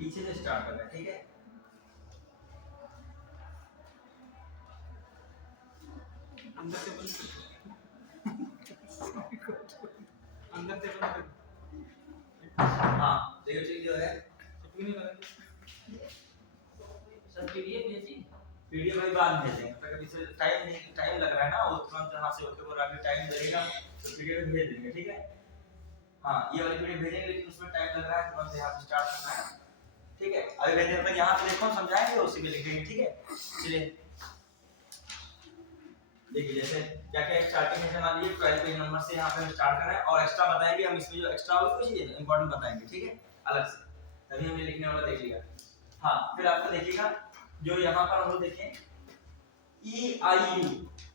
पीछे से स्टार्ट करना है, ठीक है। अंदर से बंद अंदर से बंद हाँ देखो ठीक जो है चिपक नहीं लगा सर पीडीएफ भेजी वीडियो भाई बाद में भेजेंगे, तो कभी से टाइम लग रहा है ना, वो तुरंत हाथ से होके बोला अभी टाइम लगेगा तो वीडियो भेज देंगे, ठीक है। हाँ ये वाली वीडियो भेजेंगे, लेकिन उसमें टाइम लग रहा है, तुरंत यहाँ से स्टार्ट करना है, ठीक है। अभी भेजने तक यहाँ पे देखो समझाएंगे, उसी में लिखेंगे, ठीक है। चलिए देखिए जैसे क्या क्या स्टार्टिंग है, मान लीजिए 12 पेज नंबर से यहाँ पे हम स्टार्ट कर रहे हैं, और एक्स्ट्रा बताएंगे हम, इसमें जो एक्स्ट्रा होगा कुछ चीजें इंपॉर्टेंट बताएंगे, ठीक है, अलग से, तभी हमने लिखने वाला देख लिया। हाँ फिर आपको देखिएगा जो यहाँ पर हम लोग देखें EIU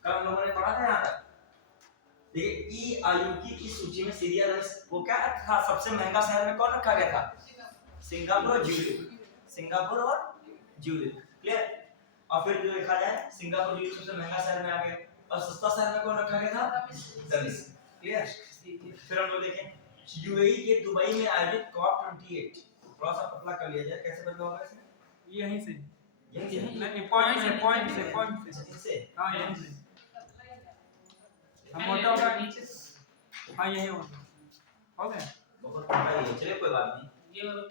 कल हम लोगों ने पढ़ा था यहाँ तक, देखिए EIU की इस सूची में सीरिया वो क्या था, सबसे महंगा शहर में कौन रखा गया था, सिंगापुर और ज्यूरिख, सिंगापुर और ज्यूरिख, क्लियर। और फिर जो देखा जाए सिंगापुर ज्यूरिख सबसे महंगा शहर में आ गया, और सस्ता शहर में कौन रखा गया था, दमिश्क, क्लियर। फिर हम लोग देखें UAE के दुबई में आयोजित COP28, थोड़ा सा पतला कर लिया जाए, कैसे बदला होगा इसमें, यहीं से यहीं पॉइंट से हां यहीं से हम मोटा होगा नीचे हां यही होगा हो गया बहुत मोटा ही है, चलिए कोई बात नहीं, ये वाला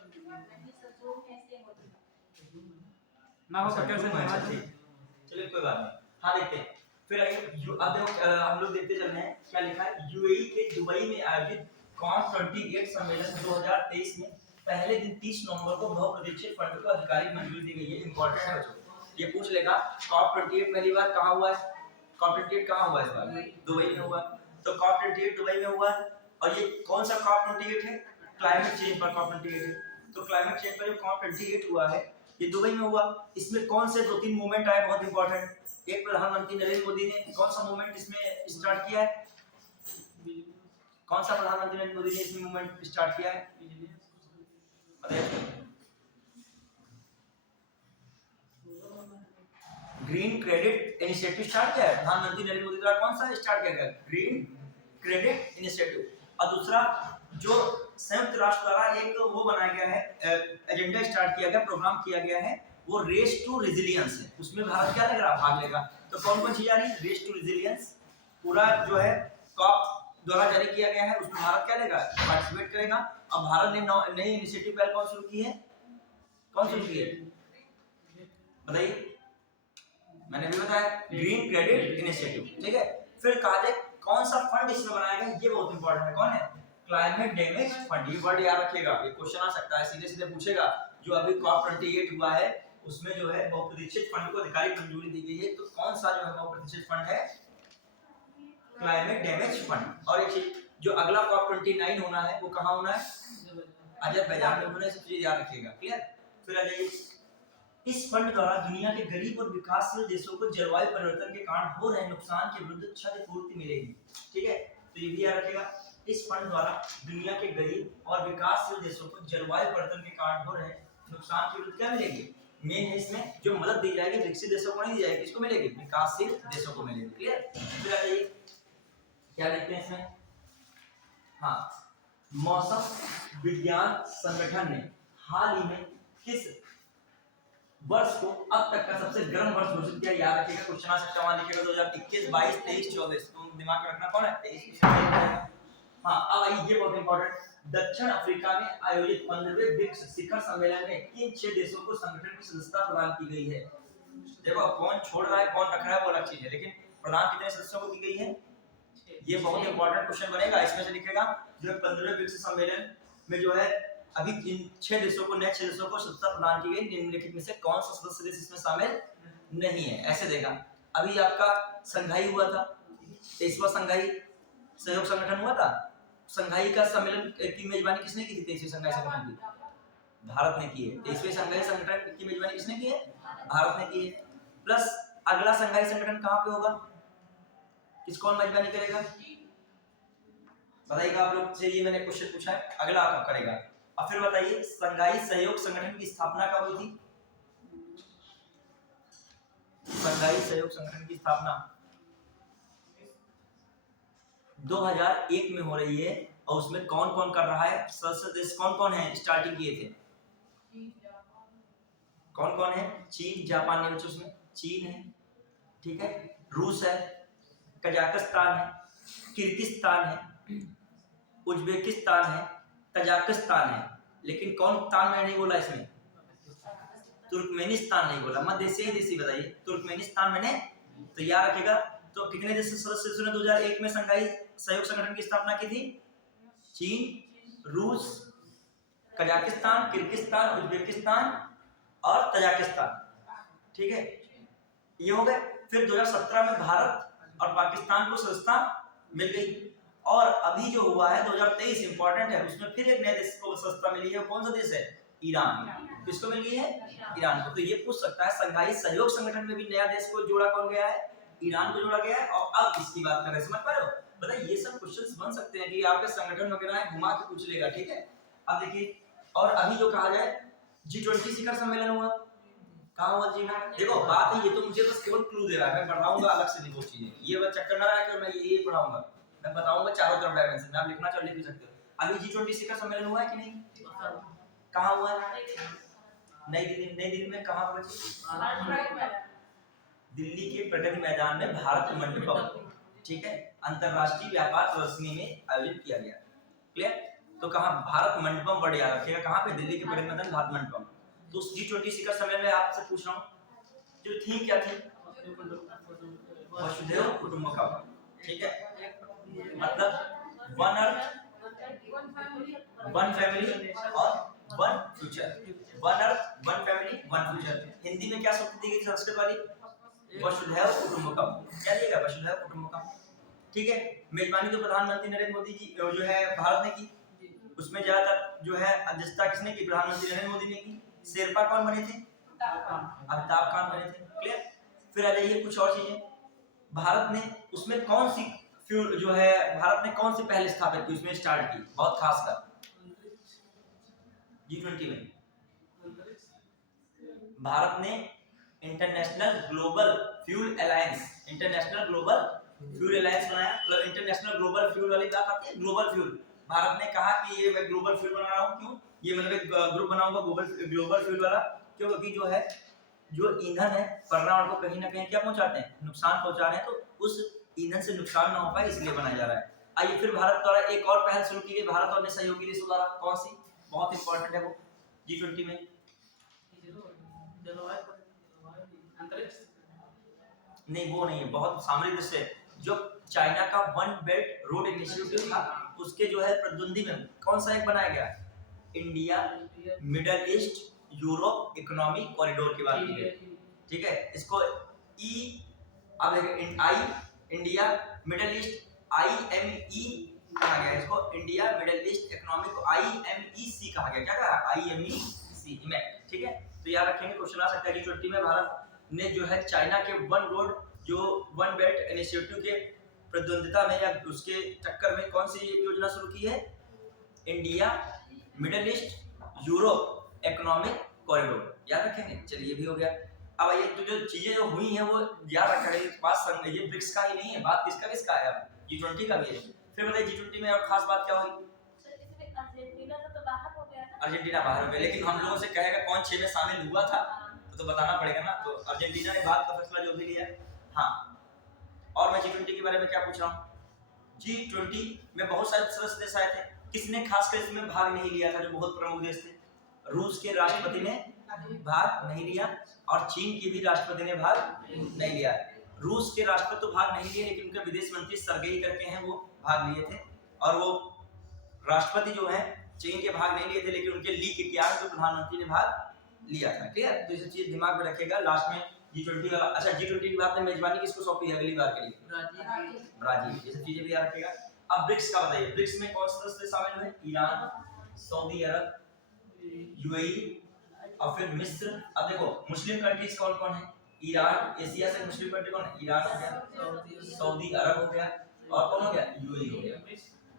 ना हो तो कैसे बना चलिए कोई बात नहीं। हाँ देखते हैं फिर आगे अब देखो हम लोग देखते चल रहे हैं क्या लिखा है, UAE के दुबई में आयोजित COP28 सम्मेलन 2023 में पहले दिन 30 नवंबर को बहुप्रतीक्षित फंड को आधिकारिक मंजूरी दी गई है। इंपॉर्टेंट है बच्चों, ये पूछ लेगा COP28 पहली बार कहाँ हुआ है, COP28 कहाँ हुआ है, इस बार दुबई में हुआ, तो COP28 दुबई में हुआ, और ये कौन सा COP28 है, क्लाइमेट चेंज पर COP28 है, तो क्लाइमेट चेंज पर जो COP28 हुआ है ये दुबई में हुआ। इसमें कौन से दो तीन मूवमेंट आए बहुत इंपॉर्टेंट, एक प्रधानमंत्री नरेंद्र मोदी ने कौन सा मूवमेंट इसमें स्टार्ट किया है, कौन सा प्रधानमंत्री नरेंद्र मोदी ने इसमें मूवमेंट स्टार्ट किया है, बताइए। ग्रीन क्रेडिट इनिशिएटिव स्टार्ट किया है प्रधानमंत्री नरेंद्र मोदी द्वारा, कौन सा स्टार्ट किया गया, ग्रीन क्रेडिट इनिशिएटिव। और दूसरा जो संयुक्त राष्ट्र द्वारा एक वो बनाया गया है, एजेंडा स्टार्ट किया गया, प्रोग्राम किया गया है, वो रेस टू रेजिलियंस है, उसमें भारत क्या लग रहा है, भाग लेगा। तो कौन कौन चीज आ रही है, रेस टू रेजिलियंस पूरा जो है कॉप द्वारा जारी किया गया है, उसमें भारत क्या लेगा, पार्टिसिपेट करेगा। अब भारत ने नई इनिशिएटिव पहले कौन शुरू की है, कौन शुरू की है बताइए, मैंने भी बताया ग्रीन क्रेडिट इनिशिएटिव, ठीक है। फिर कहा जाए कौन सा फंड इसमें बनाया गया, ये बहुत इंपॉर्टेंट है, कौन है, क्लाइमेट डैमेज फंड, ये वर्ड याद रखिएगा, ये क्वेश्चन आ सकता है, सीधे सीधे पूछेगा। जो अभी COP28 हुआ है उसमें जो है बहुप्रतीक्षित फंड को आधिकारिक मंजूरी दी गई है, तो कौन सा जो है बहुप्रतीक्षित फंड है, क्लाइमेट डैमेज फंड। और एक चीज जो अगला COP29 होना है वो कहाँ होना है, अजरबैजान में होना है, सब चीज याद रखिएगा, क्लियर। फिर आ जाइए इस फंड द्वारा दुनिया के गरीब और विकासशील देशों को जलवायु परिवर्तन के कारण हो रहे नुकसान के विरुद्ध क्षतिपूर्ति मिलेगी, ठीक है, तो ये भी याद रखिएगा। इस फंड द्वारा दुनिया के गरीब और विकासशील देशों को जलवायु परिवर्तन के कारण हो रहे नुकसान के विरुद्ध क्या मिलेगी, मेन है इसमें जो मदद दी जाएगी विकसित देशों को नहीं दी जाएगी, किसको मिलेगी, विकासशील देशों को मिलेगी, क्लियर। फिर आ जाइए क्या देखते हैं इसमें, हाँ मौसम विज्ञान संगठन ने हाल ही में किस वर्ष को अब तक का सबसे गर्म वर्ष घोषित किया, याद रखिएगा, क्वेश्चन आ सकता है, वहां लिखिएगा 2021 22 23 24, तो दिमाग में रखना कौन है 23। हाँ अब आइए ये बहुत इंपॉर्टेंट, दक्षिण अफ्रीका में आयोजित 15वें ब्रिक्स शिखर सम्मेलन में किन 6 देशों को संगठन की सदस्यता प्रदान की गई है। देखो कौन छोड़ रहा है कौन रख रहा है वो अलग चीज है, लेकिन प्रदान कितने सदस्यों को की गई है, ये बहुत इंपॉर्टेंट क्वेश्चन बनेगा। इसमें से लिखेगा जो 15वें ब्रिक्स सम्मेलन में जो है अभी इन 6 देशों को, नए 6 देशों को सदस्यता प्रदान की गई, निम्नलिखित में से कौन सा सदस्य देश इसमें शामिल नहीं है, ऐसे देगा। अभी आपका संघाई हुआ था, 23वां संघाई सहयोग संगठन हुआ था, संघाई का सम्मेलन की मेजबानी किसने की थी, 23वें संघाई संगठन की भारत ने की है, 23वें संघाई संगठन की मेजबानी किसने की है, भारत ने की है। प्लस अगला संघाई संगठन कहाँ पे होगा, किस कौन मेजबानी करेगा, बताइएगा आप लोग से, ये मैंने क्वेश्चन पूछा है, अगला आप करेगा। अब फिर बताइए संघाई सहयोग संगठन की स्थापना कब हुई थी, संघाई सहयोग संगठन की स्थापना 2001 में हो रही है, और उसमें कौन कौन कर रहा है, सदस्य देश कौन कौन है स्टार्टिंग किए थे, कौन कौन है? चीन, जापान नहीं बच्चों उसमें, चीन है, ठीक है, रूस है, कजाकिस्तान है, किर्गिस्तान है, उज्बेकिस्तान है, तजाकिस्तान है, लेकिन कौन तान मैंने नहीं बोला इसमें? तुर्कमेनिस्तान नहीं बोला। मत देसी ही देसी बताइए, तुर्कमेनिस्तान मैंने तो याद रखेगा। तो कितने देश सदस्यों ने 2001 में शंघाई सहयोग संगठन की स्थापना की थी? चीन, रूस, कजाकिस्तान, किर्गिस्तान, उज्बेकिस्तान और तजाकिस्तान, ठीक है, ये हो गए। फिर 2017 में भारत और पाकिस्तान को सदस्यता मिल गई, और अभी जो हुआ है 2023 इंपॉर्टेंट है, उसमें फिर एक नए देश को सदस्यता मिली है। कौन सा देश है? ईरान। किसको मिल गई है? ईरान को। तो ये पूछ सकता है शंघाई सहयोग संगठन में भी नया देश को जोड़ा कौन गया है? ईरान को जोड़ा गया है। और अब इसकी बात कर रहे हैं, समझ पा रहे हो? बताइए, ये सब क्वेश्चंस बन सकते हैं कि आपके संगठन वगैरह घुमा के पूछ लेगा, ठीक है। अब देखिए, और अभी जो कहा जाए G20 शिखर सम्मेलन हुआ, कहाँ हुआ जी? देखो बात है, ये तो मुझे बस केवल क्लू दे रहा है, मैं बढ़ाऊंगा अलग से नहीं वो चीजें, ये बस चक्कर ना रहा कि मैं ये बढ़ाऊंगा, मैं बताऊंगा चारों तरफ डायमेंशन में, आप लिखना चाहो लिख भी सकते हो। अभी G20 शिखर सम्मेलन हुआ है कि नहीं? कहाँ हुआ है? नई दिल्ली। नई दिल्ली में कहाँ हुआ? दिल्ली के प्रगति मैदान में भारत मंडपम, ठीक है, अंतरराष्ट्रीय व्यापार प्रदर्शनी में आयोजित किया गया। क्लियर? तो कहाँ? भारत मंडपम वर्ड याद रखिएगा, कहाँ पे? दिल्ली के प्रगति मैदान, भारत मंडपम। तो उस G20 शिखर सम्मेलन में आपसे पूछ रहा हूँ, जो थीम क्या थी? वसुधैव कुटुंबकम, ठीक है, मतलब वन अर्थ, वन फैमिली और one future. One earth, one family, one future. Hindi में क्या शब्द दी गई संस्कृत वाली? वसुधैव कुटुंबकम। क्या दिएगा? वसुधैव कुटुंबकम, ठीक है। मेजबानी तो प्रधानमंत्री नरेंद्र मोदी जी जो है भारत ने की, उसमें ज्यादातर जो है अध्यक्षता किसने की? प्रधानमंत्री नरेंद्र मोदी ने की। शेरपा कौन बने थे? अमिताभ कांत बने थे। क्लियर? फिर आ जाइए कुछ और चीजें। भारत ने उसमें कौन सी फ्यूल जो है, भारत ने कौन सी पहल स्थापित की, उसमें स्टार्ट की बहुत खास कर G20 में? भारत ने international global fuel alliance, international global fuel alliance बनाया। मतलब इंटरनेशनल ग्लोबल फ्यूल वाली बात आती है, ग्लोबल फ्यूल। भारत ने कहा कि ये मैं ग्लोबल फ्यूल बना रहा हूँ, क्यों? ये मतलब एक ग्रुप बनाऊंगा ग्लोबल फ्यूल वाला, क्योंकि जो है जो ईंधन है पर्यावरण को कहीं ना कहीं क्या पहुंचाते हैं? नुकसान पहुंचा रहे हैं, तो उस ईंधन से नुकसान ना हो पाए इसलिए बनाया जा रहा है। आइए फिर भारत द्वारा एक और पहल शुरू की गई, भारत और सहयोगी देशों द्वारा। कौन सी? बहुत इंपॉर्टेंट है वो G20 में। नहीं वो नहीं है, बहुत सामरिक दृष्टि है। जो चाइना का वन बेल्ट रोड इनिशिएटिव था, उसके जो है प्रतिद्वंदी में कौन सा एक बनाया गया? India middle east Europe economic corridor की बात की गई, ठीक है। इसको अब आई इंडिया मिडल ईस्ट IME कहा गया, इसको India middle east economic IMEC कहा गया। क्या कहा? IMEC, ठीक है। तो याद रखेंगे, क्वेश्चन आ सकता है G20 में भारत ने जो है चाइना के वन रोड जो वन बेल्ट इनिशिएटिव के प्रतिद्वंदिता में या उसके चक्कर में कौन सी योजना शुरू की है? India middle east Europe economic corridor, याद रखेंगे। चलिए ये भी हो गया। अब ये तो जो चीजें जो हुई हैं वो याद रखेंगे, बात ये ब्रिक्स का ही नहीं है, बात किसका है? अब G20 का भी है। फिर बताइए G20 में और खास बात क्या हुई? अर्जेंटीना बाहर हो गया, लेकिन हम लोगों से कहेगा कौन 6 में शामिल हुआ था, तो बताना पड़ेगा ना। तो अर्जेंटीना ने भारत का फैसला जो भी लिया। हाँ, और मैं G20 के बारे में क्या पूछ रहा हूँ? G20 में बहुत सारे सदस्य देश आए थे, किसने खासकर इसमें भाग नहीं लिया था? जो बहुत प्रमुख देश थे, रूस के राष्ट्रपति ने भाग नहीं लिया, और चीन की भी राष्ट्रपति ने भाग नहीं लिया। रूस के राष्ट्रपति तो भाग नहीं लिए, लेकिन उनके विदेश मंत्री सर्गेई करके हैं, वो भाग लिए थे। और वो राष्ट्रपति जो है चीन के भाग नहीं लिए थे, लेकिन उनके ली केक्यान जो प्रधानमंत्री ने भाग लिया था। क्लियर? तो ये चीज दिमाग में रखेगा। लास्ट में G20 वाला। अच्छा, G20 की बात में मेजबानी किसको सौंपी है अगली बार के लिए? ब्राजील। ये सब चीजें भी याद रखेगा। अब ब्रिक्स का बताइए, ब्रिक्स में कौन से देश शामिल हुए? ईरान, सऊदी अरब, UAE और फिर मिस्र। अब देखो मुस्लिम कंट्रीज कौन कौन है? ईरान, एशिया से मुस्लिम कंट्री कौन है? ईरान हो गया, सऊदी अरब हो गया, और कौन हो गया? UAE हो गया।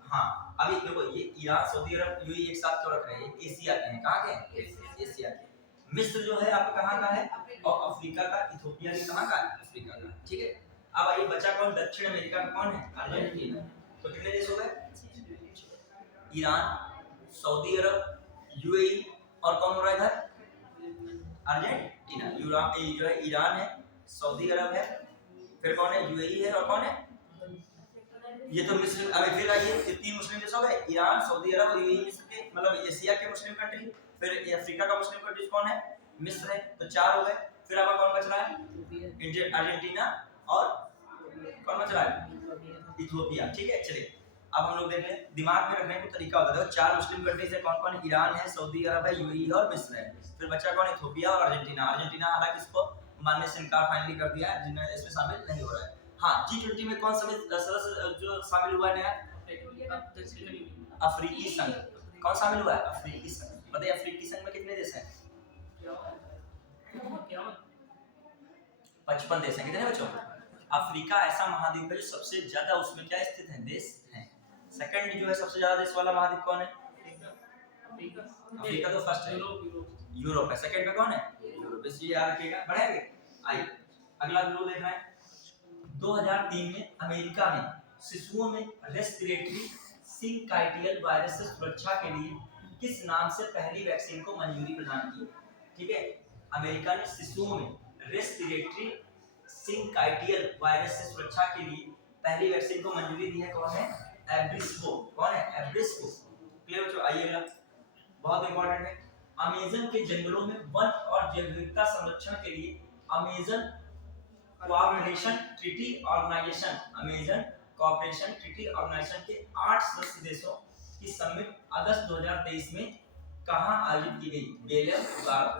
हाँ, अभी देखो ये ईरान, सऊदी अरब, UAE एक साथ क्यों रख रहे हैं? एशिया के हैं। कहाँ के हैं? एशिया के। मिस्र जो है आपका कहाँ का है? और अफ्रीका का। इथियोपिया भी कहाँ का? अफ्रीका का, ठीक है। अब आइए बचा कौन? दक्षिण अमेरिका का कौन है? अर्जेंटीना। तो कितने देश हो गए? ईरान, सऊदी अरब, UAE और कौन हो रहा है इधर? अर्जेंटीना। जो है ईरान है, सऊदी अरब है, फिर कौन है, यूएई है, और कौन है, ये तो मिस्र। अभी फिर आइए, ये 3 मुस्लिम देश हो गए, ईरान, सऊदी अरब और यूएई। मिस्र के मतलब एशिया के मुस्लिम कंट्री। फिर अफ्रीका का मुस्लिम कंट्री कौन है, मिस्र है, तो 4 हो गए। फिर अब कौन बच रहा है, इंडिया, अर्जेंटीना, और कौन बच रहा है, इथियोपिया। ठीक है, चलिए अब हम लोग देख लें, दिमाग में रखने का तरीका होता है। 4 मुस्लिम कंट्रीज है, कौन कौन है, ईरान है, सऊदी अरब है, यूएई और मिस्र है। फिर बचा कौन, इथियोपिया और अर्जेंटीना। अर्जेंटीना हालांकि इसको मानने से इनकार फाइनली कर दिया है, जिनमें इसमें शामिल नहीं हो रहा है। हाँ, G20 में कौन सदस्य जो शामिल हुआ है नया, अफ्रीकी संघ। कौन शामिल हुआ है, अफ्रीकी संघ। बताइए अफ्रीकी संघ में कितने देश हैं, 55 देश हैं। कितने बच्चों, अफ्रीका ऐसा महाद्वीप है जो सबसे ज्यादा उसमें क्या स्थित है, देश हैं। सेकंड जो है सबसे ज्यादा देश वाला महाद्वीप कौन है, अफ्रीका तो फर्स्ट है, यूरोप है। सेकंड पे कौन है, यूरोप। इसलिए याद रखिएगा, बढ़ेंगे। आइए अगला वीडियो देख रहे हैं। 2003 में अमेरिका ने शिशुओं में रेस्पिरेटरी सिंकाइटियल वायरस से सुरक्षा के लिए किस नाम से पहली वैक्सीन को मंजूरी प्रदान की। ठीक है, अमेरिका ने शिशुओं में रेस्पिरेटरी सिंकाइटियल वायरस से सुरक्षा के लिए पहली वैक्सीन को मंजूरी दी है। कौन है, एब्रिस्को। कौन है, एब्रिस्को। क्लियर बच्चों, आइए अगला, बहुत इंपॉर्टेंट है। अमेज़न के जंगलों में वन और जैव विविधता संरक्षण के लिए Amazon cooperation treaty organisation, Amazon cooperation treaty organisation के 8 सदस्य देशों की समिट अगस्त 2023 में कहां आयोजित की गई, बेलियम,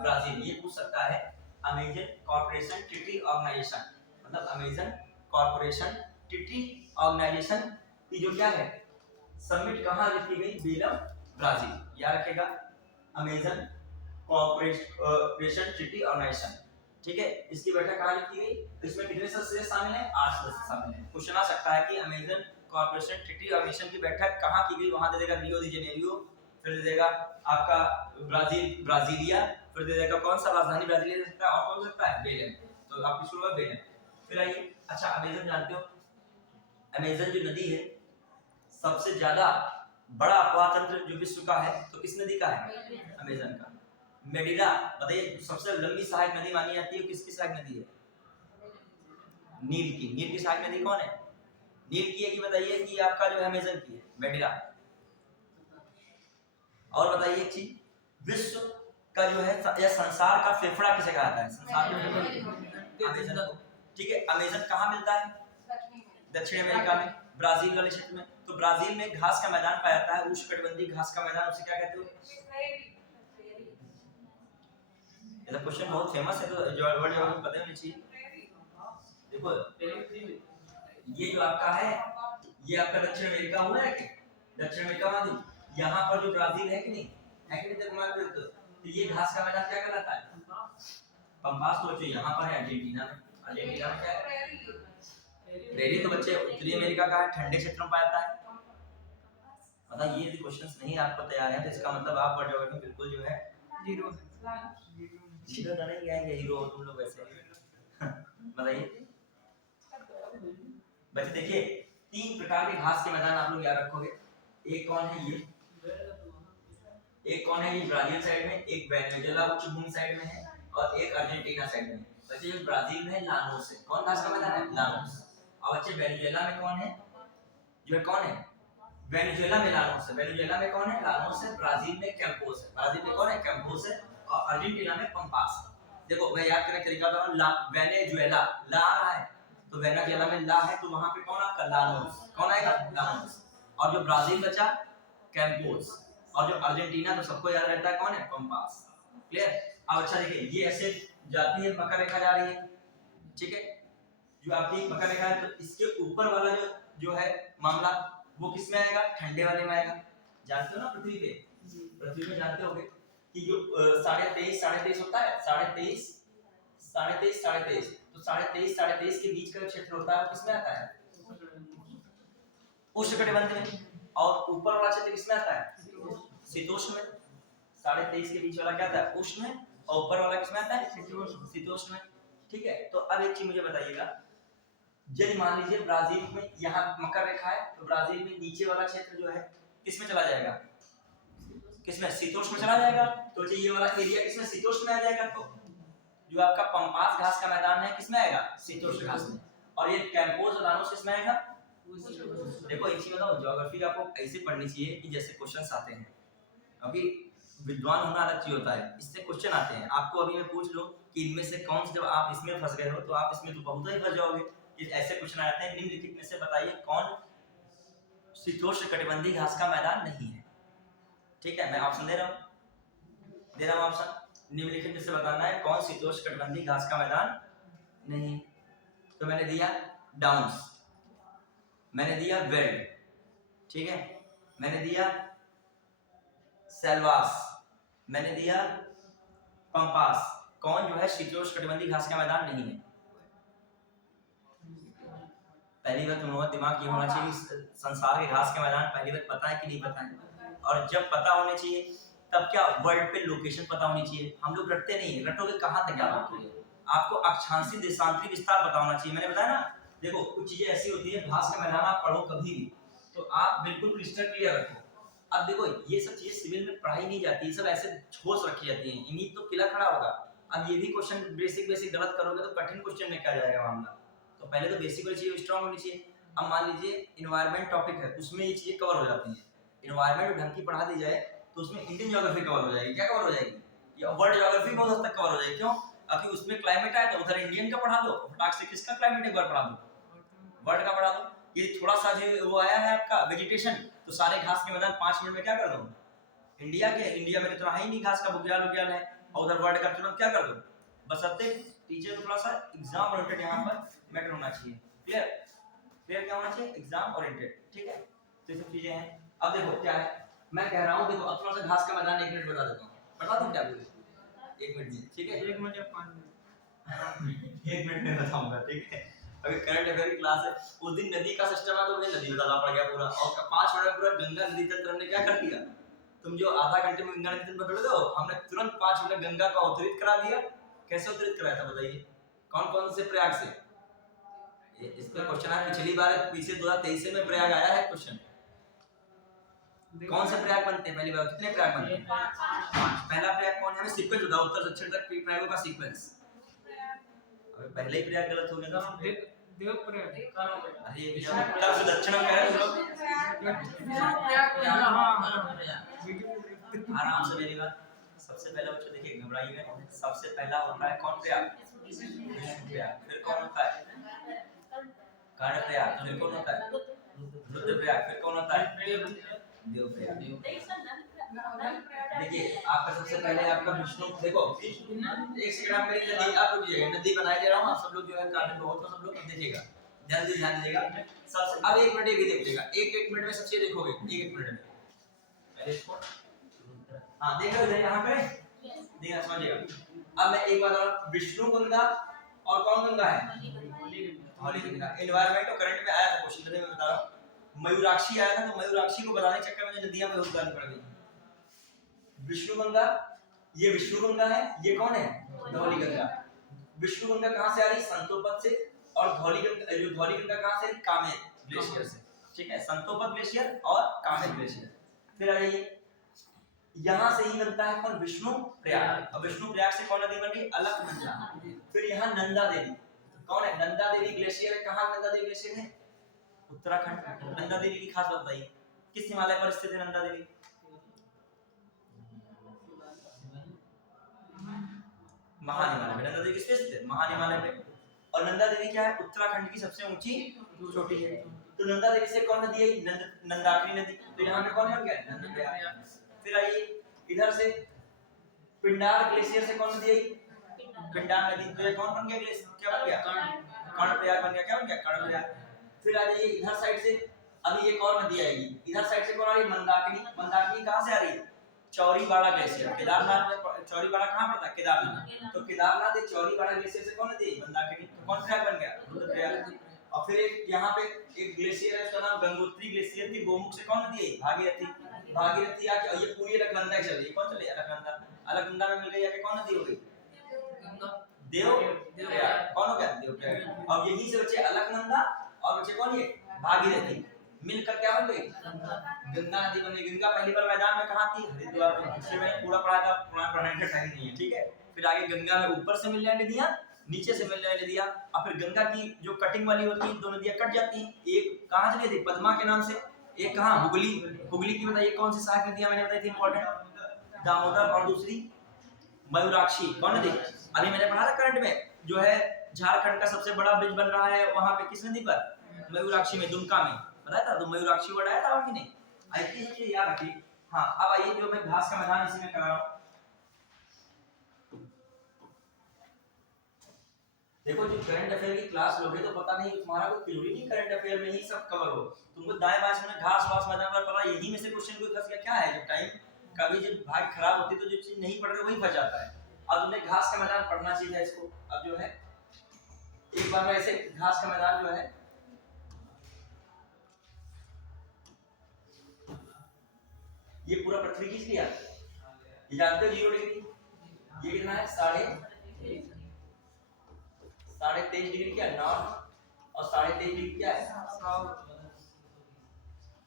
ब्राजील। ये पूछ सकता है, अमेज़न कोऑपरेशन ट्रीटी ऑर्गेनाइजेशन मतलब अमेज़न कोऑपरेशन ट्रीटी ऑर्गेनाइजेशन की जो क्या है समिट कहां आयोजित की गई, बेलियम, ब्राजील। याद रखेगा, अमेज़न कोऑपरेशन ट्रीटी ऑर्गेनाइजेशन। ठीक है, इसकी बैठक कहां की गई, इसमें कितने सदस्य शामिल हैं, 8 सदस्य शामिल हैं। क्वेश्चन आ सकता है कि अमेज़न कोऑपरेशन ट्रीटी ऑर्गेनाइजेशन की बैठक कहां की गई, वहां दे देगा रियो डी जेनेरियो, फिर दे देगा आपका ब्राजीलिया, फिर दे देगा कौन सा राजधानी ब्राजीलिया दे सकता है, और कौन हो सकता है, बेलियम। तो आपकी शुरुआत बेलियम। फिर आइए, अच्छा अमेज़न जानते हो, अमेज़न जो नदी है सबसे ज्यादा बड़ा अपवाह तंत्र जो विश्व का है, तो किस नदी का है, अमेज़न का। मेडिना, बताइए सबसे लंबी सहायक नदी मानी जाती है, किसकी सहायक नदी है, नील की। नील की सहायक नदी कौन है, नील की है कि बताइए कि आपका जो है अमेज़न की है, मेडिना। और बताइए एक चीज, विश्व का जो है या संसार का फेफड़ा किसे कहा जाता है, संसार का फेफड़ा अमेज़न को। ठीक है, अमेज़न कहाँ मिलता है, दक्षिण अमेरिका में, ब्राजील वाले क्षेत्र में। तो ब्राजील में घास का मैदान पाया जाता है, उष्णकटिबंधीय घास का मैदान, उसे क्या कहते हो। ये क्वेश्चन बहुत फेमस है, तो जो वर्ड आपको पता होना चाहिए। देखो ये जो आपका है, ये आपका दक्षिण अमेरिका हुआ है कि दक्षिण अमेरिका में यहाँ पर जो ब्राजील है कि नहीं, है कि नहीं, तो ये घास का मैदान क्या कहलाता है, पंपास। तो बच्चे यहाँ पर है अर्जेंटीना में, अर्जेंटीना में क्या है, प्रेरी। तो बच्चे उत्तरी अमेरिका का है, ठंडे क्षेत्र में पाया जाता है। मतलब ये क्वेश्चंस नहीं आपको तैयार है, तो इसका मतलब आप वर्ड ज्योग्राफी बिल्कुल जो है जीरो जीरो नहीं आएंगे, हीरो तुम लोग वैसे। बताइए बच्चे, देखिए 3 प्रकार के घास के मैदान आप लोग याद रखोगे। एक कौन है ये, एक कौन है ये ब्राजील साइड में, एक वेनेजुएला उच्च भूमि साइड में है, और एक अर्जेंटीना साइड में। बच्चे जो ब्राजील में है लानोस है, कौन घास का मैदान है, लानोस। और बच्चे वेनेजुएला में कौन है, जो कौन है, वेनेजुएला में लानोस है, वेनेजुएला में कौन है, लानोस है। ब्राजील में कैंपोस है, ब्राजील में कौन है, कैंपोस है। और अर्जेंटीना में पंपास। देखो मैं याद करने का तरीका बता रहा हूं, वेनेजुएला ला रहा है, तो वेनेजुएला में ला है, तो वहां पे कौन आपका, लानोस। कौन आएगा, लानोस। और जो ब्राजील बचा, कैंपोस। और जो अर्जेंटीना तो सबको याद रहता है, कौन है, पंपास। क्लियर। अब अच्छा देखिए, ये ऐसे जाती है, मकर रेखा जा रही है, ठीक है, जो आपकी मकर रेखा है, तो इसके ऊपर वाला जो है मामला, वो किस में आएगा, ठंडे वाले में आएगा। जानते हो ना, पृथ्वी पे, पृथ्वी में जानते होगे कि जो 23.5 होता है, 23.5 तो 23.5 के बीच का क्षेत्र होता है, किसमें आता है, उष्णकटिबंधीय में। और ऊपर वाला क्षेत्र किसमें आता है, शीतोष्ण में। 23.5 के बीच वाला क्या आता है, उष्ण में, और ऊपर वाला किसमें आता है, शीतोष्ण में। ठीक है, तो अब एक चीज मुझे बताइएगा, यदि मान लीजिए ब्राजील में यहाँ मकर रेखा है, तो ब्राजील में नीचे वाला क्षेत्र जो है किसमें चला जाएगा, किसमें, शीतोष्ण में चला जाएगा। तो ये वाला एरिया किसमें, शीतोष्ण में आ जाएगा। तो जो आपका पंपास घास का मैदान है किसमें आएगा? शीतोष्ण घास में। और ये कैंपोज लानोस किसमें आएगा? देखो एक चीज बताओ, ज्योग्राफी आपको ऐसे पढ़नी चाहिए कि जैसे क्वेश्चंस आते हैं। अभी विद्वान होना अलग चीज होता है, इससे क्वेश्चन आते हैं। आपको अभी मैं पूछ लूं कि इनमें से कौन से, जब आप इसमें फंस गए हो तो आप इसमें तो बहुत ही फंस जाओगे। ये ऐसे क्वेश्चन आ जाते हैं, निम्नलिखित में से बताइए कौन शीतोष्ण कटिबंधीय घास का मैदान नहीं है। ठीक है, मैं ऑप्शन दे रहा हूँ ऑप्शन। निम्नलिखित में से बताना है कौन शीतोष्ण कटिबंधीय घास का मैदान नहीं है। तो मैंने दिया डाउन्स, मैंने दिया वेल्ड, ठीक है, मैंने दिया सेल्वास, मैंने दिया पंपास। कौन जो है शीतोष्ण कटिबंधीय घास का मैदान नहीं है? पहली बात तुम लोगों का दिमाग ये होना चाहिए संसार के घास के मैदान पहली बात पता है कि नहीं पता है। और जब पता होने चाहिए तब क्या वर्ल्ड पे लोकेशन पता होनी चाहिए। हम लोग रटते नहीं, रटोगे कहाँ तक याद रखोगे? आपको अक्षांशी देशांतरी विस्तार पता होना चाहिए। मैंने बताया ना, देखो कुछ चीजें ऐसी होती है, घास का मैदान आप पढ़ो कभी भी तो आप बिल्कुल क्रिस्टल क्लियर रखो। अब देखो ये सब चीजें सिविल में पढ़ाई नहीं जाती, सब ऐसे ठोस रखी जाती हैं, इन्हीं तो किला खड़ा होगा। अब ये भी क्वेश्चन बेसिक गलत करोगे तो कठिन क्वेश्चन में क्या जाएगा मामला। तो पहले तो बेसिक वाली चीज स्ट्रांग होनी चाहिए। अब मान लीजिए इन्वायरमेंट टॉपिक है, उसमें ये चीजें कवर हो जाती हैं। इन्वायरमेंट ढंग की पढ़ा दी जाए तो उसमें इंडियन ज्योग्राफी कवर हो जाएगी। क्या कवर हो जाएगी? या वर्ल्ड ज्योग्राफी बहुत हद तक कवर हो जाएगी। क्यों? अभी उसमें क्लाइमेट आया तो उधर इंडियन का पढ़ा दो, फटाक से किसका क्लाइमेट एक बार पढ़ा दो, वर्ल्ड का पढ़ा दो। ये थोड़ा सा जो वो आया है आपका वेजिटेशन, तो सारे घास के मैदान 5 मिनट में क्या कर दो, इंडिया के, इंडिया में तो है ही नहीं घास का, बुग्याल उग्याल है, और उधर वर्ल्ड का तुरंत क्या कर दो। बस अब टीचर को थोड़ा सा एग्जाम ओरिएंटेड यहाँ पर मैटर होना चाहिए। क्लियर? क्लियर क्या होना चाहिए? Exam oriented. ठीक है, तो ये सब चीजें हैं। अब देखो क्या है, मैं कह रहा हूँ, देखो अब थोड़ा सा घास का मैदान 1 मिनट बता देता हूँ, बता दूं क्या? 1 मिनट में, ठीक है? 1 मिनट या 5 मिनट 1 मिनट में बताऊंगा, ठीक है? अभी करंट अफेयर की क्लास है, उस दिन नदी का सिस्टम है तो मुझे नदी बताना पड़ गया पूरा, और 5 मिनट में पूरा गंगा नदी तक हमने क्या कर दिया। तुम जो आधा घंटे में गंगा नदी तक पकड़ दो, हमने तुरंत 5 मिनट गंगा का अवतरित करा दिया। कैसे अवतरित कराया था बताइए? कौन कौन से प्रयाग से? इस पर क्वेश्चन है, पिछली बार पीछे 2023 में प्रयाग आया है क्वेश्चन। कौन से प्रयाग बनते हैं? पहली बार कितने प्रयाग बनते हैं? 5। पहला प्रयाग कौन है? हमें सीक्वेंस बताओ, उत्तर दक्षिण तक प्रयागों का सीक्वेंस। अबे पहले ही प्रयाग गलत हो गया था। देवप्रयाग। अरे ये उत्तर से दक्षिण में कह रहे हो लोग। आराम से मेरी बात। सबसे पहला बच्चों देखिए, घबराइएगा। सबसे पहला होता है कौन प्रयाग? विष्णु प्रयाग। फिर कौन होता है? कर्ण प्रयाग। फिर कौन होता है? रुद्र प्रयाग। फिर कौन होता है? देव प्रयाग। देखिए आपका सबसे पहले आपका विष्णु, देखो एक सेकंड आप मेरी नदी, आप रुकिएगा, नदी बनाई दे रहा हूँ, आप सब लोग जो है काफी बहुत हो, सब लोग देखिएगा, ध्यान दीजिएगा। सबसे अब 1 मिनट ये भी देखिएगा, एक मिनट में सब चीजें देखोगे, एक मिनट में। पहले इसको हाँ देख लो यहाँ पे, देखिए समझिएगा। अब मैं एक बार और, विष्णु गंगा और कौन गंगा है? धौली गंगा। एनवायरमेंट और करंट में आया था क्वेश्चन, मैं बता रहा हूँ। मयूराक्षी आया था, तो मयूराक्षी को बताने के चक्कर में नदियां में उतारनी पड़ गई। विष्णु गंगा, ये विष्णु गंगा है, ये कौन है? धौली गंगा। विष्णु गंगा कहां से आ रही? संतोपत से। और धौली गंगा, जो धौली गंगा कहां से? कामेर ग्लेशियर से। ठीक है, संतोपत ग्लेशियर और कामेर ग्लेशियर। फिर आ जाइए, यहां से ही बनता है कौन? विष्णु प्रयाग। और विष्णु प्रयाग से कौन नदी बन रही? अलकनंदा। फिर यहाँ नंदा देवी, कौन है? नंदा देवी ग्लेशियर है। कहां नंदा देवी ग्लेशियर है? उत्तराखंड। नंदा देवी की खास बात बताइए, किस हिमालय पर स्थित है नंदा देवी? महाहिमालय में। नंदा देवी किस पे स्थित है? महाहिमालय में। और नंदा देवी क्या है? उत्तराखंड की सबसे ऊंची चोटी है। तो नंदा देवी से कौन नदी आई? नंदाकिनी नदी। तो यहाँ पे कौन बन गया? नंदा प्रयाग। फिर आइए इधर से, पिंडार ग्लेशियर से कौन नदी आई? पिंडार नदी। तो ये कौन बन गया? ग्लेशियर क्या बन गया? कर्ण प्रयाग बन गया। क्या बन गया? कर्ण प्रयाग। फिर आ जाइए इधर साइड से, अभी एक और नदी आएगी। इधर साइड से कौन आ रही? मंदाकिनी। मंदाकिनी कहां से आ रही है? चौरीबाड़ा ग्लेशियर। केदारनाथ में चौरीबाड़ा कहां पड़ता है? केदारनाथ। तो केदारनाथ एक चौरीबाड़ा ग्लेशियर से कौन नदी? मंदाकिनी। तो कौन प्रयाग बन गया? रुद्रप्रयाग। और फिर एक यहाँ पे एक ग्लेशियर है, उसका नाम गंगोत्री ग्लेशियर की गोमुख से कौन नदी है? भागीरथी। भागीरथी आके, और ये पूरी अलकनंदा चल रही है। कौन चल रही है? अलकनंदा। अलकनंदा में मिल गई, आके कौन नदी हो गई? देव प्रयाग। कौन हो गया? देव प्रयाग। अब यहीं से बचे अलकनंदा और बचे कौन? ये भागीरथी। मिलकर क्या बन गई? गंगा नदी बन गई। गंगा पहली बार मैदान में कहां थी? हरिद्वार में। इससे मैंने पूरा पढ़ा था, पुराना पढ़ाने का टाइम नहीं है, ठीक है? फिर आगे गंगा में ऊपर से मिलने नदियां, नीचे से मिलने नदियां, और फिर गंगा की जो कटिंग वाली होती है दो नदियां कट जाती हैं। एक कहाँ चली थी? पद्मा के नाम से, एक कहाँ? हुगली। हुगली की बताइए कौन सी सहायक नदियां मैंने बताई थी इंपॉर्टेंट? दामोदर, और दूसरी मयूराक्षी। कौन नदी? अभी मैंने पढ़ा था करंट में, जो है झारखंड का सबसे बड़ा ब्रिज बन रहा है वहां पे, किस नदी पर? मयूराक्षी में, दुमका में, पता था? तो मयूराक्षी वर्ड आया था और कि नहीं? आई थिंक याद रखिए। हाँ, अब आइए जो मैं घास का मैदान इसी में करा रहा हूँ। देखो जो करंट अफेयर की क्लास लोगे तो पता नहीं तुम्हारा कोई जरूरी नहीं करंट अफेयर में ही सब कवर हो। तुमको दाएं बाएं से घास वास मैदान पर पता, यही में से क्वेश्चन कोई फंस गया क्या है? जब टाइम कभी जब भाग खराब होती तो जो चीज नहीं पढ़ रहे वही फंस जाता है। अब तुमने घास का मैदान पढ़ना चाहिए इसको। अब जो है एक बार ऐसे घास का मैदान जो है, ये पूरा पृथ्वी किस लिए आता है? ये जानते हो 0 डिग्री, ये कितना है? 23.5 डिग्री क्या है? नॉर्थ, और 23.5 डिग्री क्या है?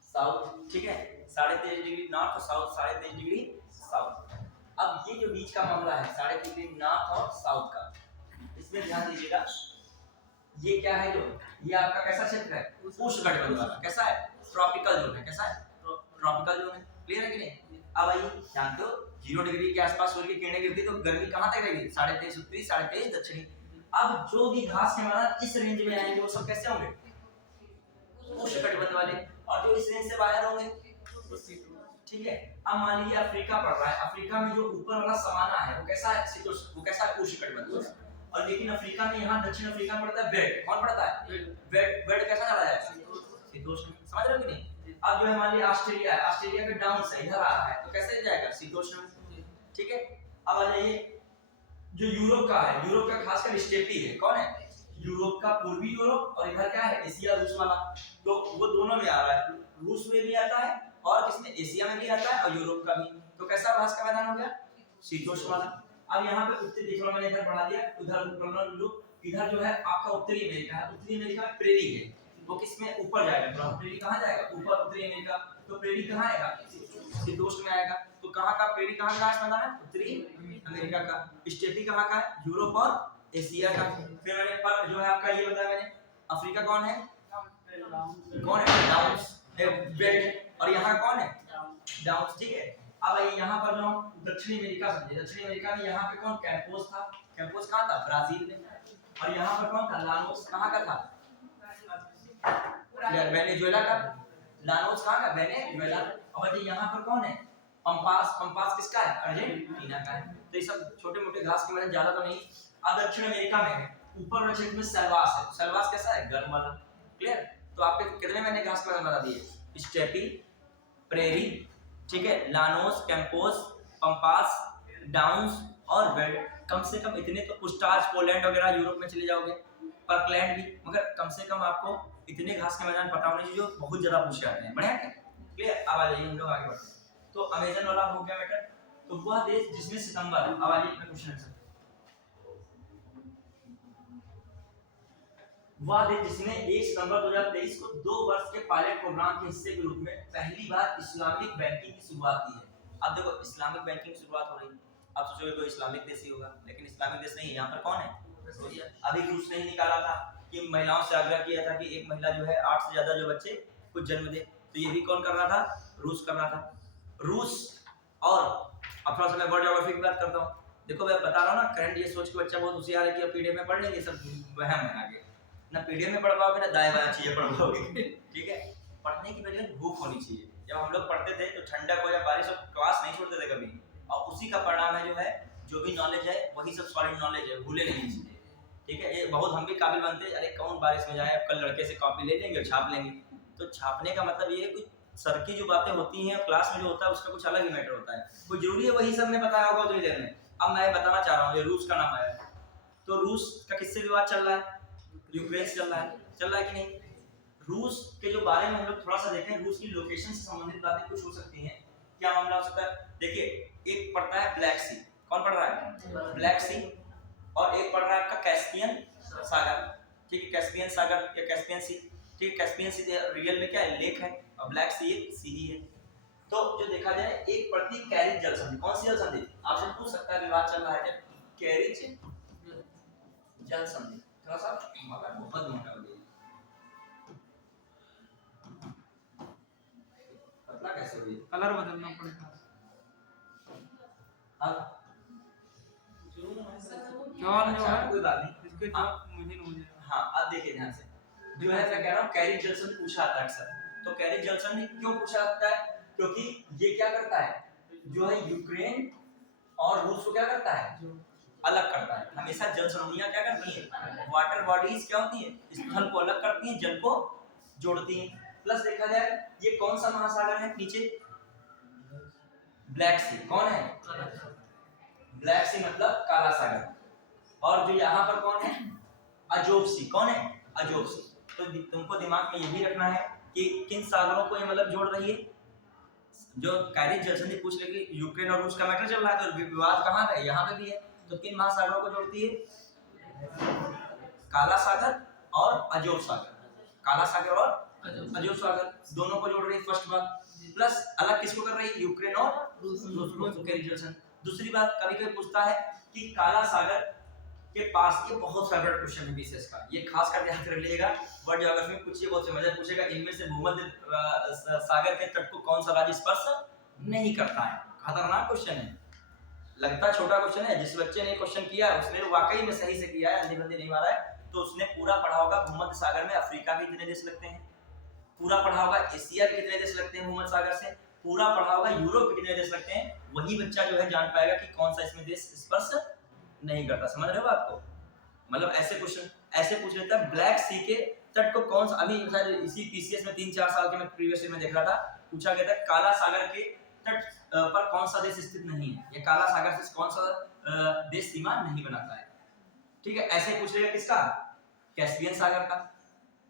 साउथ। ठीक है, 23.5 डिग्री नॉर्थ और साउथ, 23.5 डिग्री साउथ। अब ये जो बीच का मामला है 23.5 डिग्री नॉर्थ और साउथ का, इसमें ध्यान दीजिएगा। ये क्या है? जो ये आपका कैसा क्षेत्र है? उष्णकटिबंध वाला। कैसा है? ट्रॉपिकल जोन है। कैसा है? ट्रॉपिकल जोन है। क्लियर है कि नहीं? अब आइए, जानते हो 0 डिग्री के आसपास सूर्य की किरणें गिरती तो गर्मी कहां तक रहेगी? 23.5 उत्तरी, 23.5 दक्षिणी। अब जो भी घास के मैदान इस रेंज में आएंगे वो सब कैसे होंगे? उष्णकटिबंध वाले। और जो इस रेंज से बाहर होंगे, ठीक है। अब मान लीजिए अफ्रीका पड़ रहा है, अफ्रीका में जो ऊपर वाला सवाना है वो कैसा है? शीतोष्ण। वो कैसा है? उष्णकटिबंध वाला। और लेकिन अफ्रीका में, यहाँ दक्षिण अफ्रीका में पड़ता है वेट। कौन पड़ता है? वेट कैसा चला है? शीतोष्ण। समझ रहे हो कि नहीं? अब जो है मान लीजिए ऑस्ट्रेलिया है, ऑस्ट्रेलिया के डाउन से इधर आ रहा है तो कैसे जाएगा? शीतोष्ण। ठीक है। अब आ जाइए जो यूरोप का है, यूरोप का खासकर स्टेपी है। कौन है? यूरोप का पूर्वी यूरोप, और इधर क्या है? एशिया, रूस वाला। तो वो दोनों में आ रहा है, रूस में भी आता है और किसमें? एशिया में भी आता है और यूरोप का भी। तो कैसा घास का मैदान हो गया? शीतोष्ण वाला। अब यहाँ पे उत्तरी देख लो, मैंने इधर बढ़ा दिया, उधर इधर जो है आपका उत्तरी अमेरिका है। उत्तरी अमेरिका में प्रेरी है, वो किसमें? ऊपर जाएगा। प्रेरी कहाँ जाएगा? ऊपर, उत्तरी अमेरिका। तो प्रेरी कहाँ आएगा? शीतोष्ण में आएगा। तो कहाँ का प्रेरी, कहाँ का घास मैदान है? उत्तरी अमेरिका का। स्टेपी कहाँ का है? यूरोप और एशिया का। फिर मैंने पर जो है आपका ये बताया मैंने, अफ्रीका कौन है? कौन है? Downs belt. और यहाँ कौन है? डाउन्स। ठीक है। अब आइए यहाँ पर जो हम दक्षिणी अमेरिका समझे, दक्षिणी अमेरिका में यहाँ पे कौन? कैंपोस था। कैंपोस कहाँ था? ब्राजील में। और यहाँ पर कौन था? लानोस। कहाँ का था? वेनेजुएला का। लानोस कहाँ का? वेनेजुएला। और यहाँ पर कौन है? पंपास। पंपास किसका है? अर्जेंटीना का है। तो ये सब छोटे मोटे घास के मैदान, ज्यादा तो नहीं। अब दक्षिण अमेरिका में ऊपर वाले क्षेत्र में सलवास है। सलवास कैसा है? गर्म वाला। क्लियर? तो आपके कितने मैंने घास के मैदान बता दिए? स्टेपी, प्रेरी, ठीक है, लानोस, कैंपोस, पंपास, डाउन्स और वेल्ड। कम से कम इतने तो। पुस्टाज, पोलैंड वगैरह यूरोप में चले जाओगे, पर्कलैंड भी। मगर कम से कम आपको इतने घास के मैदान पता होने चाहिए जो बहुत ज्यादा पूछे जाते हैं। बढ़िया है? क्लियर? अब आ जाइए हम लोग आगे बढ़ते हैं। तो अमेजन वाला हो गया मैटर। तो वह देश जिसमें सितंबर, अब आइए मैं क्वेश्चन, वह देश जिसने 1 सितंबर 2023 को 2 वर्ष के पायलट प्रोग्राम के हिस्से के रूप में पहली बार इस्लामिक बैंकिंग की शुरुआत की है। अब देखो इस्लामिक बैंकिंग की शुरुआत हो रही है, अब सोचोगे कोई इस्लामिक देश ही होगा, लेकिन इस्लामिक देश नहीं है। यहाँ पर कौन है? अभी रूस ने ही निकाला था कि महिलाओं से आग्रह किया था कि एक महिला जो है 8 से ज्यादा जो बच्चे कुछ जन्म दे। तो ये भी कौन कर रहा था? रूस कर रहा था। रूस। और अब थोड़ा सा मैं वर्ल्ड ज्योग्राफी की बात करता हूँ। देखो मैं बता रहा हूँ ना, करंट ये सोच के बच्चा बहुत होशियार है कि अब पीडीएफ में पढ़ लेंगे, सब वहम है आगे। ना पीडीएफ में पढ़ पाओगे ना दाएं बाएं चीजें पढ़ पाओगे। ठीक है? पढ़ने की वजह भूख होनी चाहिए। जब हम लोग पढ़ते थे तो ठंडक हो या बारिश हो क्लास नहीं छोड़ते थे कभी, और उसी का परिणाम है जो है, जो भी नॉलेज है वही सब सॉलिड नॉलेज है, भूले नहीं चीजें। ठीक है? ये बहुत हम भी काबिल बनते, अरे कौन बारिश में जाए, अब कल लड़के से कॉपी ले लेंगे और छाप लेंगे। तो छापने का मतलब ये है कुछ सर की जो बातें होती हैं क्लास में जो होता है उसका कुछ अलग ही मैटर होता है। कोई जरूरी है वही सर ने बताया होगा उतनी देर में। अब मैं बताना चाह रहा हूँ, ये रूस का नाम आया, तो रूस का किससे विवाद चल रहा है? यूक्रेन से चल रहा है कि नहीं? रूस के जो बारे में हम लोग थोड़ा सा देखें, रूस की लोकेशन से संबंधित बातें कुछ हो सकती हैं। क्या मामला हो सकता है? देखिए, एक पड़ता है ब्लैक सी। कौन पड़ रहा है? ब्लैक सी। और एक पड़ रहा है आपका कैस्पियन सागर। ठीक है? कैस्पियन सागर या कैस्पियन सी। ठीक है? कैस्पियन सी रियल में क्या है? लेक है, और ब्लैक सी एक सी ही है। तो जो देखा जाए, एक पड़ती कैरिज जल संधि। कौन सी जल संधि? आपसे पूछ सकता है, विवाद चल रहा है कैरिज जल संधि, थोड़ा सा बहुत मोटा हो गया, पतला कैसे हो गया, कलर बदलना पड़ेगा। अब जॉन जो है कोई बात नहीं, इसके जॉब मुझे नहीं हो जाएगा। हाँ अब देखिए ध्यान से, जो है मैं कह रहा हूँ कैरिज जल संधि पूछा आता है अक्सर। तो कैरिज जल संधि क्यों पूछा जाता है, क्योंकि ये क्या करता है, जो है यूक्रेन और रूस को क्या करता है, अलग करता है। हमेशा जल संधियां क्या करती हैं, वाटर बॉडीज क्या होती हैं, स्थल को अलग करती हैं, जल को जोड़ती हैं। प्लस देखा जाए ये कौन सा महासागर है नीचे, ब्लैक सी, कौन है, ब्लैक सी मतलब काला सागर। और जो यहाँ पर कौन है, अजोव सी, कौन है, अजोव सी। तो तुमको दिमाग में ये भी रखना है कि किन सागरों को ये मतलब जोड़ रही है। जो कैरिज जल संधि पूछ लेगी, यूक्रेन और रूस का मैटर चल रहा है, तो विवाद कहाँ है, यहाँ पे भी है। तो किन महासागरों को जोड़ती है, काला सागर और अजोव सागर, काला सागर और अजोव सागर दोनों को जोड़ रही है, फर्स्ट बात। प्लस अलग किसको कर रही है, यूक्रेन और रूस को, कैरिज जल संधि। दूसरी बात, कभी कभी पूछता है कि काला सागर के पास, ये बहुत फेवरेट क्वेश्चन है बीसीएस का, ये खास कर ध्यान रख लीजिएगा, वर्ल्ड ज्योग्राफी में कुछ ये बहुत समझ पूछेगा, इनमें से भूमध्य सागर के तट को कौन सा राज्य स्पर्श नहीं करता है। खतरनाक क्वेश्चन है, लगता छोटा क्वेश्चन है, जिस बच्चे ने क्वेश्चन किया है उसने वाकई में सही से किया है, अंधी बंदी नहीं मारा है। तो उसने पूरा पढ़ा होगा भूमध्य सागर में अफ्रीका के कितने देश लगते हैं, पूरा पढ़ा होगा एशिया के कितने देश लगते हैं भूमध्य सागर से, पूरा पढ़ा होगा यूरोप के कितने देश लगते हैं। वही बच्चा जो है जान पाएगा कि कौन सा इसमें देश स्पर्श नहीं करता। समझ रहे हो बात को, मतलब ऐसे क्वेश्चन ऐसे पूछ लेता है, ब्लैक सी के तट को कौन सा, अभी शायद इसी पीसीएस में 3-4 साल के मैं प्रीवियस ईयर में देख रहा था, पूछा गया था काला सागर के तट पर कौन सा देश स्थित नहीं है, ये काला सागर से कौन सा देश सीमा नहीं बनाता है। ठीक है, ऐसे पूछ लेगा किसका, कैस्पियन सागर का।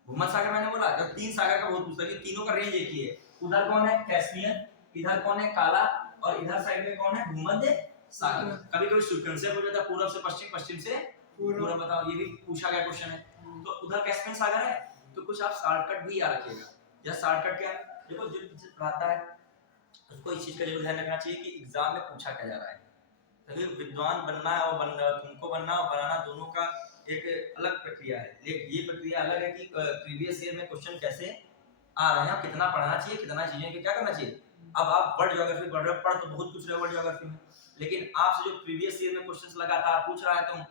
भूमध्य सागर मैंने बोला, जब 3 सागर का बहुत पूछता है, तीनों का रेंज एक ही है, उधर कौन है कैस्पियन, इधर कौन है काला, और इधर साइड में कौन है भूमध्य सागर। कभी कभी सीक्वेंस हो जाता है, पूर्व से पश्चिम, पश्चिम से पूर्व, बताओ, ये भी पूछा गया क्वेश्चन है। तो उधर कैस्पियन सागर है, तो कुछ आप शॉर्टकट भी याद रखिएगा। या शॉर्टकट क्या, देखो जो पढ़ाता है उसको इस चीज का जरूर ध्यान रखना चाहिए कि एग्जाम में पूछा क्या जा रहा है। तभी विद्वान बनना है और तुमको बनना और बनाना दोनों का एक अलग प्रक्रिया है। ये प्रक्रिया अलग है कि प्रीवियस ईयर में क्वेश्चन कैसे आ रहे हैं, कितना पढ़ना चाहिए, कितना चीजें क्या करना चाहिए। अब आप वर्ल्ड ज्योग्राफी पढ़ रहे हो, पढ़ तो बहुत कुछ रहे हो वर्ल्ड ज्योग्राफी में, लेकिन आपसे जो प्रीवियस ईयर में क्वेश्चंस लगातार पूछ रहा है, तुम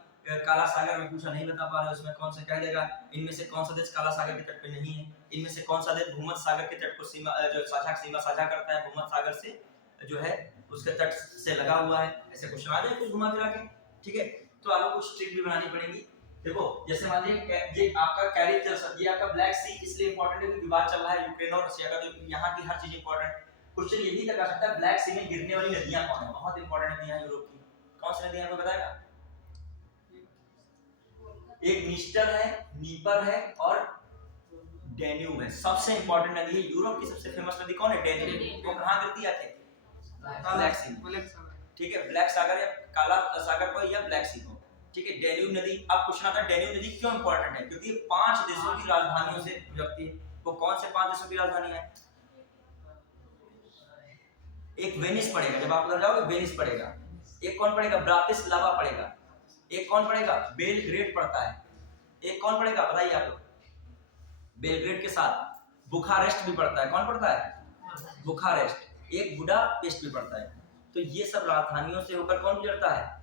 काला सागर में पूछा नहीं बता पा रहे हो, उसमें कौन सा कह देगा, इनमें से कौन सा देश काला सागर के तट पे नहीं है, इनमें से कौन सा देश भूमध्य सागर के तट को सीमा जो सीमा साझा करता है भूमध्य सागर से, जो है उसके तट से लगा हुआ है। ऐसे क्वेश्चन आ जाए कुछ घुमा फिरा के। ठीक है, तो आपको कुछ ट्रिक भी बनानी पड़ेगी। देखो जैसे मान लीजिए ये आपका कैरिज जल संधि, ये आपका ब्लैक सी इसलिए इंपॉर्टेंट है कि विवाद चल रहा है यूक्रेन और रशिया का, तो यहाँ की हर चीज इंपॉर्टेंट। क्वेश्चन ये भी लगा सकता है ब्लैक सी में गिरने वाली नदियां कौन है, बहुत इंपॉर्टेंट नदियां यूरोप की, कौन सी नदियां आपको बताएगा। एक नीस्टर है, नीपर है और डेन्यूब है। सबसे इंपॉर्टेंट नदी है, यूरोप की सबसे फेमस नदी कौन है, डेन्यूब। वो कहां गिरती है आके, ब्लैक सी में। ठीक है, ब्लैक सागर या काला सागर को या ब्लैक सी को। ठीक है, डेन्यूब नदी। अब क्वेश्चन आता है डेन्यूब नदी क्यों इंपॉर्टेंट है, क्योंकि 5 देशों की राजधानियों से गुजरती है। वो कौन से 5 देशों की राजधानी है, एक वेनिस पड़ेगा, जब आप उधर जाओगे वेनिस पड़ेगा, एक कौन पड़ेगा, ब्रातिस्लावा पड़ेगा, एक कौन पड़ेगा, बेलग्रेड पड़ता है, एक कौन पड़ेगा बताइए आप लोग, बेलग्रेड के साथ बुखारेस्ट भी पड़ता है, कौन पड़ता है, बुखारेस्ट, एक बुडापेस्ट भी पड़ता है। तो ये सब राजधानियों से होकर कौन गुजरता है,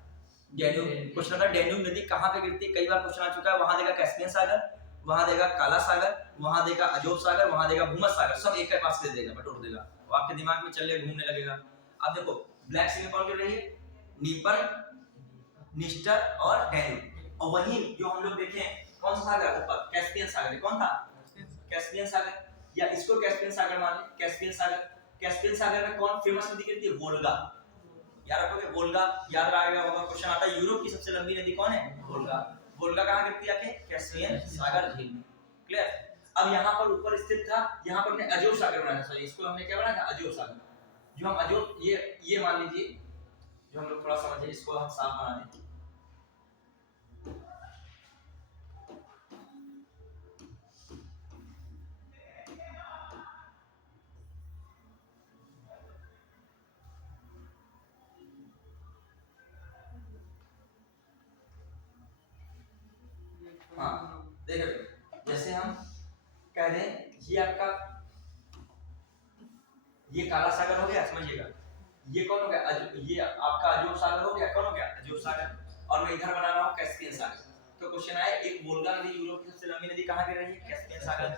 डेन्यूब। क्वेश्चन था डेन्यूब नदी कहां पे गिरती है, कई बार क्वेश्चन आ चुका है। वहां देगा कैस्पियन सागर, वहां देगा काला सागर, वहां देगा अजोव सागर, वहां देगा भूमध्य सागर, सब एक के पास दे देगा, बटोर देगा, वो आपके दिमाग में चलने घूमने लगेगा। अब देखो ब्लैक सी में कौन गिर रही है, नीपर, निस्टर और डेन्यूब। और वही जो हम लोग देखे कौन सा सागर ऊपर, कैस्पियन सागर, कौन था, कैस्पियन सागर, या इसको कैस्पियन सागर मान लें, कैस्पियन सागर। कैस्पियन सागर में कौन फेमस नदी गिरती है, वोल्गा, याद रखोगे वोल्गा, याद रहेगा होगा, क्वेश्चन आता है यूरोप की सबसे लंबी नदी कौन है, वोल्गा। वोल्गा कहां गिरती है, कैस्पियन सागर झील में। क्लियर। अब यहां पर ऊपर स्थित था, यहां पर हमने अजोव सागर बनाया था, सॉरी इसको हमने क्या बनाया था, अजोव सागर। जो हम अजोव ये मान लीजिए, जो हम लोग थोड़ा समझे, इसको हम साफ बना दें। हाँ देखो, जैसे हम कह दें ये आपका ये काला सागर हो गया, समझिएगा। ये कौन हो गया? ये आपका अजोब सागर हो गया। कौन हो गया? अजोब सागर। और मैं इधर बना रहा हूँ कैस्पियन सागर। तो क्वेश्चन आया एक वोल्गा नदी यूरोप की सबसे लंबी नदी कहाँ गिर रही है? कैस्पियन सागर।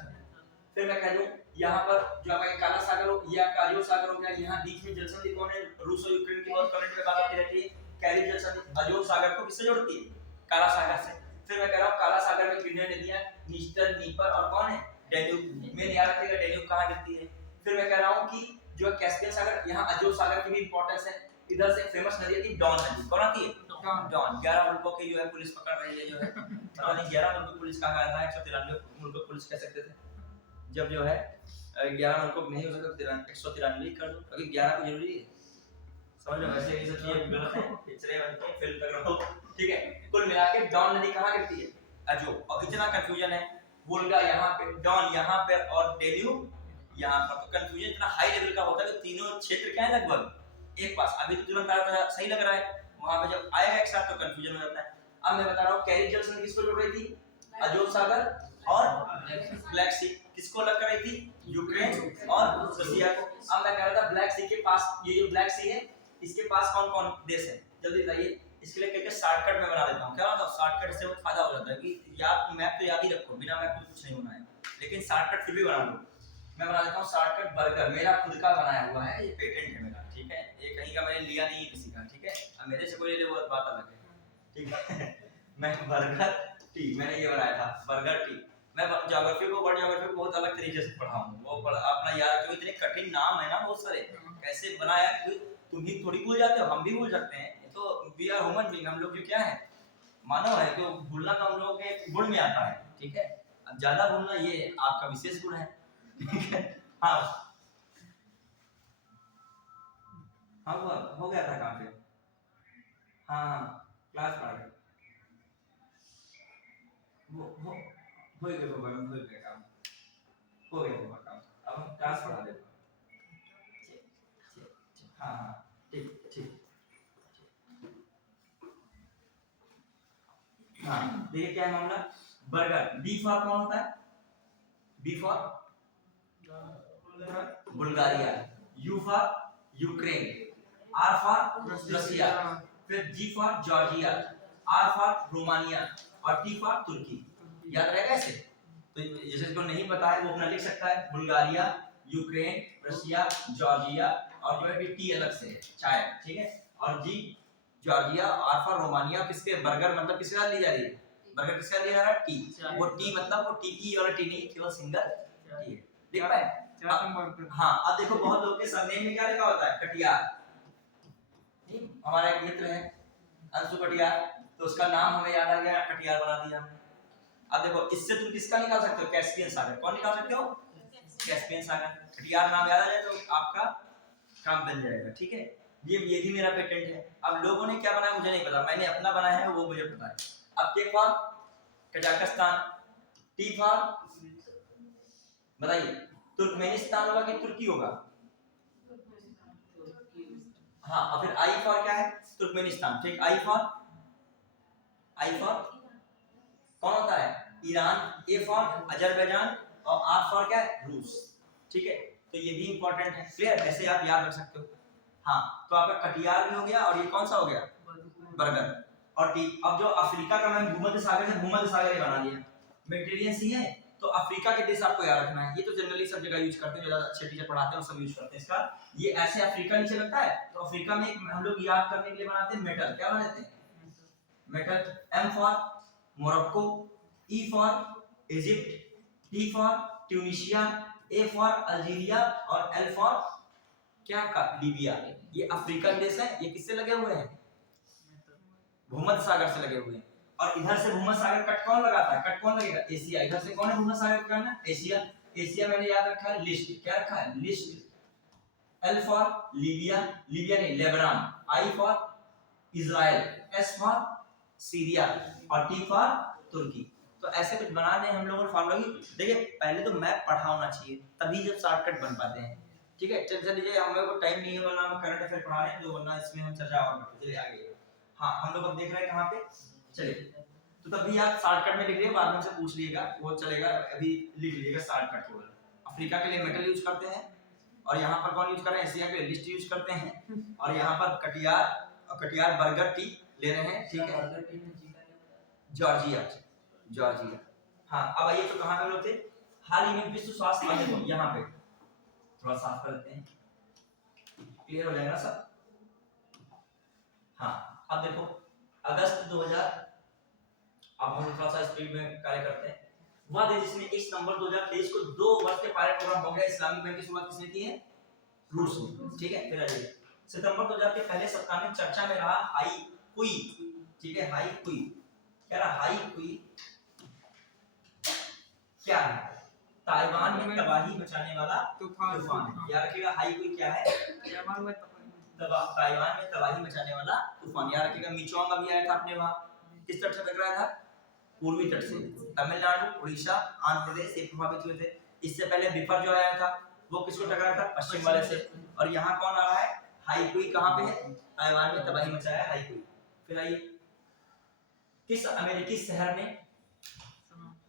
फिर मैं कह दूं यहाँ पर जो आपका काला सागर हो, ये आपका अजोब सागर हो गया। यहाँ बीच में जल संधि कौन है? रूस और यूक्रेन की बहुत करंट में बात आती रहती है। कैरिब जल संधि अजोब सागर को किससे जोड़ती है? काला सागर से। फिर मैं कह रहा हूँ काला सागर में गिरने नदियां नीस्टर, नीपर और कौन है? डेन्यूब। मेन याद रखिएगा डेन्यूब कहाँ गिरती है। फिर मैं कह रहा हूँ कि जो कैस्पियन सागर, यहाँ अजोब सागर की भी इंपॉर्टेंस है। इधर से फेमस नदी है डॉन नदी। कौन आती है? डॉन। 11 मुल्कों की जो है पुलिस पकड़ रही है, जो है पता नहीं 11 मुल्कों की पुलिस कहाँ गया था, 193 मुल्कों की पुलिस कह सकते थे। जब जो है 11 मुल्कों को नहीं हो सकता 193 कर दो, क्योंकि 11 को जरूरी है। समझ लो, वैसे ये सब चीजें गलत है, पिछले बनते हैं फिल्म तक रहो, ठीक है। कुल मिला के डॉन नदी कहाँ गिरती है? अजोब। और इतना कंफ्यूजन है, वोल्गा यहाँ पे, डॉन यहाँ पे और डेन्यूब यहाँ पर। तो कंफ्यूजन इतना हाई लेवल का होता है कि तीनों क्षेत्र क्या है लगभग एक पास। अभी तो तुरंत आया सही लग रहा है, वहां पे जब आएगा एक साथ तो कंफ्यूजन हो जाता है। अब मैं बता रहा हूँ कैरिब जल संधि किसको जोड़ रही थी? अजोब सागर और ब्लैक सी। किसको लग रही थी? यूक्रेन और रसिया को। अब मैं कह रहा था ब्लैक सी के पास, ये जो ब्लैक सी है इसके पास कौन कौन देश है? जल्दी बताइए। इसके लिए क्या शॉर्टकट में बना देता हूँ। क्या मतलब शॉर्टकट से फायदा हो जाता है कि याद मैप तो याद ही रखो, बिना मैप कुछ नहीं होना है, लेकिन शॉर्टकट फिर भी बना लो। मैं बना देता हूँ शॉर्टकट बर्गर, मेरा खुद का बनाया हुआ है, ये पेटेंट है मेरा, ठीक है। ये कहीं का मैंने लिया नहीं है किसी का, ठीक है। अब मेरे से कोई ले ले वो बात अलग है, ठीक है। मैं बर्गर टी मैंने ये बनाया था, बर्गर टी। मैं ज्योग्राफी को, वर्ल्ड ज्योग्राफी को बहुत अलग तरीके से पढ़ा हूँ, वो अपना याद रखो। इतने कठिन नाम है ना बहुत सारे, कैसे बनाया तुम ही थोड़ी भूल जाते हो, हम भी भूल सकते हैं। ये तो वी आर ह्यूमन बीइंग, हम लोग जो क्या है मानव है, तो भूलना तो हम लोगों के गुण में आता है, ठीक है। अब ज्यादा भूलना ये आपका विशेष गुण है, ठीक है। हाँ हाँ वो हो गया था काम पे। हाँ क्लास पढ़ा गया। वो हो गया काम, हो गया होगा काम। अब हम क्लास पढ़ा देते हैं। हाँ हाँ ठीक ठीक। हाँ देखिए क्या है मामला। बर्गर, बी फॉर कौन होता है? B for Bulgaria, U for Ukraine, R for Russia, फिर G for Georgia, R for Romania और टी फॉर तुर्की। याद रहेगा ऐसे? तो जैसे जिसको नहीं पता है वो अपना लिख सकता है, बुल्गारिया, यूक्रेन, रसिया, जॉर्जिया और जो है टी अलग से है शायद, ठीक है। और जी जॉर्जिया, आर फॉर रोमानिया। किसके बर्गर मतलब किसके साथ ली जा रही है? बर्गर किसके साथ लिया जा रहा है? टी। वो टी मतलब वो टी की और टी नहीं, केवल सिंगल टी है। देख पाए? हाँ अब देखो बहुत लोग के सरनेम में क्या लिखा होता है? कटियार। हमारा एक मित्र है अंशु कटियार, तो उसका नाम हमें याद आ गया, कटियार बना दिया हमने। अब देखो इससे तुम किसका निकाल सकते हो? कैस्पियन सागर। कौन निकाल सकते हो? कैस्पियन सागर। कटियार नाम याद आ जाए तो आपका काम बन जाएगा, ठीक है। ये भी मेरा पेटेंट है। अब लोगों ने क्या बनाया मुझे नहीं पता, मैंने अपना बनाया है वो मुझे पता है। अब के फॉर कजाकिस्तान, टी फॉर बताइए तुर्कमेनिस्तान होगा कि तुर्की होगा? हाँ और फिर आई फॉर क्या है? तुर्कमेनिस्तान, ठीक। आई फॉर कौन होता है? ईरान। ए फॉर अजरबैजान और आर फॉर क्या है? रूस, ठीक है। तो ये भी इंपॉर्टेंट है, क्लियर? ऐसे आप याद रख सकते हो। हाँ तो आपका कटियार भी हो गया और ये कौन सा हो गया? बर्गर और टी। अब जो अफ्रीका का मैंने भूमध्य सागर से भूमध्य सागर ही बना दिया, मेडिटेरियन सी है तो अफ्रीका के देश आपको याद रखना है। ये तो जनरली सब जगह यूज करते हैं, ज्यादा अच्छे टीचर पढ़ाते हैं वो सब यूज करते हैं इसका। ये ऐसे अफ्रीका नीचे लगता है तो अफ्रीका में हम लोग याद करने के लिए बनाते हैं मेटल। क्या बनाते हैं? Metal. M for Morocco, E for Egypt, T for Tunisia, A for Algeria और एल फॉर क्या का? लीबिया। ये अफ्रीका के देश है। ये किससे लगे हुए हैं? भूमध्य सागर से लगे हुए हैं। और इधर से भूमध्य सागर कट कौन लगाता है? कट कौन लगेगा? एशिया। इधर से कौन है भूमध्य सागर कट? एशिया। एशिया मैंने याद रखा है लिस्ट। क्या रखा है? List. L for Libya, Libya नहीं Lebanon. I for Israel, S for Syria और टी फॉर तुर्की। तो ऐसे कुछ बना दें हम लोगों ने फॉर्मूला की। देखिए पहले तो मैप पढ़ा होना चाहिए तभी जब शॉर्टकट बन पाते हैं, ठीक है। चल चलिए हम लोग को टाइम नहीं है वरना हम करंट अफेयर पढ़ा रहे हैं, तो वरना इसमें हम चर्चा और करते चलिए आगे। हाँ हम लोग अब देख रहे हैं कहाँ पे, चलिए तो तब भी आप शॉर्टकट में लिख लीजिए, बाद में से पूछ लीजिएगा वो चलेगा, अभी लिख लीजिएगा शॉर्टकट केवल। अफ्रीका के लिए मेटल यूज करते हैं, और यहाँ पर कौन यूज कर रहे हैं, एशिया के लिए लिस्ट यूज करते हैं, और यहाँ पर कटियार बर्गर टी ले रहे हैं, ठीक है, जॉर्जिया, जॉर्जिया। हाँ अब आइए तो कहाँ पे लोग थे, हाल ही में विश्व स्वास्थ्य संगठन, यहाँ पे थोड़ा साफ कर लेते हैं, क्लियर हो जाएगा सब। हाँ अब देखो अगस्त 2000, अब हम थोड़ा सा स्पीड में कार्य करते हैं। वह देश जिसमें 1 सितंबर 2023 को 2 वर्ष के पायलट प्रोग्राम हो गया, इस्लामिक बैंक की शुरुआत किसने की है, रूस ने, ठीक है। फिर आइए सितंबर 2000 के पहले सप्ताह में चर्चा में रहा हाई कुई, ठीक है, हाई कुई, क्या रहा हाई कुई, क्या है, ताइवान में तबाही मचाने वाला तूफान, याद रखिएगा हाई कुई क्या है, ताइवान में तबाही मचाने वाला तूफान, याद रखिएगा। मिचोंग अभी आया था अपने वहां, किस तट से टकराया था, पूर्वी तट से, तमिलनाडु, उड़ीसा, आंध्र प्रदेश से प्रभावित हुए थे। इससे पहले बिफर जो आया था वो किसको टकराया था, पश्चिम वाले से, और यहाँ कौन आ रहा है, हाई कुई कहाँ पे है, ताइवान में तबाही मचाया हाई कुई। फिर आइए किस अमेरिकी शहर ने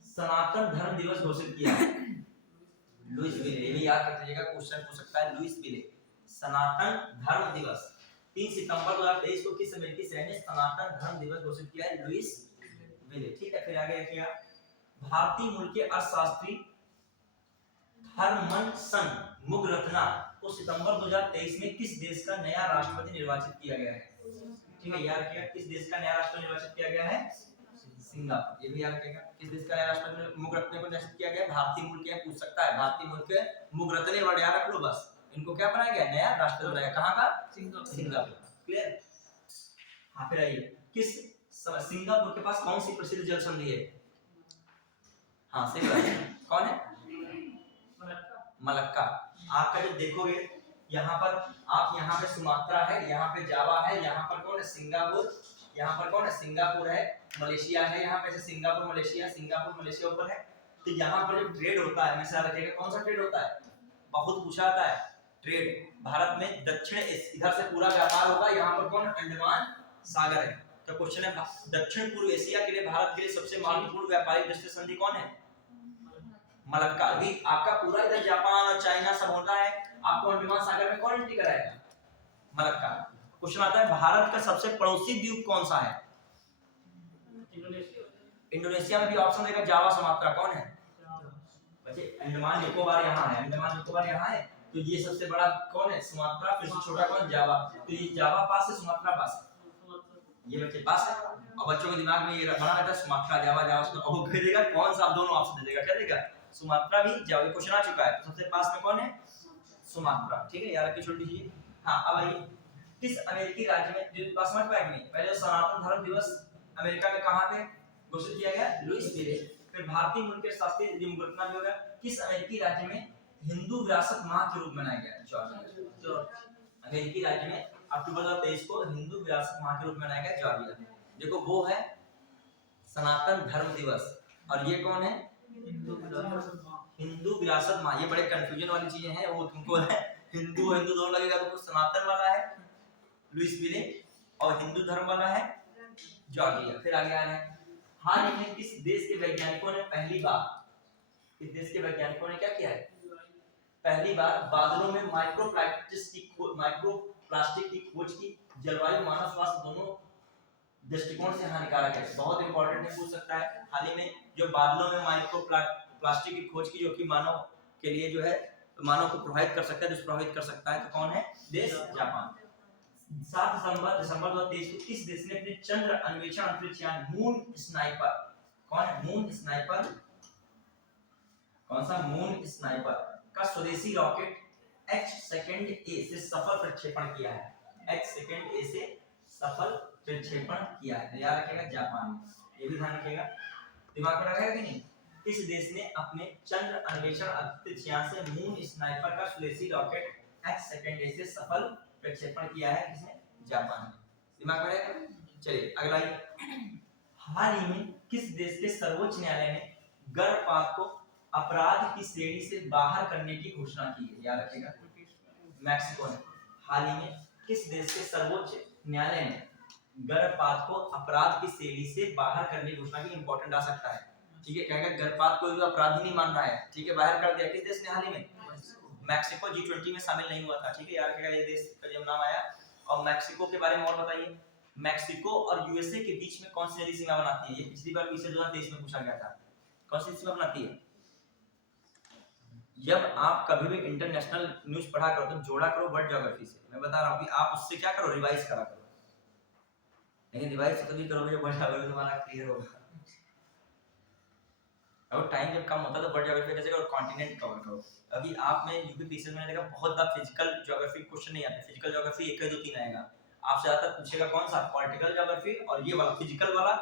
सनातन धर्म दिवस घोषित किया है, लुइसविले, ये भी याद रख लीजिएगा, क्वेश्चन पूछ सकता है, लुइसविले, सनातन धर्म दिवस 3 सितंबर 2023 को किस अमेरिकी शहर ने सनातन धर्म दिवस घोषित किया है, लुइसविले, ठीक है। फिर आगे देखिएगा भारतीय मूल के अर्थशास्त्री हरमनसन मुगरत्ना को सितंबर 2023 में किस देश का नया राष्ट्रपति निर्वाचित किया गया है, ठीक है, याद रखिएगा किस देश का नया राष्ट्रपति निर्वाचित किया गया है, सिंगापुर, ये भी याद रखिएगा। किस देश का नया राष्ट्रपति मुगरत्ने को निश्चित किया गया, भारतीय मूल के, पूछ सकता है, भारतीय मूल के मुगरत्ने वर्ड याद रख लो बस, इनको क्या बनाया गया, नया राष्ट्रपति बनाया, कहां का, सिंगापुर, क्लियर। हाँ फिर आइए किस सिंगापुर के पास कौन सी प्रसिद्ध जल संधि है, हाँ सही बात है, कौन है, मलक्का। आपका जो देखोगे यहाँ पर, आप यहाँ पे सुमात्रा है, यहाँ पे जावा है, यहाँ पर कौन है, सिंगापुर, यहाँ पर कौन है, सिंगापुर है, मलेशिया है, यहाँ पे सिंगापुर मलेशिया ऊपर है। तो यहाँ पर जो ट्रेड होता है, हमेशा रखिएगा, कौन सा ट्रेड होता है, बहुत पूछा जाता है, ट्रेड भारत में दक्षिण, इधर से पूरा व्यापार होगा, यहाँ पर कौन, अंडमान सागर है। तो क्वेश्चन है दक्षिण पूर्व एशिया के लिए, भारत के लिए सबसे महत्वपूर्ण व्यापारिक दृष्टि संधि कौन है, मलक्का। अभी आपका पूरा इधर जापान और चाइना सब होता है, आपको अंडमान सागर में कौन एंट्री कराएगा, मलक्का। क्वेश्चन आता है भारत का सबसे पड़ोसी द्वीप कौन सा है, इंडोनेशिया में भी ऑप्शन देगा, जावा सुमात्रा, कौन है बच्चे, अंडमान निकोबार यहाँ है, अंडमान निकोबार यहाँ है, तो ये सबसे बड़ा कौन है, सुमात्रा, फिर से छोटा कौन, जावा, तो ये जावा पास है, सुमात्रा पास है, ये बच्चे पास है। और बच्चों के दिमाग में ये बना रहता है सुमात्रा जावा, वो कह देगा कौन सा, आप दोनों ऑप्शन दे देगा, क्या देगा, सुमात्रा भी जावा, क्वेश्चन आ चुका है, तो सबसे पास में कौन है, सुमात्रा, ठीक है, याद रखिए, छोड़ दीजिए। हाँ अब आइए किस अमेरिकी राज्य में, समझ पाएंगे नहीं, पहले सनातन धर्म दिवस अमेरिका में कहां पे घोषित किया गया, लुइसविले। फिर भारतीय मूल के शास्त्री मुगरत्ना जो है किस अमेरिकी राज्य में हिंदू विरासत माह के रूप में मनाया गया, जॉर्जिया, अमेरिकी राज्य में अक्टूबर 2023 को हिंदू विरासत माह के रूप में मनाया गया, जॉर्जिया। देखो वो है सनातन धर्म दिवस, और ये कौन है, हिंदू विरासत माह, ये बड़े कंफ्यूजन वाली चीजें हैं, वो तुमको है हिंदू दोनों लगेगा, तो सनातन वाला है लुइसविले, और हिंदू धर्म वाला है जॉर्जिया। फिर आगे आ रहे हैं हाल ही में किस देश के वैज्ञानिकों ने पहली बार, इस देश के वैज्ञानिकों ने क्या किया है, पहली बार बादलों में माइक्रोप्लास्टिक की खोज की, जलवायु मानव स्वास्थ्य दोनों दृष्टिकोण से हानिकारक है, बहुत इंपॉर्टेंट है, पूछ सकता है। हाल ही में जो बादलों में माइक्रोप्लास्टिक की खोज की, जो कि मानव के लिए जो है, मानव को प्रभावित कर सकता है, दुष्प्रभावित कर सकता है, तो कौन है, देश जापान। 7 दिसंबर 2023 को किस देश ने अपने चंद्र अन्वेषण अंतरिक्ष यान मून स्नाइपर, कौन है, मून स्नाइपर, कौन सा, मून स्नाइपर का स्वदेशी रॉकेट H2A से सफल प्रक्षेपण किया है, H2A से सफल प्रक्षेपण किया है, याद रखिएगा, जापान में, ये भी ध्यान रखिएगा, दिमाग में रखेगा कि नहीं। किस देश ने अपने चंद्र अन्वेषण अंतरिक्ष यान से मून स्नाइपर का स्वदेशी रॉकेट H2A से सफल प्रक्षेपण किया है, किसने, जापान ने, दिमाग में रहेगा। चलिए अगला, हाल ही में किस देश के सर्वोच्च न्यायालय ने गर्भपात को अपराध की श्रेणी से बाहर करने की घोषणा की है, याद रखिएगा, मैक्सिको ने। हाल ही में किस देश के सर्वोच्च न्यायालय ने गर्भपात को अपराध की श्रेणी से बाहर करने की घोषणा की। इंपॉर्टेंट आ सकता है, ठीक है। क्या गर्भपात को अपराध ही नहीं मान रहा है, ठीक है, बाहर कर दिया। किस देश ने हाल ही में? मैक्सिको G20 में शामिल नहीं हुआ था, ठीक है यार। क्या ये देश का जब नाम आया। और मैक्सिको के बारे में और बताइए, मैक्सिको और यूएसए के बीच में कौन सी नदी सीमा बनाती है? ये पिछली बार पीछे 2023 में पूछा गया था। कौन सी सीमा बनाती है? जब आप कभी भी इंटरनेशनल न्यूज पढ़ा करो तो जोड़ा करो वर्ल्ड ज्योग्राफी से। मैं बता रहा हूँ कि आप उससे क्या करो, रिवाइज करा करो। लेकिन रिवाइज तभी करोगे जब वर्ल्ड ज्योग्राफी तुम्हारा क्लियर होगा। और टाइम जब कम होता है तो वर्ल्ड ज्योग्राफी कैसे करो, कॉन्टिनेंट कवर करो। अभी आप में यूपी पीसीएस में देखा बहुत बार फिजिकल ज्योग्राफी क्वेश्चन नहीं आते। फिजिकल ज्योग्राफी 1 2 3 आएगा। आपसे ज्यादातर पूछेगा कौन सा, पॉलिटिकल ज्योग्राफी और ये वाला फिजिकल वाला।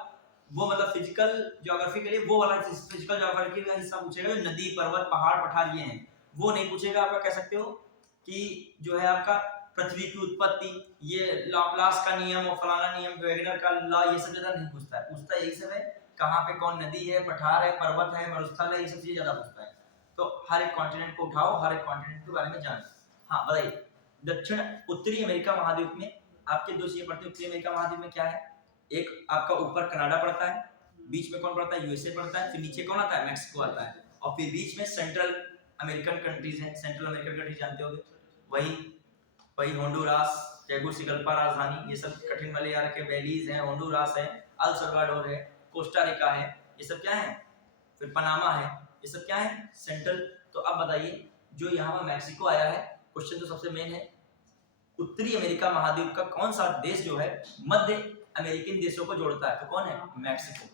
वो मतलब फिजिकल ज्योग्राफी के लिए वो वाला फिजिकल ज्योग्राफी का हिस्सा पूछेगा जो नदी पर्वत पहाड़ पठार ये हैं। वो नहीं पूछेगा आपका, कह सकते हो कि जो है आपका पृथ्वी की उत्पत्ति, ये लाप्लास का नियम और फलाना नियम, वेगनर का लॉ, ये सब ज्यादा नहीं पूछता है। पूछता है यही सब है, कहाँ पे कौन नदी है, पठार है, पर्वत है, मरुस्थल है, ये सब चीजें ज्यादा पूछता है। तो हर एक कॉन्टिनेंट को उठाओ, हर एक कॉन्टिनेंट के बारे में जानो। हाँ बताइए, दक्षिण उत्तरी अमेरिका महाद्वीप में आपके दो चीजें पड़ती है। उत्तरी अमेरिका महाद्वीप में क्या है? एक आपका ऊपर कनाडा पड़ता है, बीच में कौन पड़ता है? यूएसए पड़ता है, फिर नीचे कौन आता है? मैक्सिको आता है, और फिर बीच में सेंट्रल अमेरिकन कंट्रीज हैं। सेंट्रल अमेरिकन कंट्रीज जानते होगे, वही होंडुरास, टेगुसिगल्पा राजधानी, ये सब कठिन मलयार के बेलीज हैं, होंडुरास है, अल सल्वाडोर है, कोस्टा रिका है, ये सब क्या है? फिर पनामा है, ये सब क्या है? सेंट्रल। तो अब बताइए, जो यहाँ पर मैक्सिको आया है, क्वेश्चन तो सबसे मेन है, उत्तरी अमेरिका महाद्वीप का कौन सा देश जो है मध्य अमेरिकन देशों को जोड़ता है? तो कौन है? मैक्सिको।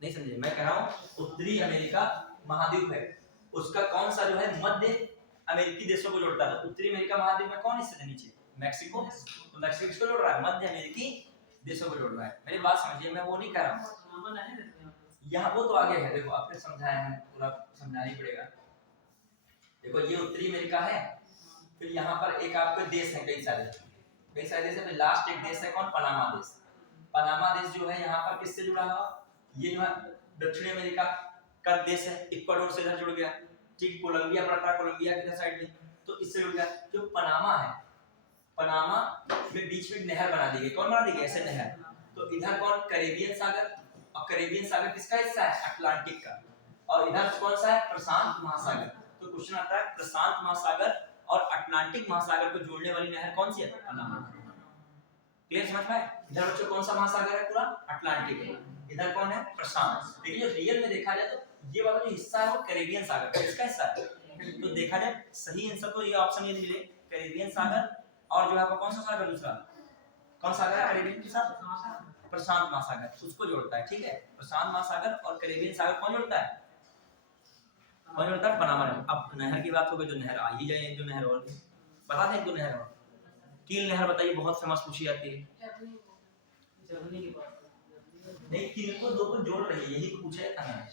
नहीं समझे, मैं कह रहा हूँ उत्तरी अमेरिका महाद्वीप है, उसका कौन सा जो है मध्य अमेरिकी देशों को जोड़ता है? तो उत्तरी अमेरिका महाद्वीप में कौन हिस्से है नीचे? मैक्सिको। तो मैक्सिको किसको जोड़ रहा है? मध्य अमेरिकी देशों को जोड़ रहा है। मेरी बात समझिए, मैं वो नहीं कह रहा हूँ। यहाँ वो तो आगे है, देखो आपने समझाया है, पूरा समझाना ही पड़ेगा। देखो ये उत्तरी अमेरिका है, फिर यहाँ पर एक आपके देश है, कई सारे देश है। लास्ट एक देश है कौन? पनामा देश। पनामा देश जो है यहाँ पर किससे जुड़ा हुआ? ये जो है दक्षिण अमेरिका का देश है, इक्वाडोर से इधर जुड़ गया, ठीक। कोलंबिया पड़ता है, कोलंबिया की साइड में, तो इससे जुड़ गया। जो पनामा है, पनामा में बीच में नहर बना दी गई। कौन बना दी गई ऐसे नहर? तो इधर कौन? कैरेबियन सागर, और कैरेबियन सागर किसका हिस्सा है? अटलांटिक का। और इधर कौन सा है? प्रशांत महासागर। तो क्वेश्चन आता है प्रशांत महासागर और अटलांटिक महासागर को जोड़ने वाली नहर कौन सी है? पनामा। क्लियर समझ में? इधर बच्चों कौन सा महासागर है? पूरा अटलांटिक है। इधर कौन है? प्रशांत। देखिए रियल में देखा जाए तो ये वाला जो हिस्सा है वो कैरेबियन सागर का। किसका हिस्सा है? तो देखा जाए सही आंसर तो ये ऑप्शन ये मिले, कैरेबियन सागर। और जो है कौन सा सागर? दूसरा कौन सागर है कैरेबियन के साथ? प्रशांत महासागर, उसको जोड़ता है, ठीक है। प्रशांत महासागर और कैरेबियन सागर कौन जोड़ता है? कौन जोड़ता है? पनामा। अब नहर की बात हो गई तो नहर आ ही जाए, एक दो नहर और बता दें। एक दो नहर और, कील नहर बताइए, बहुत फेमस पूछी जाती है। नहीं, कील को दो को जोड़ रही है, यही तो पूछा था ना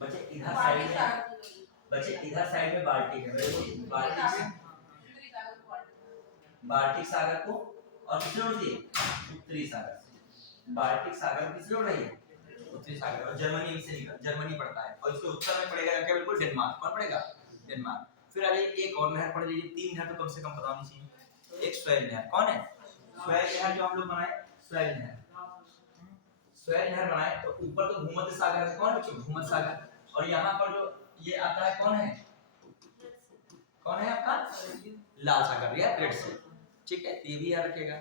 बच्चे। इधर साइड में, बच्चे इधर साइड में बाल्टिक है, बाल्टिक सागर को और किससे जोड़ दिए? उत्तरी सागर। बाल्टिक सागर किससे जोड़ रही है? उत्तरी सागर। और जर्मनी से निकल, जर्मनी पड़ता है, और इसके उत्तर में पड़ेगा क्या? बिल्कुल डेनमार्क। कौन पड़ेगा? डेनमार्क। फिर आ जाइए एक और नहर पड़ लीजिए, 3 नहर तो कम से कम पता होनी चाहिए। एक स्वेल नहर, कौन है? स्वेल नहर जो हम लोग बनाए, स्वेल नहर। स्वेल नहर बनाए तो ऊपर तो भूमध्य सागर है, कौन बच्चों? भूमध्य सागर। और यहाँ पर जो ये आता है कौन है? कौन है आपका? लाल सागर या रेड सी, ठीक है, ये भी याद रखिएगा।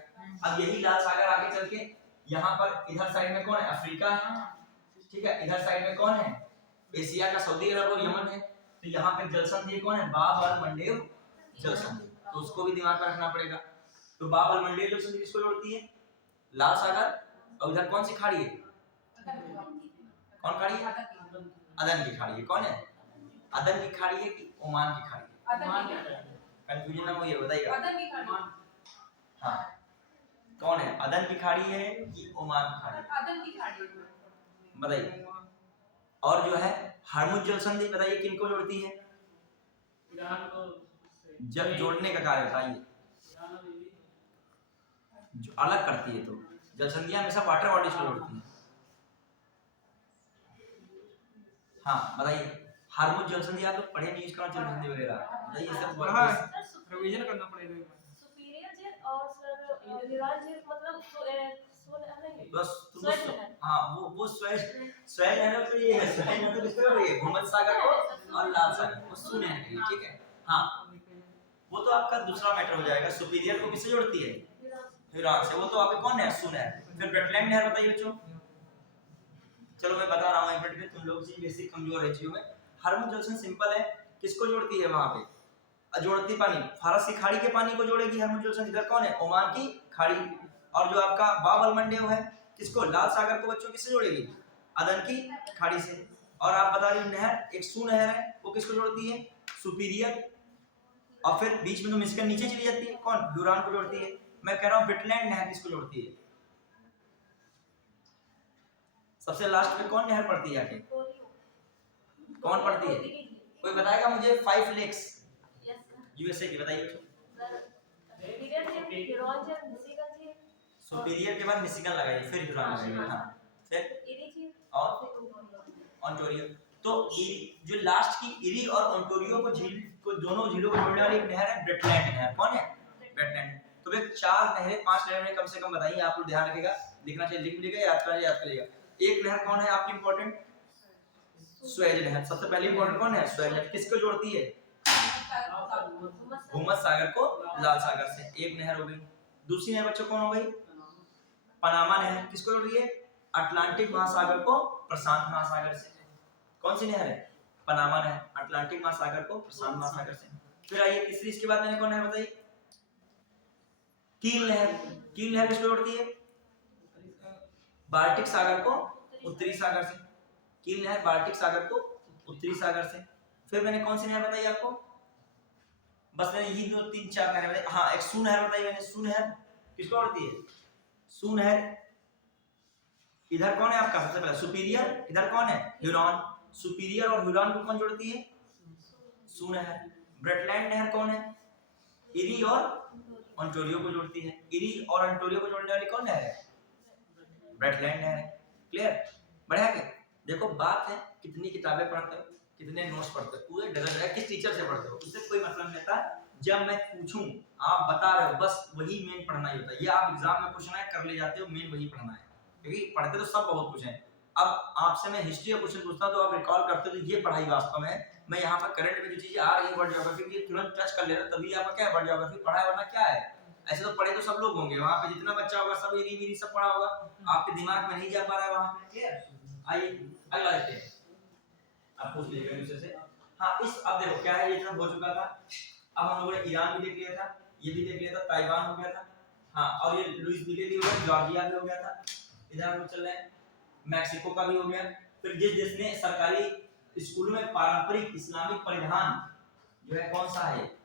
अब यही लाल सागर आगे चल के यहाँ पर इधर साइड में कौन है? अफ्रीका है, ठीक है। इधर साइड में कौन है? एशिया का सऊदी अरब और यमन है। तो यहाँ पे जल संधि कौन है? बाब अल मंडेव जल संधि, तो उसको भी दिमाग में रखना पड़ेगा। तो बाब अल मंडेव जल संधि किसको जोड़ती है? लाल सागर। और इधर कौन सी खाड़ी है? कौन खाड़ी है? अदन की खाड़ी है। कौन है? अदन की खाड़ी है कि ओमान की खाड़ी है? कंफ्यूजन ना हो, ये बताइएगा। अदन की खाड़ी। हाँ, कौन है? अदन की खाड़ी है कि ओमान की खाड़ी? अदन की खाड़ी बताइए। और जो है हरमुज जल संधि बताइए किनको जोड़ती है? ईरान को। जब जोड़ने का कार्य बताइए, जो अलग करती है। तो जल संधियां हमेशा वाटर बॉडीज को जोड़ती है। हाँ बताइए, हार्मोन जल संधि आप लोग पढ़े नहीं, इसका जल संधि वगैरह बताइए, सब रिवीजन करना पड़ेगा। और सर युवराज मतलब नहीं बस तुम स्वेज नहर। हाँ वो स्वेज स्वेज है ना, तो ये है स्वेज नहर, तो किसको जोड़ रही है? भूमध्य सागर को और लाल सागर को, सुने हैं, ठीक है। हाँ वो तो आपका दूसरा मैटर हो जाएगा। सुपीरियर को किससे जोड़ती है? ह्यूरॉन से। वो तो आपके कौन है? सुन है। फिर ब्रेटलैंड नहर बताइए बच्चों। चलो मैं बता रहा हूँ एक मिनट में, तुम लोग चीज बेसिक कमजोर है चीजों में। हार्मोन जंक्शन सिंपल है, किसको जोड़ती है वहां पे? जोड़ती पानी, फारस की खाड़ी के पानी को जोड़ेगी हार्मोन जंक्शन। इधर कौन है? ओमान की खाड़ी। और जो आपका बाब अल मंडेव है, किसको? लाल सागर को बच्चों किससे जोड़ेगी? अदन की खाड़ी से। और आप बता रही नहर एक सू नहर है, वो किसको जोड़ती है? सुपीरियर। और फिर बीच में तो मिस्कन नीचे चली जाती है, कौन? ड्यूरान को जोड़ती है। मैं कह रहा हूँ ब्रिटलैंड नहर किसको जोड़ती है? सबसे लास्ट में कौन नहर पड़ती है आके? कौन पड़ती है? कोई बताएगा मुझे? 5 लेक्स यूएसए की बताइए बच्चों। सुपीरियर के बाद मिशिगन लगाइए, फिर ह्यूरॉन लगाइए। हाँ फिर और ओंटारियो। तो जो लास्ट की इरी और ओंटारियो को झील को, दोनों झीलों को जोड़ने वाली एक नहर है ब्रेटलैंड नहर। कौन है? ब्रेटलैंड। तो वे 4 नहरें 5 नहरें कम से कम बताइए, आप लोग ध्यान रखिएगा, लिखना चाहिए, लिख लीजिएगा, याद करिएगा। एक नहर कौन है आपकी इंपॉर्टेंट? स्वेज नहर। सबसे पहले इंपॉर्टेंट कौन है? स्वेज नहर। किसको जोड़ती है? भूमध्य सागर को लाल सागर से। एक नहर हो गई। दूसरी नहर बच्चों कौन हो गई? पनामा नहर। किसको जोड़ रही है? अटलांटिक महासागर को प्रशांत महासागर से। कौन सी नहर है? पनामा नहर, अटलांटिक महासागर को प्रशांत महासागर से। फिर आइए तीसरी, इसके बाद मैंने कौन नहर बताई? कील नहर। कील नहर किसको जोड़ती है? बाल्टिक सागर को उत्तरी सागर से। कील नहर बाल्टिक सागर को उत्तरी सागर से। फिर मैंने कौन सी नहर बताई आपको? बस मैंने ये 2 3 4 नहर बताई। हाँ एक सू नहर बताई मैंने। सू नहर किसको जोड़ती है? सू नहर। इधर कौन है आपका? सबसे पहले सुपीरियर, इधर कौन है? ह्यूरॉन। सुपीरियर और ह्यूरॉन को कौन जोड़ती है? सू नहर। ब्रेटलैंड नहर कौन है? इरी और ओंटारियो को जोड़ती है। इरी और ओंटारियो को जोड़ने वाली कौन नहर है? ब्रेटलैंड नहर है। क्लियर? बढ़िया के देखो, बात है कितनी किताबें पढ़ते हो, कितने नोट्स पढ़ते हो, पूरे डजन है, किस टीचर से पढ़ते हो, उससे कोई मतलब नहीं था। जब मैं पूछूं आप बता रहे हो, बस वही मेन पढ़ना ही होता है। ये आप एग्जाम में क्वेश्चन है कर ले जाते हो, मेन वही पढ़ना है, क्योंकि पढ़ते तो सब बहुत कुछ है। अब आपसे मैं हिस्ट्री का क्वेश्चन पूछता हूं तो आप रिकॉल करते हो, तो ये पढ़ाई वास्तव में मैं यहाँ पर करंट में जो चीजें आ रही है वर्ल्ड ज्योग्राफी की, तुरंत टच कर ले रहा, तभी आपका क्या है वर्ल्ड ज्योग्राफी पढ़ा है, वरना क्या है? ऐसे तो पढ़े तो सब लोग होंगे, वहां पे जितना बच्चा होगा सब इरी वीरी सब पढ़ा होगा, आपके दिमाग में नहीं जा पा रहा है वहां पे। क्लियर? आइए अगला देखते हैं, आप पूछ लीजिएगा दूसरे से। हाँ इस, अब देखो क्या है, ये सब हो चुका था। अब हम लोगों ने ईरान भी देख लिया था, ये भी देख लिया था, ताइवान हो गया था, हाँ और ये लुइस विले भी हो गया, जॉर्जिया भी हो गया था, इधर हम चल रहे हैं, मैक्सिको का भी हो गया। फिर जिस देश ने सरकारी स्कूल में पारंपरिक इस्लामिक परिधान जो है कौन सा है?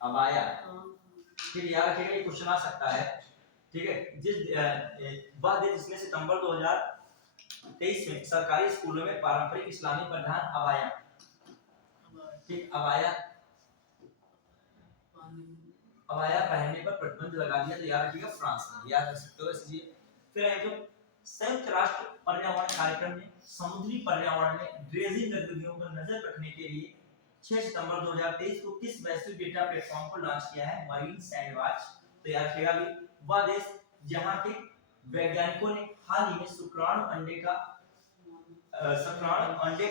अबाया। फिर याद रखिएगा ये क्वेश्चन आ सकता है, ठीक है। वह देश जिसने सितंबर 2023 में सरकारी स्कूलों में पारंपरिक इस्लामी परिधान अबाया, ठीक, अबाया पहनने पर प्रतिबंध लगा दिया, तो याद रखिएगा फ्रांस ने, याद रख सकते हो इसलिए। फिर है जो संयुक्त राष्ट्र पर्यावरण कार्यक्रम में समुद्री पर्यावरण में ड्रेजिंग गतिविधियों पर नजर रखने के लिए 6 सितंबर 2023 को किस वैश्विक डेटा प्लेटफॉर्म को लॉन्च किया है? Marine sand watch. तो याद रखिएगा वह देश जहां के वैज्ञानिकों ने हाल ही में शुक्राणु अंडे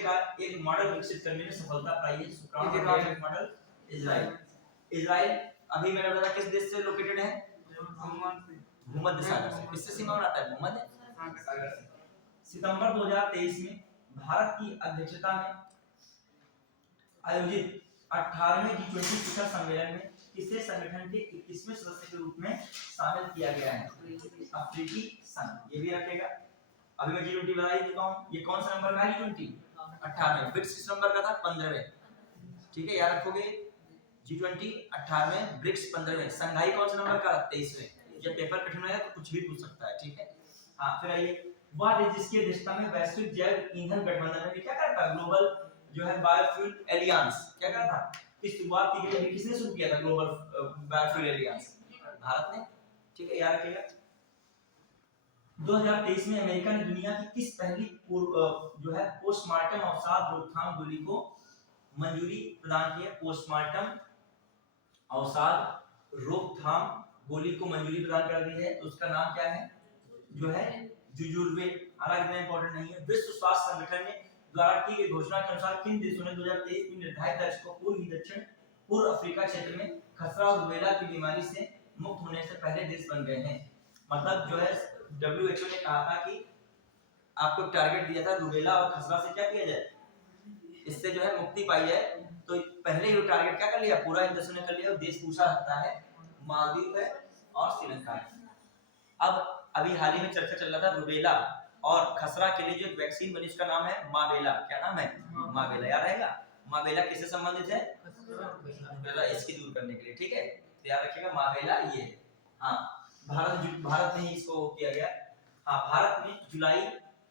का एक मॉडल विकसित करने में सफलता पाई है। शुक्राणु अंडे का मॉडल इजराइल अभी मैंने बताया किस देश से लोकेटेड है? भूमध्य सागर से। किससे सीमा बनाता है? भूमध्य सागर से। सितंबर 2023 में भारत की अध्यक्षता में आयोजित 18वें G20 शिखर सम्मेलन में किसे संगठन के 21वें सदस्य के रूप में शामिल किया गया है? अफ्रीकी संघ। ये भी रखेगा। अभी मैं G20 बता ही देता हूँ, ये कौन सा नंबर का है? G20 18वें। ब्रिक्स किस नंबर का था? 15वें। ठीक है, याद रखोगे। G20 18वें, ब्रिक्स 15वें, संघाई कौन सा नंबर का? 23वें। जब पेपर कठिन होगा तो कुछ भी पूछ सकता है, ठीक है। हाँ फिर आइए, वह देश जिसकी अध्यक्षता में वैश्विक जैव ईंधन गठबंधन में क्या करता है? ग्लोबल जो है बायोफ्यूल एलियंस क्या करा था? इस शुरुआत की गई, किसने शुरू किया था ग्लोबल बायोफ्यूल एलियंस? भारत ने। ठीक है, याद रखिएगा। 2023 में अमेरिका ने दुनिया की किस पहली जो है पोस्टमार्टम अवसाद रोकथाम गोली को मंजूरी प्रदान की है? पोस्टमार्टम अवसाद रोकथाम गोली को मंजूरी प्रदान कर दी है, तो उसका नाम क्या है? जो है जुजुर्वे। हालांकि इतना इंपॉर्टेंट नहीं है। विश्व स्वास्थ्य संगठन ने द्वारा की गई घोषणा के अनुसार किन देशों ने 2023 में निर्धारित लक्ष्य को पूर्वी दक्षिण पूर्व अफ्रीका क्षेत्र में खसरा और रूबेला की बीमारी से मुक्त होने से पहले देश बन गए हैं? मतलब जो है WHO ने कहा था कि आपको टारगेट दिया था रूबेला और खसरा से क्या किया जाए, इससे जो है मुक्ति पाई जाए। तो पहले ही टारगेट क्या कर लिया, पूरा इन देशों ने कर लिया। देश पूछा रहता है मालदीव है और श्रीलंका है। अब अभी हाल ही में चर्चा चल रहा था रूबेला और खसरा के लिए जो एक वैक्सीन बनी उसका नाम है माबेला। क्या नाम है? माबेला। याद रहेगा माबेला किससे संबंधित है? इसकी दूर करने के लिए, ठीक है, तो याद रखिएगा माबेला ये। हाँ, भारत में ही इसको किया गया। हाँ, भारत में जुलाई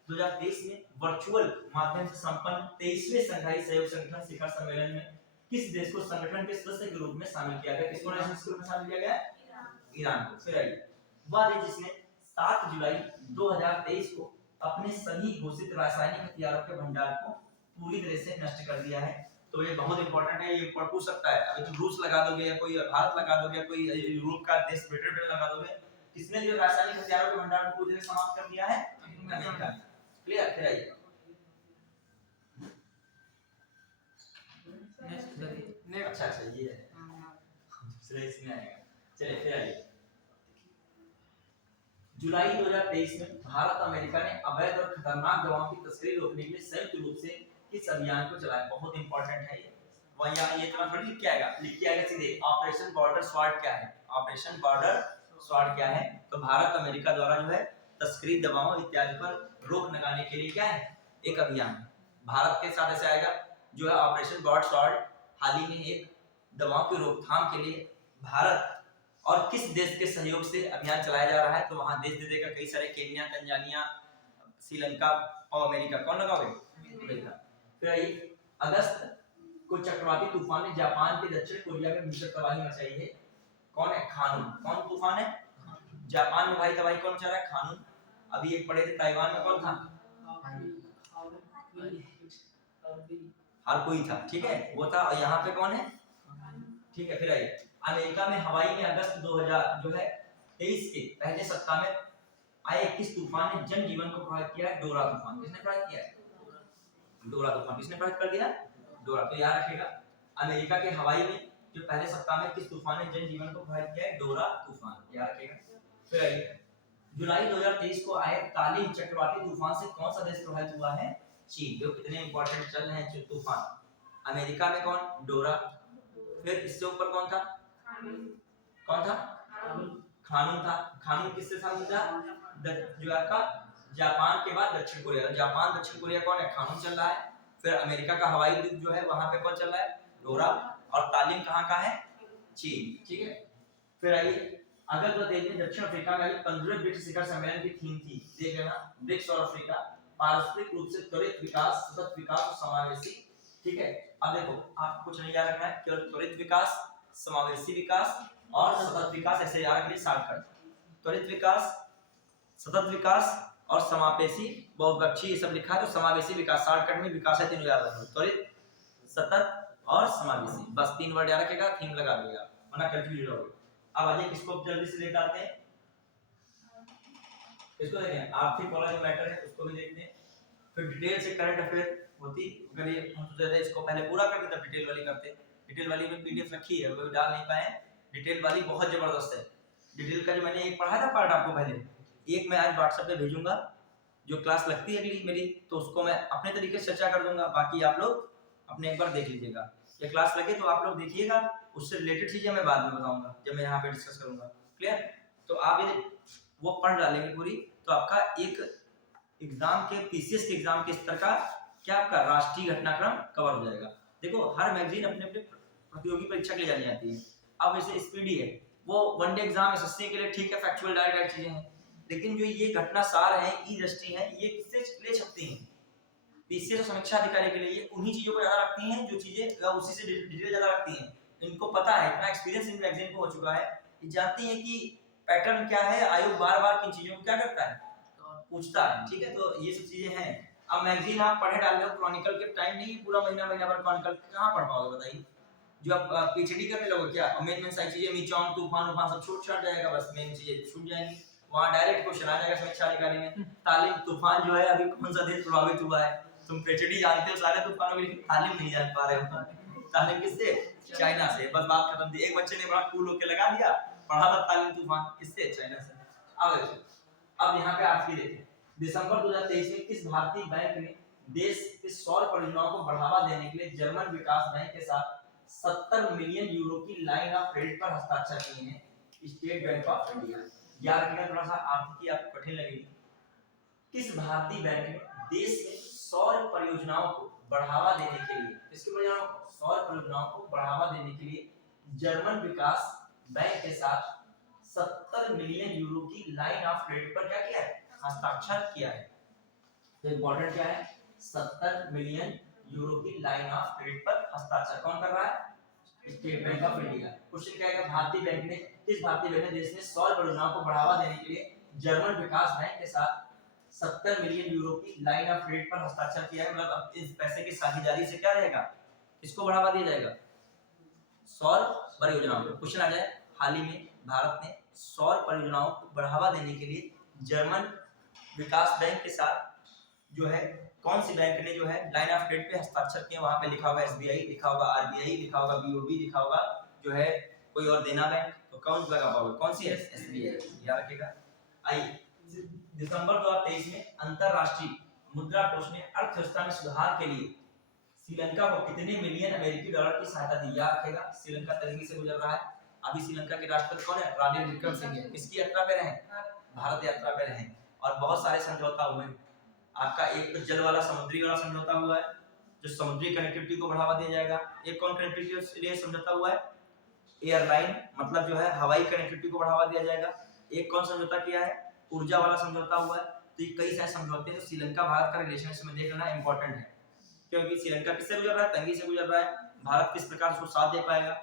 2023 में वर्चुअल माध्यम से संपन्न 23वें शंघाई सहयोग संगठन शिखर सम्मेलन में किस देश को संगठन के सदस्य के रूप में शामिल किया गया? किसको इसके रूप में शामिल किया गया? ईरान को। फिर आइए, वह देश जिसने 7 जुलाई 2023 को अपने सभी घोषित रासायनिक हथियारों के भंडार को पूरी तरह से नष्ट कर दिया है। तो ये बहुत इंपॉर्टेंट है, ये पूछ सकता है। अभी तुम रूस लगा दोगे या कोई भारत लगा दोगे या कोई यूरोप का देश ब्रिटेन लगा दोगे, किसने जो रासायनिक हथियारों के भंडार को पूरी तरह समाप्त कर दिया है? अमेरिका। क्लियर? फिर आइए अच्छा ये है दूसरे इसमें आएगा। चलिए फिर आइए, जुलाई 2023 में भारत अमेरिका ने अवैध और खतरनाक दवाओं की तस्करी रोकने के लिए संयुक्त रूप से किस अभियान को चलाया? बहुत इंपॉर्टेंट है ये। वह यहाँ ये तरह थोड़ी लिख के आएगा सीधे। ऑपरेशन बॉर्डर स्वाड क्या है? ऑपरेशन बॉर्डर स्वाड क्या है? तो भारत अमेरिका द्वारा जो है तस्करी दवाओं इत्यादि पर रोक लगाने के लिए क्या है? एक अभियान। भारत के साथ ऐसे आएगा जो है ऑपरेशन बॉर्डर स्वाड। हाल ही में एक दवाओं की रोकथाम के लिए भारत और किस देश के सहयोग से अभियान चलाया जा रहा है? तो वहां देश दे देगा कई सारे, केन्या, तंजानिया, श्रीलंका और अमेरिका। कौन लगाओगे? अमेरिका। फिर आइए, अगस्त को चक्रवाती तूफान ने जापान के दक्षिण कोरिया में भीषण तबाही मचाई है। कौन है? खानून। कौन तूफान है? जापान में भाई तबाही कौन मचा रहा है? खानून। अभी एक पड़े थे ताइवान में, कौन था? हर कोई था, ठीक है, वो था। और यहाँ पे कौन है? ठीक है। फिर आइए, अमेरिका में हवाई में अगस्त 2023 के पहले सप्ताह में आए किस तूफान ने जनजीवन को प्रभावित किया है? डोरा तूफान। किसने प्रभावित किया है? डोरा तूफान। किसने प्रभावित कर दिया? डोरा। तो याद रखिएगा, अमेरिका के हवाई में जो पहले सप्ताह में किस तूफान ने जनजीवन को प्रभावित किया है? डोरा तूफान। याद रखिएगा। फिर आइए, जुलाई 2023 को आए तालिम चक्रवाती तूफान से कौन सा देश प्रभावित हुआ है? चीन। जो कितने इंपॉर्टेंट चल रहे हैं तूफान। अमेरिका में कौन? डोरा। फिर इससे ऊपर कौन था? कौन था? खानून था। खानून किससे शामिल था? जो आपका जापान के बाद दक्षिण कोरिया। जापान दक्षिण कोरिया कौन है? खानून चल रहा है। फिर अमेरिका का हवाई युद्ध जो है वहां पे कौन चल रहा है? डोरा। और तालीम कहाँ का है? चीन। ठीक है। फिर आइए, अगस्त 2023 में दक्षिण अफ्रीका में 15वें ब्रिक्स शिखर सम्मेलन की थीम थी, देख लेना, ब्रिक्स और अफ्रीका पारस्परिक रूप से त्वरित विकास, सतत विकास और समावेशी। ठीक है। अब देखो, आपको कुछ नहीं याद रखना है, केवल त्वरित विकास, समावेशी विकास और सतत विकास, ऐसे याद रखिए शॉर्टकट। त्वरित विकास, सतत विकास और समावेशी, बहुपक्षीय ये सब लिखा है, तो समावेशी विकास शॉर्टकट में विकास है, तीनों याद रखो, त्वरित, सतत और समावेशी। बस 3 वर्ड याद रखिएगा, थीम लगा देगा, वरना कंफ्यूज होगे। अब आइए इसको जल्दी से देख आते हैं। इसको देखें, आर्थिक वाला जो मैटर है उसको भी देखते हैं। फिर डिटेल से करंट अफेयर होती, अगर ये हम सोचते थे इसको पहले पूरा कर देते, डिटेल वाली करते। डिटेल वाली में पीडीएफ रखी है, वो डाल नहीं पाए। डिटेल वाली बहुत जबरदस्त है। डिटेल का जो मैंने एक पढ़ा था पार्ट आपको पहले, एक मैं आज व्हाट्सएप पे भेजूंगा, जो क्लास लगती है अगली मेरी, तो उसको मैं अपने तरीके से चर्चा कर दूंगा, बाकी आप लोग अपने एक बार देख लीजिएगा। ये क्लास लगे तो आप लोग देखिएगा, उससे रिलेटेड चीजें मैं बाद में बताऊंगा जब मैं यहाँ पे डिस्कस करूंगा। क्लियर? तो आप ये वो पढ़ डालेंगे पूरी, तो आपका एक एग्जाम के पीसीएस के एग्जाम के स्तर का क्या आपका राष्ट्रीय घटनाक्रम कवर हो जाएगा। देखो, हर मैगजीन अपने अपने प्रतियोगी परीक्षा के लिए जानी जाती है। अब जैसे स्पीडी है, वो वनडे एग्जाम एसएससी के लिए ठीक है, फैक्चुअल डायरेक्ट चीजें हैं, लेकिन जो ये घटना सार है, ई दृष्टि है, ये किससे ले सकती हैं? पीसीएस और समीक्षा अधिकारी के लिए ये उन्हीं चीजों को ज्यादा रखती हैं जो चीजें उसी से डिटेल ज्यादा रखती हैं। इनको पता है, इतना एक्सपीरियंस इन मैगजीन को हो चुका है, ये जानती है कि पैटर्न क्या है, आयोग बार-बार किन चीजों को क्या करता है, पूछता है, ठीक है। तो ये सब चीजें हैं। अब मैगजीन आप पढ़े डाल रहे हो, क्रॉनिकल के टाइम नहीं है, पूरा महीना महीना भर क्रॉनिकल कहाँ पढ़ पाओगे बताइए। जो आप पीएचडी करने लगो क्या, मेन सारी चीजें मीचोंग तूफान उफान सब छूट छाट जाएगा, बस मेन चीजें छूट जाएंगी। वहाँ डायरेक्ट क्वेश्चन आ जाएगा समीक्षा अधिकारी में। तालिम तूफान जो है अभी कौन सा देश प्रभावित हुआ है, तुम पीएचडी जानते हो सारे तूफानों की, लेकिन तालिम नहीं जान पा रहे हो। तालिम किससे, चाइना से, बस बात खत्म थी। एक बच्चे ने बड़ा कूल होकर लगा दिया, पढ़ा था तालिम तूफान किससे, चाइना से। अब यहाँ पे आप ही देखें, दिसंबर 2023 में किस भारतीय बैंक ने देश के सौर परियोजनाओं को बढ़ावा देने के लिए जर्मन विकास बैंक के साथ 70 मिलियन यूरो की लाइन ऑफ क्रेडिट पर हस्ताक्षर किए हैं। State bank of India. याद रखिएगा, थोड़ा सा आर्थिक आपको कठिन लगेगी। किस भारतीय बैंक ने देश में सौर परियोजनाओं को बढ़ावा देने के लिए, किसकी परियोजनाओं को, सौर परियोजनाओं को बढ़ावा देने के लिए जर्मन विकास बैंक के साथ 70 मिलियन यूरो की लाइन ऑफ क्रेडिट पर क्या किया है, हस्ताक्षर किया है। तो इंपॉर्टेंट क्या है, 70 मिलियन यूरो की लाइन ऑफ क्रेडिट पर हस्ताक्षर कौन कर रहा है, state bank of India. Question क्या है, भारतीय बैंक ने, किस भारतीय बैंक ने देश में सौर परियोजनाओं को बढ़ावा देने के लिए जर्मन विकास बैंक के साथ 70 मिलियन यूरो की लाइन ऑफ क्रेडिट पर हस्ताक्षर किया है। मतलब अब इस पैसे की साझेदारी से क्या रहेगा, किसको बढ़ावा दिया जाएगा, सौर परियोजनाओं को। क्वेश्चन आ जाए, हाल ही में भारत ने सौर परियोजनाओं को बढ़ावा देने के लिए जर्मन विकास बैंक के साथ जो है, कौन सी बैंक ने जो है लाइन ऑफ क्रेडिट पे हस्ताक्षर किए, वहां पे लिखा होगा एसबीआई, लिखा होगा आरबीआई, लिखा होगा बीओबी, लिखा होगा जो है कोई और देना बैंक, तो कौन लगा पाओगे, कौन सी है, एसबीआई। याद रखिएगा। आइए, दिसंबर 2023 में अंतरराष्ट्रीय मुद्रा कोष ने अर्थव्यवस्था में सुधार के लिए श्रीलंका को कितने मिलियन अमेरिकी डॉलर की सहायता दी। याद रखिएगा, श्रीलंका तंगी से गुजर रहा है। अभी श्रीलंका के राष्ट्रपति कौन है, रानिल विक्रमसिंघे। किसकी यात्रा पे रहे, भारत यात्रा पे रहे, और बहुत सारे समझौता हुए। आपका एक तो जल वाला, समुद्री वाला समझौता हुआ है, जो समुद्री कनेक्टिविटी को बढ़ावा दिया जाएगा। एक कौन कनेक्टिविटी के लिए समझौता हुआ है, एयरलाइन, मतलब जो है हवाई कनेक्टिविटी को बढ़ावा दिया जाएगा। एक कौन समझौता किया है, ऊर्जा वाला समझौता हुआ है। तो ये कई सारे समझौते हैं। श्रीलंका भारत का रिलेशनशिप में देख लेना इंपॉर्टेंट है, क्योंकि श्रीलंका किससे गुजर रहा है, तंगी से गुजर रहा है। भारत किस प्रकार उसको साथ दे पाएगा,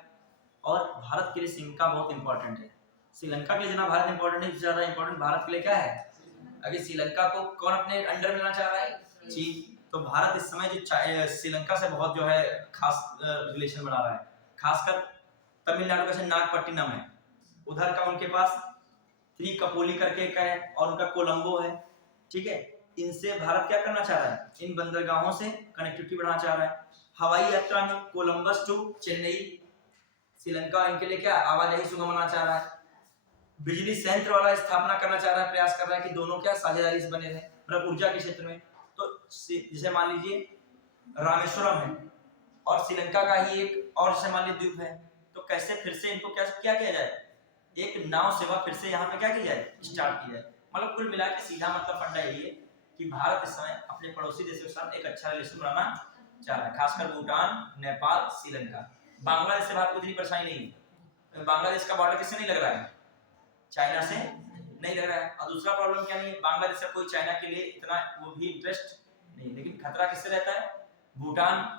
और भारत के लिए श्रीलंका बहुत इंपॉर्टेंट है। श्रीलंका के लिए जितना भारत इंपॉर्टेंट है, ज्यादा इंपॉर्टेंट भारत के लिए क्या है। अगर श्रीलंका को कौन अपने अंडर लेना चाह रहा है, चीन। तो भारत इस समय जो श्रीलंका से बहुत जो है खास रिलेशन बना रहा है। खासकर तमिलनाडु का नागपट्टिनम है, उधर का उनके पास त्रिकपोली करके का है, और उनका कोलंबो है, ठीक है। इनसे भारत क्या करना चाह रहा है, इन बंदरगाहों से कनेक्टिविटी बढ़ाना चाह रहा है। हवाई यात्रा में कोलंबस टू चेन्नई, श्रीलंका इनके लिए क्या आवाजाही सुगम बनाना चाह रहा है। बिजली संयंत्र वाला स्थापना करना चाह रहा है, प्रयास कर रहा है कि दोनों क्या साझेदारी से बने रहे, मतलब ऊर्जा के क्षेत्र में। तो जैसे मान लीजिए रामेश्वरम है, और श्रीलंका का ही एक और जैसे मान लीजिए द्वीप है, तो कैसे फिर से इनको क्या किया जाए, एक नाव सेवा फिर से यहाँ पे क्या की जाए, स्टार्ट की जाए। मतलब कुल मिला के सीधा मतलब फंडा यही है कि भारत इस समय अपने पड़ोसी देशों के साथ एक अच्छा रिलेशन बनाना चाह रहा है, खासकर भूटान, नेपाल, श्रीलंका। बांग्लादेश से भारत को इतनी परेशानी नहीं है। बांग्लादेश का बॉर्डर किससे नहीं लग रहा है, चाइना से नहीं लग रहा है। और दूसरा प्रॉब्लम क्या नहीं है, बांग्लादेश से कोई चाइना के लिए इतना वो भी इंटरेस्ट नहीं, लेकिन खतरा किससे रहता है, भूटान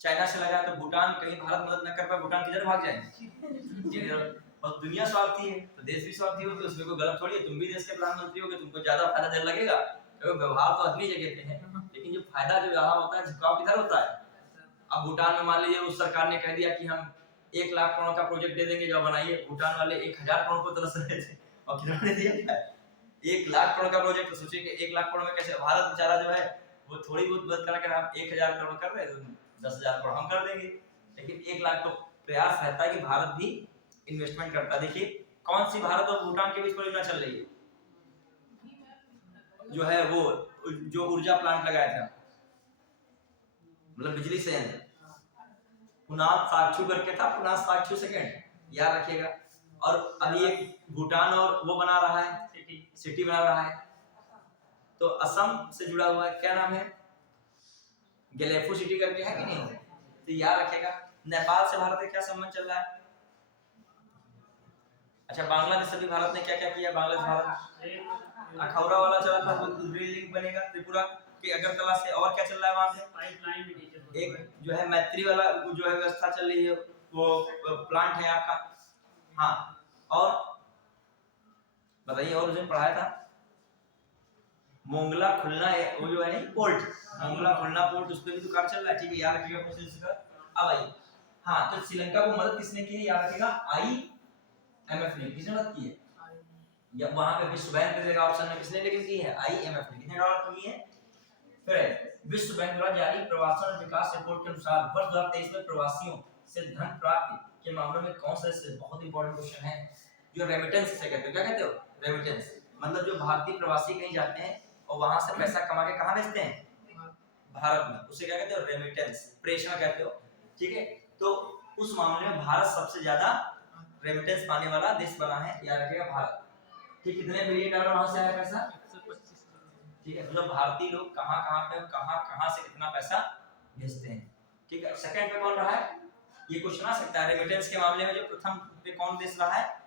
चाइना से लगा, तो भूटान कहीं भारत मदद न कर पाए, भूटान किधर भाग जाएंगे। और दुनिया स्वार्थी है, तो देश भी स्वार्थी हो, तो उसमें कोई गलत थोड़ी है। तुम भी देश के प्रधानमंत्री हो, तुमको ज्यादा फायदा देर लगेगा, क्योंकि व्यवहार तो अगली जगह पे है, लेकिन जो फायदा जो यहाँ होता है, झुकाव किधर होता है। अब भूटान में मान लीजिए उस सरकार ने कह दिया कि हम 1 लाख करोड़ का प्रोजेक्ट दे देंगे, जो बनाइए। भूटान वाले 1000 करोड़ को तरस रहे थे, और किन्होंने दिया 1 लाख करोड़ का प्रोजेक्ट। तो सोचिए कि 1 लाख करोड़ में कैसे भारत बेचारा जो है वो थोड़ी बहुत मदद करा कर, हम 1000 करोड़ कर रहे हैं, 10,000 करोड़ हम कर देंगे। लेकिन 1 लाख तो प्रयास रहता है कि भारत भी इन्वेस्टमेंट करता है। देखिए कौन सी भारत और भूटान के बीच परियोजना चल रही है, जो है वो जो ऊर्जा प्लांट लगाया था, मतलब बिजली संयंत्र, पुनात साक्षु करके था, पुनात साक्षु सेकंड, याद रखिएगा। और अभी एक भूटान और वो बना रहा है, सिटी बना रहा है, तो असम से जुड़ा हुआ है, क्या नाम है, गेलेफू सिटी करके है कि नहीं, तो याद रखिएगा। नेपाल से भारत का क्या संबंध चल रहा है। अच्छा, बांग्लादेश से भी भारत ने क्या क्या किया, बांग्लादेश भारत अखौरा वाला चला था, रेल लिंक बनेगा त्रिपुरा के अगरतला से। और क्या चल रहा है वहां पे, पाइपलाइन, एक जो है मैत्री वाला जो है व्यवस्था चल रही है, वो प्लांट है आपका। हाँ, और बताइए, और उसने पढ़ाया था मोंगला खुलना है, वो जो है नहीं पोर्ट, मोंगला खुलना पोर्ट, उस पे भी तो काम चल रहा है, ठीक है, याद रखिएगा प्रोसेस का। अब आइए, हाँ तो श्रीलंका को मदद किसने की है, याद रखिएगा IMF ने, किसने मदद की है, या वहां पे विश्व बैंक देगा ऑप्शन में, किसने लेकिन की है, IMF ने, कितने डॉलर की है। फिर विश्व बैंक द्वारा जारी प्रवासन और विकास रिपोर्ट के अनुसार वर्ष 2023 में प्रवासियों से धन प्राप्ति के मामले में कौन सा, इससे बहुत इंपॉर्टेंट क्वेश्चन है, जो रेमिटेंस से कहते हो, क्या कहते हो, रेमिटेंस, मतलब जो भारतीय प्रवासी कहीं जाते हैं और वहां से पैसा कमा के कहां भेजते हैं, भारत में, उसे क्या कहते हो, रेमिटेंस, प्रेषण कहते हो, ठीक है। तो उस मामले में भारत सबसे ज्यादा रेमिटेंस पाने वाला देश बना है, याद रखिएगा भारत, ठीक, कितने बिलियन डॉलर वहां से आया पैसा, ठीक है। मतलब भारतीय लोग कहां-कहां पे कहां से कितना पैसा भेजते हैं, ठीक है। सेकंड पे कौन रहा है, ये क्वेश्चन आ सकता है, रेमिटेंस के मामले में जो प्रथम पे कौन देश रहा है,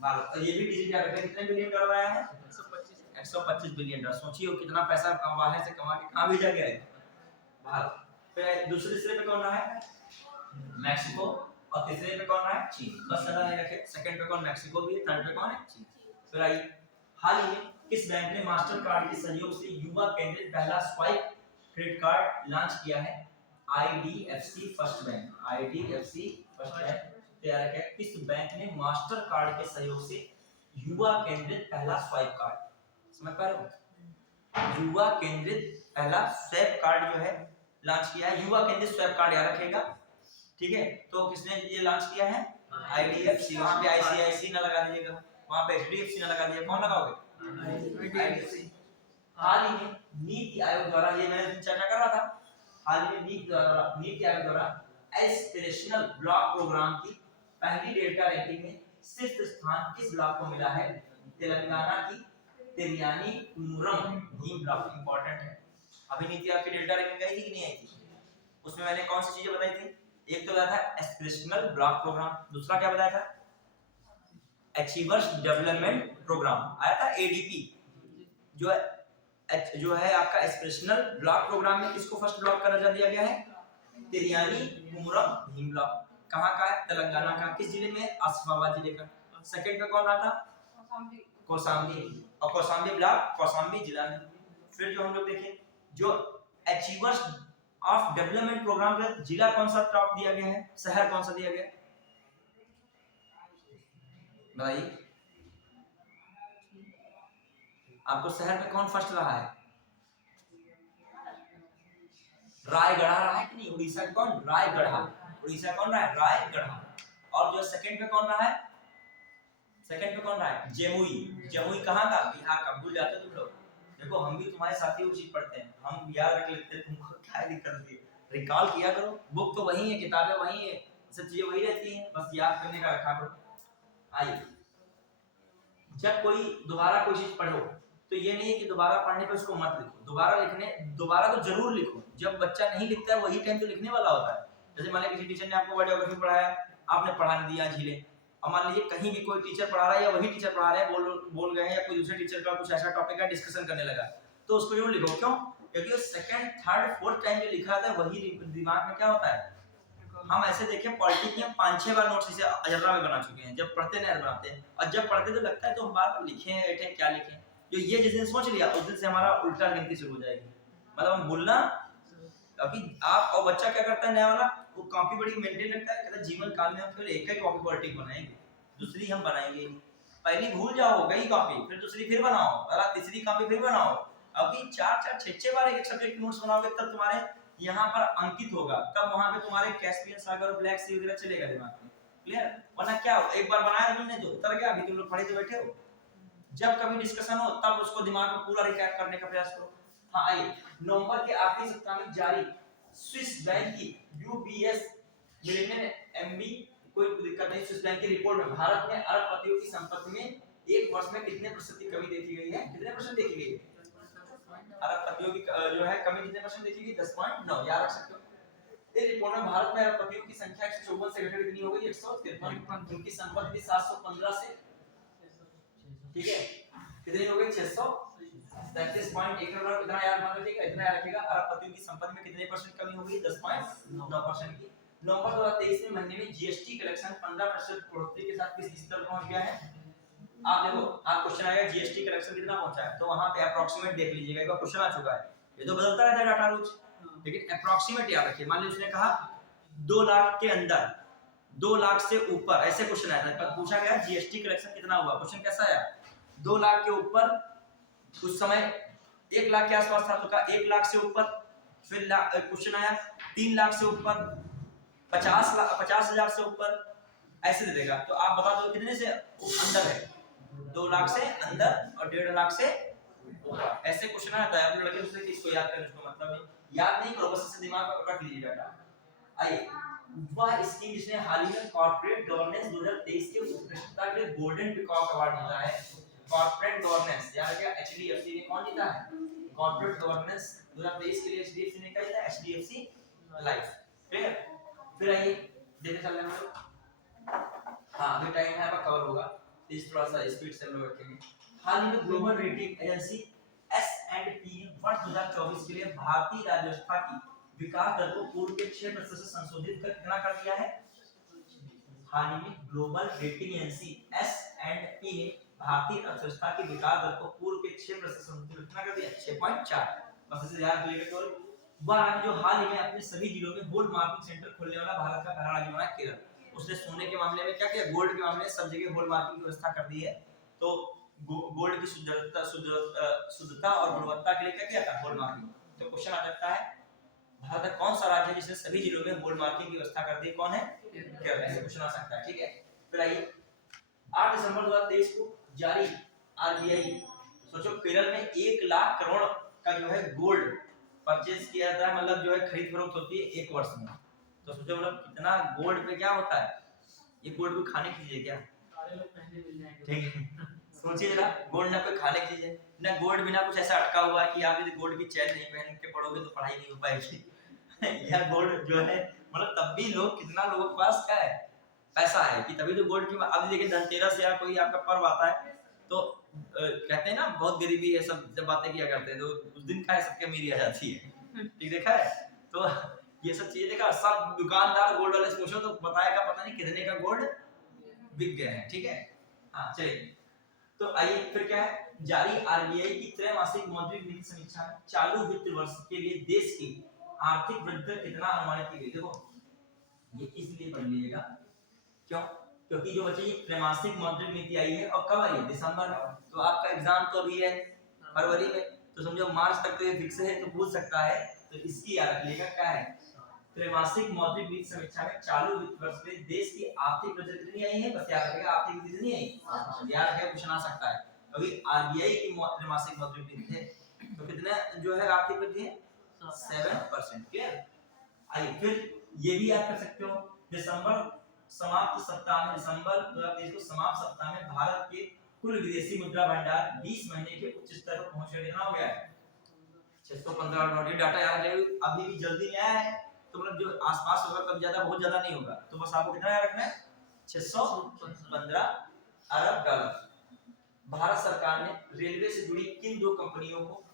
भारत, और ये भी डिजिट याद रखिएगा, कितने बिलियन डॉलर आया है, 125 बिलियन डॉलर, सोचिए कितना पैसा बाहर से कमा के कहां भेजा गया है, भारत। फिर दूसरे पे कौन रहा है, मैक्सिको, और तीसरे पे कौन रहा है, चीन, बस ज्यादा नहीं रखे, सेकंड पे कौन, मैक्सिको भी है, थर्ड पे कौन है, चीन। फिर आइए, हाल ही में किस बैंक ने मास्टर कार्ड के सहयोग से युवा केंद्रित पहला स्वाइप क्रेडिट कार्ड लॉन्च किया है, IDFC first bank, IDFC first bank तैयार किया, किस बैंक ने मास्टर कार्ड के सहयोग से युवा केंद्रित पहला स्वाइप कार्ड, समझ पा रहे हो, युवा केंद्रित पहला स्वैप कार्ड जो है लॉन्च किया है, युवा केंद्रित स्वैप कार्ड याद रखेगा, ठीक है। तो किसने ये लॉन्च किया है, IDFC, वहां पे ICIC ना लगा दीजिएगा, वहां पे HDFC ना लगा दीजिएगा, कौन लगाओगे, IDFC। हाल ही में नीति आयोग द्वारा, ये मैंने चर्चा कर रहा था, हाल ही में नीति आयोग द्वारा एस्पिरेशनल ब्लॉक प्रोग्राम की पहली डेल्टा रैंकिंग में शीर्ष स्थान किस ब्लॉक को मिला है, तेलंगाना की तिरयानी कुमरम भीम ब्लॉक, इंपॉर्टेंट है। अभी नीति आयोग की डेल्टा रैंकिंग आई थी कि नहीं आई थी, उसमें मैंने कौन सी चीजें बताई थी, एक तो बताया था एस्पिरेशनल ब्लॉक प्रोग्राम, दूसरा क्या बताया था, अचीवर्स डेवलपमेंट प्रोग्राम आया था, ADP, जो है आपका एस्पिरेशनल ब्लॉक प्रोग्राम में किसको फर्स्ट ब्लॉक का दर्जा दिया गया है, तिरयानी कुमरम भीम ब्लॉक, कहां का है, तेलंगाना का, किस जिले में, आसिफाबाद जिले का। सेकंड पे कौन रहा था, कौशाम्बी, और कौशाम्बी ब्लॉक कौशाम्बी जिला में। फिर जो हम लोग देखें, जो अचीवर्स ऑफ डेवलपमेंट प्रोग्राम का जिला कौन सा टॉप दिया गया है, शहर कौन सा दिया गया, बताइए आपको शहर में कौन फर्स्ट रहा है, रायगढ़ रहा है कि नहीं, उड़ीसा कौन, रायगढ़, उड़ीसा कौन रहा है, रायगढ़। और जो सेकंड पे कौन रहा है, सेकंड पे कौन रहा है, जमुई, जमुई कहां का, बिहार का, भूल जाते तुम लोग, देखो हम भी तुम्हारे साथ ही वो चीज पढ़ते हैं, हम याद रख लेते हैं, तुमको क्या दिक्कत होती है, रिकॉल किया करो, बुक तो वही है, किताबें वही है, सब चीजें वही रहती हैं, बस याद करने का रखा करो। आइए, जब कोई दोबारा कोई चीज पढ़ो तो ये नहीं है कि दोबारा पढ़ने पे उसको मत लिखो, दोबारा तो जरूर लिखो, जब बच्चा नहीं लिखता है वही टाइम तो लिखने वाला होता है। जैसे मान लीजिए किसी टीचर ने आपको वर्ड ज्योग्राफी पढ़ाया, आपने पढ़ा नहीं दिया झीले, अब मान लीजिए कहीं भी कोई टीचर पढ़ा रहा है या वही टीचर पढ़ा रहे हैं, बोल गए हैं, या कोई दूसरे टीचर का कुछ ऐसा टॉपिक का डिस्कशन करने लगा, तो उसको जरूर लिखो, क्यों, क्योंकि सेकंड थर्ड फोर्थ टाइम जो लिखा था वही दिमाग में क्या होता है। हम ऐसे देखें पॉलिटिक्स में 5-6 बार नोट्स इसे अजर्रा में बना चुके हैं, जब पढ़ते नहीं बनाते हैं, और जब पढ़ते तो लगता है तो हम बार बार लिखें बैठे क्या लिखें, जो ये जिस दिन सोच लिया उस दिन से हमारा उल्टा गिनती शुरू हो जाएगी, मतलब हम भूलना। अभी आप और बच्चा क्या करता है नया वाला, वो कॉपी बड़ी मेंटेन रखता है, कहता है जीवन काल में हम केवल एक ही कॉपी पॉलिटिक्स बनाएंगे, दूसरी हम बनाएंगे नहीं, पहली भूल जाओ गई कॉपी, फिर दूसरी फिर बनाओ, अगला तीसरी कॉपी फिर बनाओ, अभी 4-4 6-6 बार एक सब्जेक्ट के नोट्स बनाओगे तब तुम्हारे यहाँ पर अंकित होगा, तब वहां पे तुम्हारे कैस्पियन सागर ब्लैक सी वगैरह चलेगा दिमाग में, क्लियर। वरना क्या एक बार बनाया तुमने तो उतर गया, अभी तुम लोग पढ़े तो बैठे हो, जब कभी डिस्कशन हो तब उसको दिमाग में पूरा रिकैप करने का प्रयास करो। हाँ आइए, नवंबर के आखिरी सप्ताह में जारी स्विस बैंक की UBS मिलेनियम MB, कोई दिक्कत नहीं, स्विस बैंक की रिपोर्ट में भारत में अरबपतियों की संपत्ति में एक वर्ष में कितने प्रतिशत की कमी देखी गई है, कितने परसेंट देखी गई है, अरबपतियों की जो है कमी कितने परसेंट देखी गई, 10.9, याद रख सकते हो। इस रिपोर्ट में भारत में अरबपतियों की संख्या 154 से घटकर कितनी हो गई, 153, उनकी संपत्ति 715 से, ठीक है, कितनी हो गई, 637.1 करोड़, इतना याद मान रखिएगा, इतना याद रखिएगा, अरबपतियों की संपत्ति में कितने परसेंट कमी हो गई, 10.9% की। नवंबर 2023 में महीने में GST कलेक्शन 15% बढ़ोतरी के साथ किस स्तर पर पहुंच गया है, आप देखो, आप क्वेश्चन आएगा जीएसटी कलेक्शन कितना पहुंचा है, तो वहां पे अप्रोक्सीमेट देख लीजिएगा, एक बार क्वेश्चन आ चुका है, ये तो बदलता रहता है डाटा रोज, लेकिन अप्रोक्सीमेट याद रखिए। मान लीजिए उसने कहा 2 लाख के अंदर, 2 लाख से ऊपर, ऐसे क्वेश्चन आया था, पूछा गया जीएसटी कलेक्शन कितना हुआ, क्वेश्चन कैसा आया, 2 लाख के ऊपर, उस समय 1 लाख के आसपास था, तो कहा 1 लाख से ऊपर, फिर क्वेश्चन आया 3 लाख से ऊपर, 50,000 से ऊपर, ऐसे दे देगा। तो आप बता दो कितने से अंदर है, 2 लाख से अंदर और 1.5 लाख से ऊपर, ऐसे क्वेश्चन आता है। आप लगे उससे इसको याद करने, इसको मतलब नहीं याद नहीं करो, बस इसे दिमाग में रख लीजिए डाटा। आइए, वह स्कीम जिसने हाल ही में कॉर्पोरेट गवर्नेंस 2023 के उत्कृष्टता के लिए गोल्डन पीकॉक अवार्ड जीता है, कॉर्पोरेट गवर्नेंस याद रखिए, एचडीएफसी ने कौन जीता है, कॉर्पोरेट गवर्नेंस 2023 के लिए एचडीएफसी ने क्या जीता, एचडीएफसी लाइफ। क्लियर? फिर आइए देखते चल रहे हैं, हाँ अभी टाइम है, आपका कवर होगा, इस थोड़ा सा स्पीड से हम लोग रखेंगे। हाल ही में ग्लोबल रेटिंग एजेंसी S&P ने वर्ष 2024 के लिए भारतीय राजस्व की विकास दर को पूर्व के 6% से संशोधित कर कितना कर दिया है। हाल ही में ग्लोबल रेटिंग एजेंसी S&P ने भारतीय अर्थव्यवस्था की विकास दर को पूर्व के 6% से संशोधित कितना कर दिया, 6.4। बस इसे याद रखिएगा केवल। वह जो हाल ही में अपने सभी जिलों में गोल्ड मार्किंग सेंटर खोलने वाला भारत का पहला राज्य बना केरल। उसने सोने के मामले में क्या किया, गोल्ड के मामले में सब जगह गोल्ड मार्किंग की व्यवस्था कर दी है। तो गोल्ड की शुद्धता और गुणवत्ता के लिए क्या किया था, गोल्ड मार्किंग। तो क्वेश्चन आ सकता है भारत का कौन सा राज्य है जिसने सभी जिलों में गोल्ड मार्किंग की व्यवस्था कर दी, कौन है, केरल। ऐसे क्वेश्चन आ सकता है, ठीक है। फिर आइए 8 दिसंबर 2023 को जारी आरबीआई, सोचो केरल में 1 लाख करोड़ का जो है गोल्ड परचेज किया जाता है, मतलब जो है खरीद फरोख्त होती है 1 वर्ष में। तो सोचो मतलब कितना गोल्ड पे क्या होता है, ये गोल्ड को खाने की चीज है क्या, सारे लोग पहने मिल जाएंगे, ठीक है। सोचिए जरा, गोल्ड ना कोई खाने की चीज है ना, गोल्ड बिना कुछ ऐसा अटका हुआ है कि आप यदि गोल्ड की चैन नहीं पहन के पढ़ोगे तो पढ़ाई नहीं हो पाएगी। यह गोल्ड जो है, मतलब तब भी लोग, कितना लोगों के पास क्या है, पैसा है, कि तभी तो गोल्ड की। अब देखिए धनतेरस या कोई आपका पर्व आता है तो कहते हैं ना बहुत गरीबी है, सब जब बातें किया करते हैं, तो उस दिन का है सबके अमीरी आ जाती है, ठीक देखा है। तो ये सब चीजें देखा, सब दुकानदार गोल्ड वाले से पूछो तो बताएगा पता नहीं कितने का गोल्ड बिक गया है, ठीक है। हाँ चलिए, तो आइए फिर क्या है, जारी आरबीआई की त्रैमासिक मौद्रिक नीति समीक्षा में चालू वित्त वर्ष के लिए देश की आर्थिक वृद्धि दर कितना अनुमानित की गई। देखो ये इसलिए पढ़ लीजिएगा, क्यों, क्योंकि जो बच्चे ये त्रैमासिक मौद्रिक नीति आई है, और कब आई है, दिसंबर में। तो आपका एग्जाम तो अभी है फरवरी में, तो समझो मार्च तक तो ये फिक्स है, तो पूछ सकता है। तो इसकी याद रखिएगा क्या है, त्रैमासिक मौद्रिक नीति समीक्षा में चालू वित्त वर्ष में देश की आर्थिक वृद्धि कितनी आई है, बस याद रखिएगा आर्थिक वृद्धि कितनी आई, याद रखिएगा क्वेश्चन आ सकता है। अभी आरबीआई की त्रैमासिक मौद्रिक नीति है, तो कितना जो है आर्थिक वृद्धि है 7%। क्लियर? आइए फिर ये भी याद कर सकते हो, दिसंबर समाप्त सप्ताह में, दिसंबर 2023 को समाप्त सप्ताह में भारत के कुल विदेशी मुद्रा भंडार 20 महीने के उच्च स्तर पर पहुंच गया, कितना हो गया है 615 करोड़। ये डाटा याद रखिए, अभी भी जल्दी नहीं आया है, तो मतलब जो आसपास होगा कभी ज्यादा बहुत ज्यादा नहीं होगा, तो बस आपको कितना याद रखना है 615 अरब डॉलर। भारत सरकार ने रेलवे से जुड़ी किन 2 कंपनियों को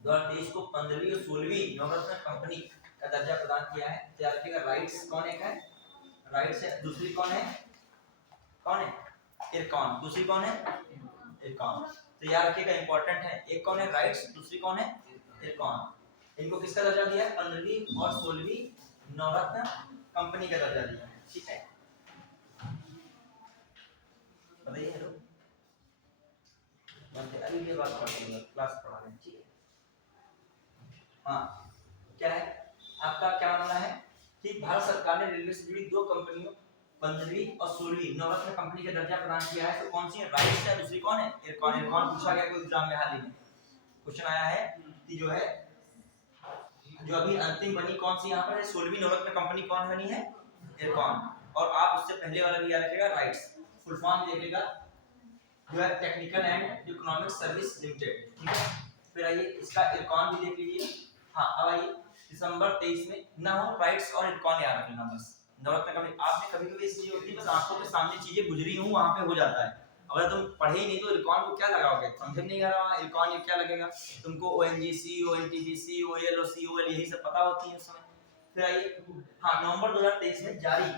2023 को 15वीं और 16वीं नवरत्न कंपनी का दर्जा प्रदान किया है। तो याद रखिएगा राइट्स कौन, एक है राइट्स है, दूसरी कौन है, इरकॉन, दूसरी कौन है इरकॉन। तो याद रखिएगा इंपॉर्टेंट है, एक कौन है राइट्स, दूसरी कौन है इरकॉन। इनको किसका दर्जा दिया है, 15वीं और 16वीं नवरत्न कंपनी का दर्जा दिया है, ठीक है। बताइए हेलो, अभी ये बात पढ़ेंगे, क्लास पढ़ा रहे हैं, ठीक है। हाँ क्या है आपका, क्या मामला है कि भारत सरकार ने रेलवे से जुड़ी 2 कंपनियों 15वीं और 16वीं नवरत्न कंपनी का दर्जा प्रदान किया है। तो कौन सी है, राइट्स है, दूसरी कौन है इरकॉन। इरकॉन पूछा गया कोई एग्जाम में, हाल ही में क्वेश्चन आया है कि जो है जो अभी अंतिम बनी कौन सी यहाँ पर है, 16वीं नवरत्न कंपनी कौन बनी है, इरकॉन। और आप उससे पहले वाला भी याद रखिएगा राइट्स, फुल फॉर्म देखिएगा जो है technical and economic service limited, ठीक है। फिर आइए इसका इरकॉन भी देख लीजिए। हाँ अब आइए दिसंबर 23 में ना हो राइट्स और इरकॉन याद रखना, बस नवरत्न कंपनी। आपने कभी कभी ऐसी होती है बस आंखों के सामने चीजें गुजरी हूं वहां पे हो जाता है, अगर तुम पढ़े ही नहीं तो इरकॉन को क्या लगाओगे, समझ नहीं आ रहा इरकॉन ये क्या लगेगा तुमको, ओएनजीसी ओएनटीपीसी ओएल और सीओएल यही सब पता होती है उस समय। फिर आइए हाँ नवंबर 2023 में जारी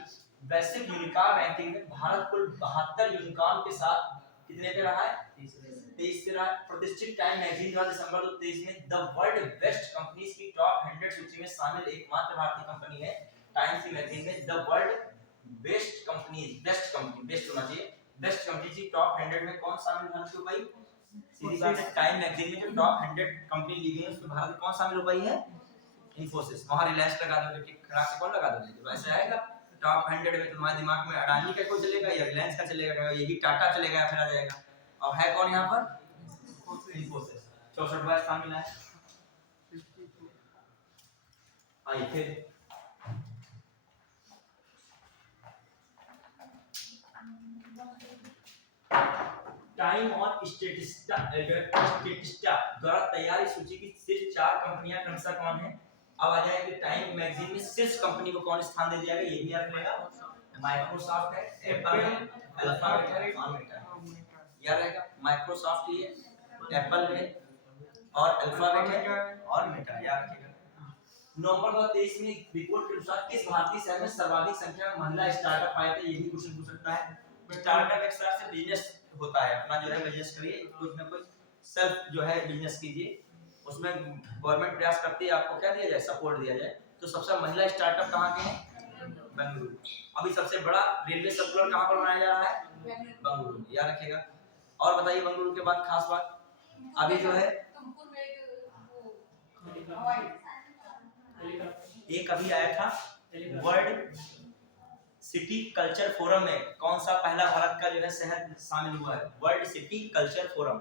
वैश्विक यूनिकॉर्न रैंकिंग में भारत कुल 72 यूनिकॉर्न के साथ कितने पे रहा है? 23 पे रहा है। प्रतिष्ठित टाइम मैगजीन द्वारा दिसंबर 2023 में द वर्ल्ड बेस्ट कंपनीज की टॉप 100 सूची में शामिल एकमात्र भारतीय कंपनी है। टाइम्स की मैगजीन में the world best companies, best company, best होना चाहिए, बेस्ट कंपनी की टॉप 100 में कौन शामिल है क्यों भाई? सीधी बात है, टाइम मैगजीन में जो टॉप 100 कंपनी ली गई है उसमें भारत कौन शामिल हो पाई है? इन्फोसिस। वहां रिलायंस लगा दोगे, ठीक खराब से कौन लगा दोगे? तो ऐसे आएगा टॉप 100 में तुम्हारे दिमाग में अडानी का कोई चलेगा या रिलायंस का चलेगा, यही टाटा चलेगा, फिर आ जाएगा। और है कौन यहाँ पर? इन्फोसिस। 64वां स्थान मिला है। आइए फिर टाइम और स्टेटिस्टा द्वारा तैयार इस सूची की सिर्फ 4 कंपनियां क्रमशः कौन है? अब आ जाएगी टाइम मैगजीन में शीर्ष कंपनी को कौन स्थान दे दिया गया, ये भी याद रखेगा। माइक्रोसॉफ्ट है, एप्पल है, अल्फाबेट है, याद रहेगा। माइक्रोसॉफ्ट ही है, एप्पल है और अल्फाबेट है और मेटा, याद रखेगा। नवंबर 2023 में रिपोर्ट के अनुसार किस भारतीय शहर में सर्वाधिक संख्या में महिला स्टार्टअप आए थे? ये भी क्वेश्चन पूछ सकता है। स्टार्टअप एक तरह से बिजनेस होता है, अपना जो है बिजनेस करिए, कुछ ना कुछ सेल्फ जो है बिजनेस कीजिए, उसमें गवर्नमेंट प्रयास करती है आपको क्या दिया जाए, सपोर्ट दिया जाए। तो सबसे महिला स्टार्टअप कहाँ के हैं? बेंगलुरु। अभी सबसे बड़ा रेलवे सर्कुलर कहाँ पर बनाया जा रहा है? बेंगलुरु, याद रखेगा। और बताइए बेंगलुरु के बाद खास बात अभी जो है एक अभी आया था वर्ल्ड सिटी कल्चर फोरम में कौन सा पहला भारत का जो है शहर शामिल हुआ है? वर्ल्ड सिटी कल्चर फोरम,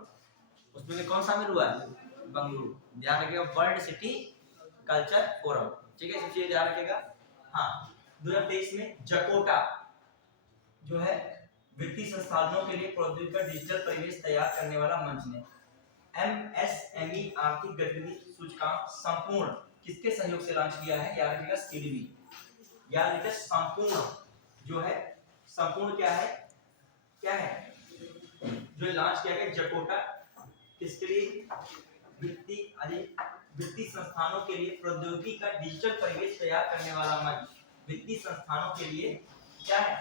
उसमें भी कौन शामिल हुआ है? बेंगलुरु। ध्यान रखिएगा, वर्ल्ड सिटी कल्चर फोरम, ठीक है, सब चीजें ध्यान रखिएगा। हाँ, 2023 में जकोटा जो है वित्तीय संस्थानों के लिए प्रौद्योगिकी का डिजिटल परिवेश तैयार करने वाला मंच ने एमएसएमई आर्थिक गतिविधि सूचकांक संपूर्ण किसके सहयोग से लॉन्च किया है? याद रखिएगा सीडीबी, याद रखिएगा। संपूर्ण जो है, संपूर्ण क्या है, क्या है जो लॉन्च किया गया जकोटा, किसके लिए? वित्तीय संस्थानों के लिए प्रौद्योगिकी का डिजिटल परिवेश तैयार करने वाला मंच। वित्तीय संस्थानों के लिए क्या है?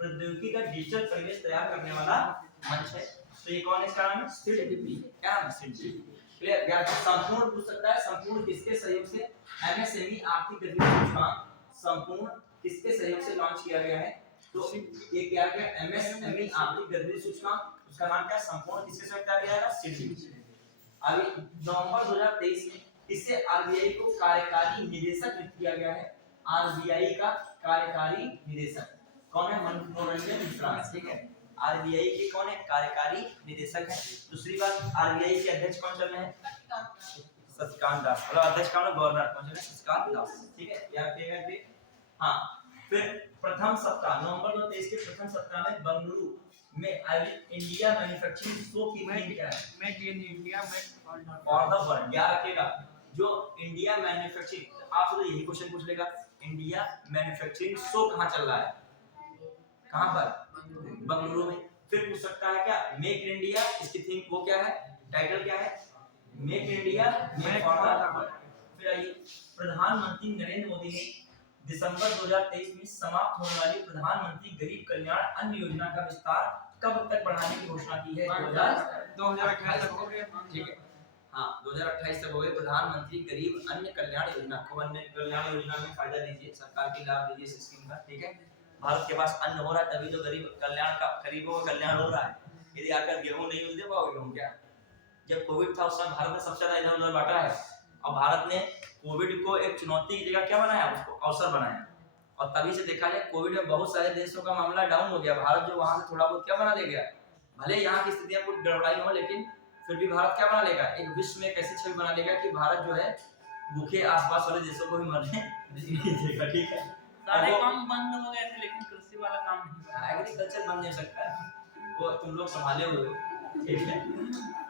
प्रौद्योगिकी का डिजिटल परिवेश तैयार करने वाला मंच है। तो ये कौन है? इसका नाम है सीडीपी। क्या नाम है? सीडीपी। क्लियर? यार संपूर्ण पूछ सकता है, संपूर्ण किसके सहयोग से? एमएसएमई आर्थिक गतिविधि सूचकांक संपूर्ण किसके सहयोग से लॉन्च किया गया है? तो ये क्या है? एमएसएमई आर्थिक गतिविधि सूचकांक, उसका नाम क्या है? संपूर्ण किसके सहयोग किया गया है? सीडीपी। अभी नवंबर 2023 में इससे आरबीआई को कार्यकारी निदेशक नियुक्त किया गया है। आरबीआई का कार्यकारी निदेशक कौन है? मनोरंजन मिश्रा, ठीक है। आरबीआई के कौन है? कार्यकारी निदेशक है। दूसरी बात, आरबीआई के अध्यक्ष कौन चल रहे हैं? शशिकांत दास। मतलब अध्यक्ष कौन है? गवर्नर कौन चल रहे हैं? शशिकांत दास, ठीक है, याद रखिएगा। हाँ, फिर प्रथम सप्ताह नवंबर 2023 के प्रथम सप्ताह में बेंगलुरु में आयोजित इंडिया मैन्युफैक्चरिंग शो की थीम क्या है? Made in India, made for the world. याद रखिएगा, जो इंडिया मैन्युफैक्चरिंग, आपसे तो यही क्वेश्चन पूछ लेगा, इंडिया मैन्युफैक्चरिंग शो कहाँ चल रहा है? कहाँ पर? बेंगलुरु में। फिर पूछ सकता है क्या, मेक इन इंडिया, इसकी थीम वो क्या है, टाइटल क्या है? Make in India, make for the world. फिर आइए, प्रधानमंत्री नरेंद्र मोदी ने दिसंबर 2023 में समाप्त होने वाली प्रधानमंत्री गरीब कल्याण अन्न योजना का विस्तार कब तक बढ़ाने की घोषणा की है? 2028 तक हो गया, ठीक है। हाँ, 2028 तक हो गए। प्रधानमंत्री गरीब अन्न कल्याण योजना को, अन्न कल्याण योजना में फायदा लीजिए, सरकार की लाभ लीजिए इस स्कीम का, ठीक है। भारत के पास अन्न हो रहा है तभी तो गरीब कल्याण का, गरीबों का कल्याण हो रहा है। यदि आकर गेहूं नहीं मिलते पाओगे, गेहूं क्या? जब कोविड था उस समय भारत ने सबसे ज्यादा इधर उधर बांटा है, और भारत ने कोविड को एक चुनौती की जगह क्या बनाया? उसको अवसर बनाया। और तभी से देखा जाए कोविड में बहुत सारे देशों का मामला डाउन हो गया, भारत जो वहां से थोड़ा बहुत क्या बना ले गया, भले यहाँ की स्थितियां कुछ गड़बड़ाई हो, लेकिन फिर भी भारत क्या बना लेगा? एक विश्व में एक ऐसी छवि बना लेगा कि भारत जो है भूखे आसपास वाले देशों को भी मरने नहीं देगा, ठीक है। सारे काम बंद हो गए थे, लेकिन कृषि वाला काम नहीं, एग्रीकल्चर बंद नहीं सकता है, वो तुम लोग संभाले हुए हो, ठीक है।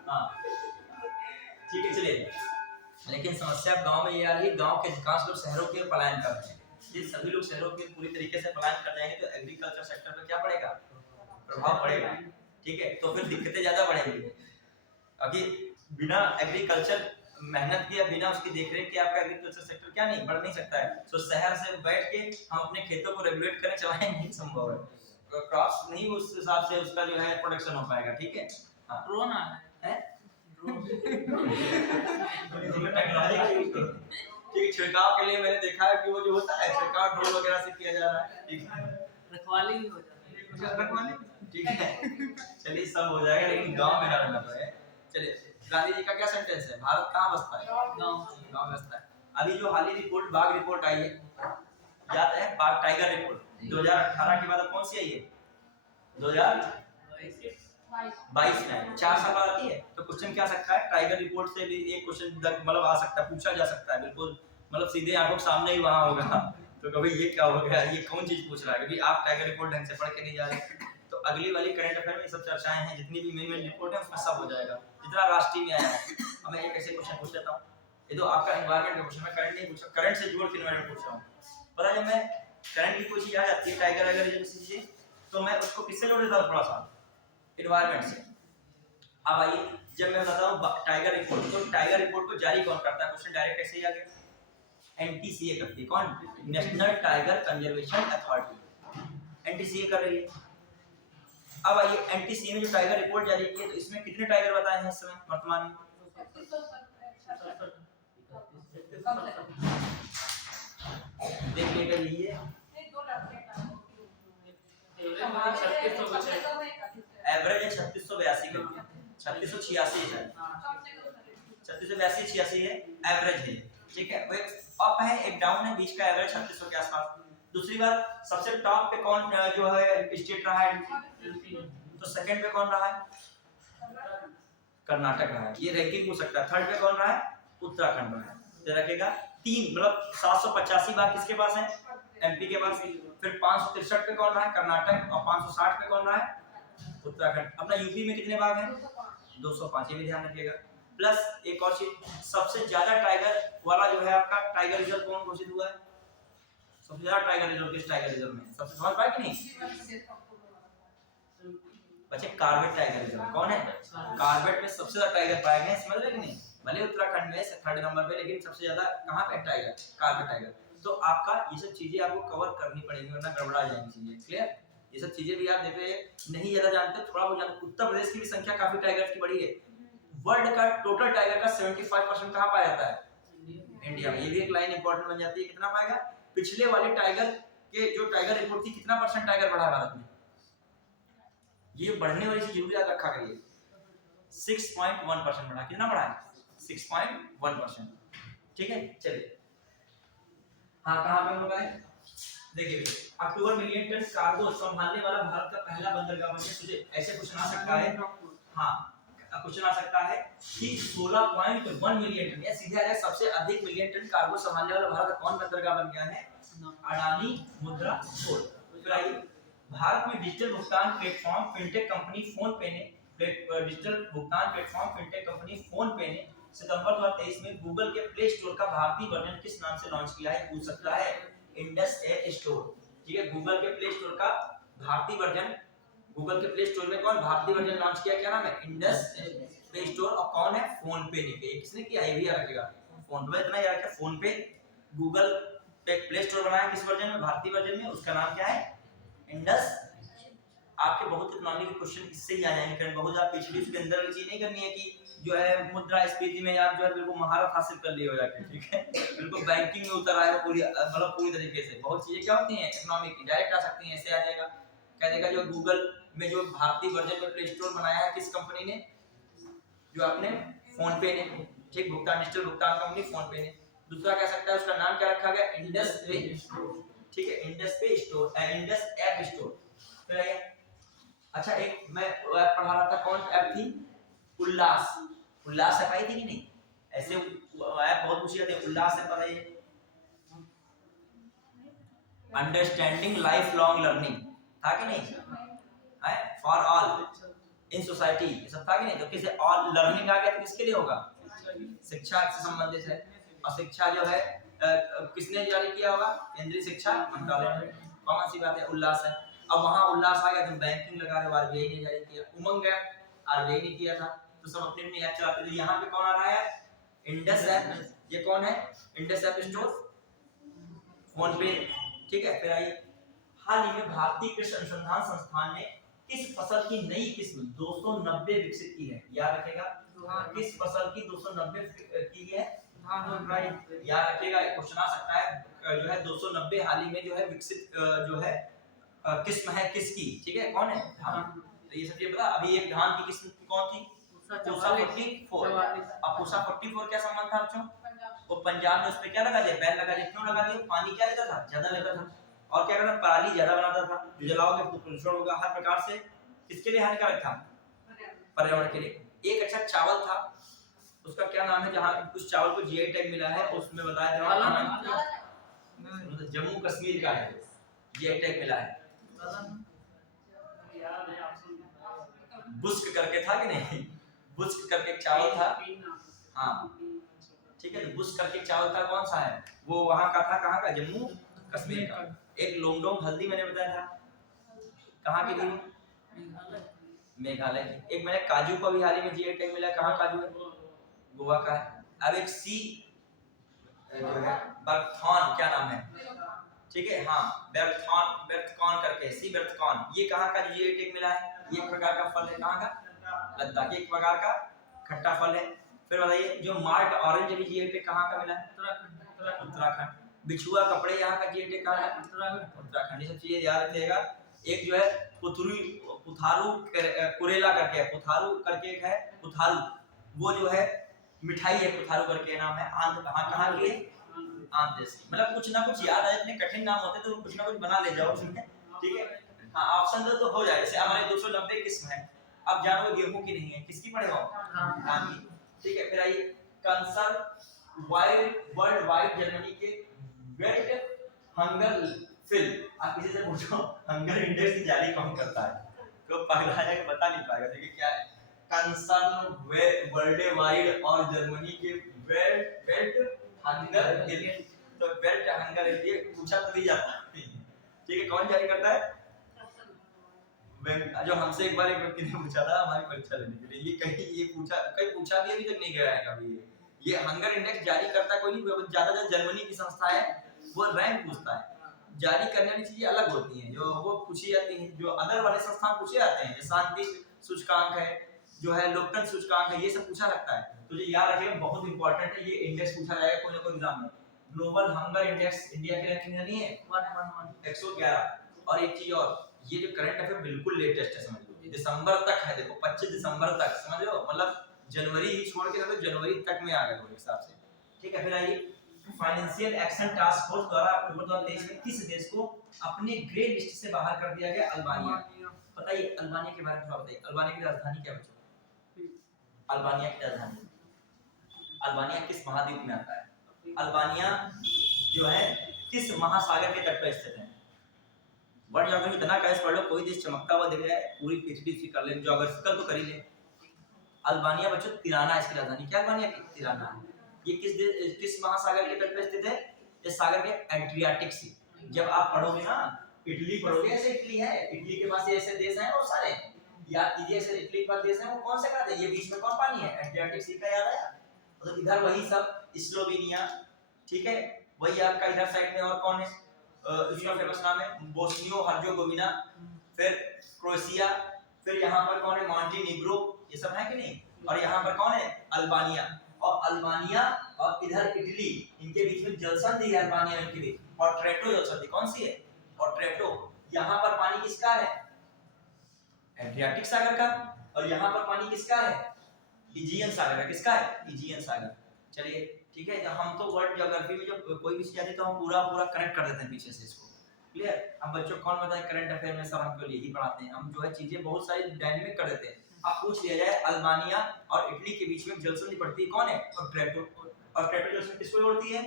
हाँ, ठीक है, चलिए। लेकिन समस्या गांव में ये आ रही है, गांव के अधिकांश लोग शहरों के पलायन कर रहे हैं। ये सभी लोग शहरों के पूरी तरीके से पलायन कर जाएंगे तो एग्रीकल्चर सेक्टर पे क्या पड़ेगा? प्रभाव पड़ेगा, ठीक है। तो फिर दिक्कतें ज्यादा बढ़ेंगी। अभी बिना एग्रीकल्चर मेहनत किए, बिना उसकी देखरेख के आपका एग्रीकल्चर सेक्टर क्या नहीं बढ़ नहीं सकता है। तो शहर से बैठ के हम अपने खेतों को रेगुलेट करें, चलाएं, नहीं संभव है। क्रॉप्स नहीं उस हिसाब से उसका जो है प्रोडक्शन हो पाएगा, ठीक है। हाँ ड्रोन आ है ड्रोन टेक्नोलॉजी ठीक, छिड़काव के लिए मैंने देखा है कि वो जो होता है छिड़काव ड्रोन वगैरह से किया जा रहा है, ठीक है। रखवाली भी हो जाती है। रखवाली, ठीक है, चलिए सब हो जाएगा, लेकिन गांव में ना रहना पड़े। चलिए, गांधी जी का क्या सेंटेंस है, भारत कहाँ बसता है, गांव में बसता है। अभी जो हाल ही रिपोर्ट बाघ रिपोर्ट आई है, याद है बाघ टाइगर रिपोर्ट 2018 के बाद अब कौन सी आई है, 2022 में, 4 साल बाद आती है। तो क्वेश्चन क्या आ सकता है, टाइगर रिपोर्ट से भी एक क्वेश्चन मतलब आ सकता है, पूछा जा सकता है, बिल्कुल मतलब सीधे आंखों के सामने ही वहां होगा। तो कभी ये क्या हो गया, ये कौन चीज पूछ रहा है, क्योंकि आप टाइगर रिपोर्ट ढंग से पढ़ के नहीं जा रहे। तो अगली वाली करंट अफेयर में ये सब चर्चाएं हैं, जितनी भी मेन रिपोर्ट है उसमें सब हो जाएगा, जितना राष्ट्रीय में आया है। अब मैं एक ऐसे क्वेश्चन पूछ लेता हूँ, ये तो आपका एनवायरनमेंट का क्वेश्चन, मैं करंट नहीं पूछा, करंट से जोड़ के एनवायरनमेंट पूछ रहा हूँ। पता है जब मैं करंट की कोई चीज आ जाती है, टाइगर अगर जैसी चीजें, तो मैं उसको किससे जोड़ देता हूँ, थोड़ा सा एनवायरनमेंट से। अब आइए, जब मैं बताता हूँ टाइगर रिपोर्ट, तो टाइगर रिपोर्ट को जारी कौन करता है, क्वेश्चन डायरेक्ट ऐसे ही आ गया, एनटीसीए करती है, कौन, national tiger conservation authority, NTCA कर रही है। अब आइए, एनटीसीए ने जो टाइगर रिपोर्ट जारी की है, तो इसमें कितने टाइगर बताए हैं इस समय वर्तमान में, देख लीजिएगा, यही है एवरेज है 3682 का, 3686 है, 3682 86 है एवरेज है, ठीक है। वो एक अप है एक डाउन है, बीच का एवरेज 3600 के आसपास। दूसरी बात, सबसे टॉप पे कौन जो है स्टेट रहा है, तो सेकंड पे कौन रहा है, कर्नाटक रहा है, ये रैंकिंग हो सकता है। थर्ड पे कौन रहा है, उत्तराखंड रहा है, तो रखेगा 3 मतलब 785 बार किसके पास है, एमपी के पास। फिर 563 पे कौन रहा है, कर्नाटक, और 560 पे कौन रहा है, उत्तराखंड। अपना यूपी में कितने बाघ हैं, 205, ये भी ध्यान रखिएगा। प्लस एक और चीज, सबसे ज्यादा टाइगर वाला जो है आपका टाइगर रिजर्व कौन घोषित हुआ है, सबसे ज्यादा टाइगर रिजर्व किस टाइगर रिजर्व में, सबसे समझ पाए कि नहीं बच्चे, कार्बेट टाइगर रिजर्व कौन है, कार्बेट में सबसे ज्यादा टाइगर पाए गए, समझ रहे कि नहीं, भले उत्तराखंड में थर्ड नंबर पे, लेकिन सबसे ज्यादा कहां पे टाइगर, कार्बेट टाइगर। तो आपका ये सब चीजें आपको कवर करनी पड़ेगी, वरना गड़बड़ा जाएंगी चीजें, क्लियर। ये सब चीजें भी आप देख रहे हैं, नहीं ज्यादा जानते, थोड़ा बहुत जानते। उत्तर प्रदेश की भी संख्या काफी टाइगर्स की बढ़ी है, वर्ल्ड का टोटल टाइगर का 75% कहां पाया जाता है, इंडिया में। ये भी एक लाइन इंपॉर्टेंट बन जाती है, कितना पाएगा, पिछले वाले टाइगर के जो टाइगर रिपोर्ट थी, कितना परसेंट टाइगर बढ़ा भारत में, ये बढ़ने वाली चीज जरूर याद रखा करिए, 6.1% बढ़ा, कितना बढ़ा है, 6.1%, ठीक है। चलिए, हाँ कहाँ पे हम लोग आए, देखिए अक्टूबर मिलियन टन कार्गो संभालने वाला भारत का पहला बंदरगाह बन गया। तुझे ऐसे क्वेश्चन आ सकता है, हाँ क्वेश्चन आ सकता है कि 16.1 मिलियन टन, या सीधे आ जाए सबसे अधिक मिलियन टन कार्गो संभालने वाला भारत का कौन बंदरगाह बन गया है, अडानी मुद्रा पोर्ट। फिर आइए, भारत में डिजिटल भुगतान प्लेटफॉर्म फिनटेक कंपनी फोन पे ने सितंबर 2023 में गूगल के प्ले स्टोर का भारतीय वर्जन किस नाम से लॉन्च किया है, पूछ सकता है, इंडस एयर स्टोर, ठीक है। गूगल के प्ले स्टोर का भारतीय वर्जन, गूगल के प्ले स्टोर में कौन भारतीय वर्जन लॉन्च किया, क्या नाम है, इंडस प्ले स्टोर, और कौन है, फोन पे ने किया, किसने किया, ये भी याद रखिएगा, फोन पे, इतना याद रखिए, फोन पे गूगल पे प्ले स्टोर बनाया किस वर्जन में, भारतीय वर्जन में, उसका नाम क्या है, इंडस। आपके बहुत इकोनॉमिक के क्वेश्चन इससे ही आ जाएंगे, कारण बहुत आप पीछे उसके अंदर वाली चीज नहीं करनी है कि जो है मुद्रास्फीति में आप जो है बिल्कुल महारत हासिल कर लिए हो जाके, ठीक है, बिल्कुल बैंकिंग में उतर आए हो पूरी, मतलब पूरी तरीके से। बहुत चीजें क्या होती हैं इकोनॉमिक की, डायरेक्ट आ सकती हैं, ऐसे आ जाएगा, कह देगा जो गूगल में जो भारतीय वर्जन में प्ले स्टोर बनाया है किस कंपनी ने, जो आपने फोन पे ने, ठीक, भुगतान डिजिटल भुगतान कंपनी फोन पे ने। दूसरा कह सकता है उसका नाम क्या रखा गया, इंडस पे, ठीक है, इंडस पे स्टोर, इंडस ऐप स्टोर। फिर आइए, अच्छा एक मैं ऐप पढ़ा रहा था, कौन ऐप थी, उल्लास, उल्लास ऐप आई थी कि नहीं, ऐसे ऐप बहुत पूछी जाती है, उल्लास ऐप बताइए, अंडरस्टैंडिंग लाइफ लॉन्ग लर्निंग था कि नहीं, है फॉर ऑल इन सोसाइटी, ये सब था कि नहीं। तो किसे ऑल लर्निंग आ गया तो किसके लिए होगा, शिक्षा से संबंधित है, और शिक्षा जो है किसने जारी किया होगा, केंद्रीय शिक्षा मंत्रालय ने, कॉमन सी बात है, उल्लास है। अब वहां उल्लास आ गया, तुम बैंकिंग लगा रहे हो, आरबीआई ने जारी किया, उमंग ऐप आरबीआई ने किया था, तो सब अपने अपने ऐप चलाते थे। यहाँ पे कौन आ रहा है, इंडस ऐप, ये कौन है, इंडस ऐप स्टोर, फोन पे, ठीक है। फिर आइए, हाल ही में भारतीय कृषि अनुसंधान संस्थान ने किस फसल की नई किस्म 290 विकसित की है? याद रखेगा, किस फसल की 290 की है? याद रखिएगा, क्वेश्चन आ सकता है जो है 290 हाल ही में जो है विकसित जो है किस्म है किसकी, ठीक है, कौन है? धान। तो ये सब चीज पता। अभी एक धान की किस्म कौन थी? पूसा 44। अब पूसा 44 क्या संबंध था बच्चों? वो पंजाब में उसपे क्या लगा दिया? बैल लगा दिया। क्यों लगा दिया? पानी क्या लेता था? ज्यादा लेता था, और क्या करता? पराली ज्यादा बनाता था, जो जलाओगे तो प्रदूषण होगा। हर प्रकार से किसके लिए हानिकारक था? पर्यावरण के लिए। एक अच्छा चावल था, उसका क्या नाम है? जहाँ उस चावल को जीआई टैग मिला है, उसमें बताया था मतलब जम्मू कश्मीर का है, जीआई टैग मिला है। बुस्क करके था कि नहीं? बुस्क करके एक चावल था, हाँ ठीक है। तो बुस्क करके एक चावल था, कौन सा है वो? वहां का था, कहाँ का? जम्मू कश्मीर का। एक लोंगडोंग हल्दी मैंने बताया था, कहाँ की थी? मेघालय की। एक मैंने काजू को भी हाल ही में जीआई टैग मिला है, कहाँ काजू है? गोवा का है। अब एक सी जो है बर्थॉन, क्या नाम है? ठीक है, हाँ बेर्थकॉन करके, सी बेर्थकॉन, ये कहाँ का जीआई टैग मिला है? ये एक प्रकार का फल है, कहाँ का? लद्दाख। एक प्रकार का खट्टा फल है। फिर बताइए, जो मार्ट ऑरेंज अभी जीआई टैग कहाँ का मिला है? उत्तराखंड। बिछुआ कपड़े यहाँ का जीआई टैग कहाँ है? उत्तराखंड। ये सब चीजें याद रखिएगा। एक जो है पुथारू कुरेला करके है, पुथारू करके एक है, पुथारू, वो जो है मिठाई है, पुथारू करके नाम है। आंध्र, कहाँ की है? आंध्र प्रदेश की। मतलब कुछ ना कुछ याद है, इतने कठिन नाम होते तो कुछ ना कुछ बना ले जाओ उसमें, ठीक है। हाँ, ऑप्शन दो तो हो जाए। जैसे हमारे 290 किस्म है, अब जानो गेहूं की नहीं है, किसकी पढ़े हो? धान की, ठीक है। फिर आइए, कंसर्व वर्ल्ड वाइड जर्मनी के वेट हंगर फिल। आप किसी से पूछो हंगर इंडेक्स की जारी कौन करता है, तो पगला जाके बता नहीं पाएगा। देखिए क्या है, कंसर्व वर्ल्ड वाइड और जर्मनी के वेट हंगर फिल। तो वेट हंगर ये पूछा तो नहीं जाता, ठीक है। कौन जारी करता है? जो हमसे एक बार एक व्यक्ति ने पूछा था हमारी परीक्षा लेने के लिए, ये कहीं पूछा भी अभी तक नहीं गया है कभी। ये हंगर इंडेक्स जारी करता कोई नहीं, ज्यादातर जर्मनी की संस्था है, वो रैंक पूछता है। जारी करने वाली चीजें अलग होती हैं, जो वो पूछी जाती हैं, जो अदर वाले संस्थान पूछे जाते हैं। शांति सूचकांक है, जो है लोकतंत्र सूचकांक है, ये सब पूछा लगता है। तो ये याद रखिएगा, बहुत इंपॉर्टेंट है। ये इंडेक्स पूछा जाएगा कोई ना कोई एग्जाम में। ग्लोबल हंगर इंडेक्स इंडिया की रैंकिंग नहीं है 111। और एक चीज और, ये जो करंट अफेयर बिल्कुल लेटेस्ट है, समझ लो दिसंबर तक है। देखो 25 दिसंबर तक, समझ लो, मतलब जनवरी ही छोड़ के तो जनवरी तक में आ गए वो हिसाब से, ठीक है। फिर आइए, फाइनेंशियल एक्शन टास्क फोर्स द्वारा अक्टूबर 2023 में किस देश को अपने ग्रे लिस्ट से बाहर कर दिया गया? अल्बानिया। बताइए अल्बानिया के बारे में बताइए। अल्बानिया की राजधानी क्या बच्चों? अल्बानिया की राजधानी, अल्बानिया किस महाद्वीप में आता है? अल्बानिया जो है किस महासागर के तट पर स्थित है? वर्ल्ड ज्योग्राफी इतना कैसे पढ़ लो, कोई देश चमकता हुआ दिख जाए, पूरी पीएचडी सी कर ले, ज्योग्राफिकल तो कर ही ले। अल्बानिया बच्चों तिराना इसकी राजधानी। क्या अल्बानिया की? तिराना है। ये किस महासागर के तट पर स्थित है? इस सागर के एड्रियाटिक सी। जब आप पढ़ोगे ना, इटली पढ़ोगे, ऐसे इटली है, इटली के पास ऐसे देश हैं वो सारे, याद कीजिए। ऐसे इटली के पास देश हैं वो कौन से कहते हैं? ये बीच में कौन पानी है? एड्रियाटिक सी का, याद आया? तो इधर वही सब स्लोवेनिया, ठीक है, वही आपका इधर साइड में। और कौन है इसका फेमस नाम है? बोस्नियो हर्जेगोविना, फिर क्रोएशिया, फिर यहाँ पर कौन है? मॉन्टेनेग्रो, ये सब है कि नहीं? और यहाँ पर कौन है? अल्बानिया। और अल्बानिया और इधर इटली, इनके बीच में जलसंधि है, अल्बानिया इनके बीच, और ट्रेटो जलसंधि। कौन सी है? और ट्रेटो। यहाँ पर पानी किसका है? एड्रियाटिक सागर का। और यहाँ पर पानी किसका है? इजियन सागर का। किसका है? इजियन सागर। चलिए ठीक है, हम तो वर्ल्ड ज्योग्राफी में जब कोई भी चीज आती है तो हम पूरा कनेक्ट कर देते हैं पीछे से इसको, क्लियर। अब बच्चों कौन बताए करंट अफेयर में सर हमको यही पढ़ाते हैं, हम जो है चीजें बहुत सारी डायनेमिक कर देते हैं। अब पूछ लिया जाए, अल्बानिया और इटली के बीच में जलसंधि पड़ती है, कौन है? और ट्रेटो। और ट्रेटो जलसंधि किसको जोड़ती है?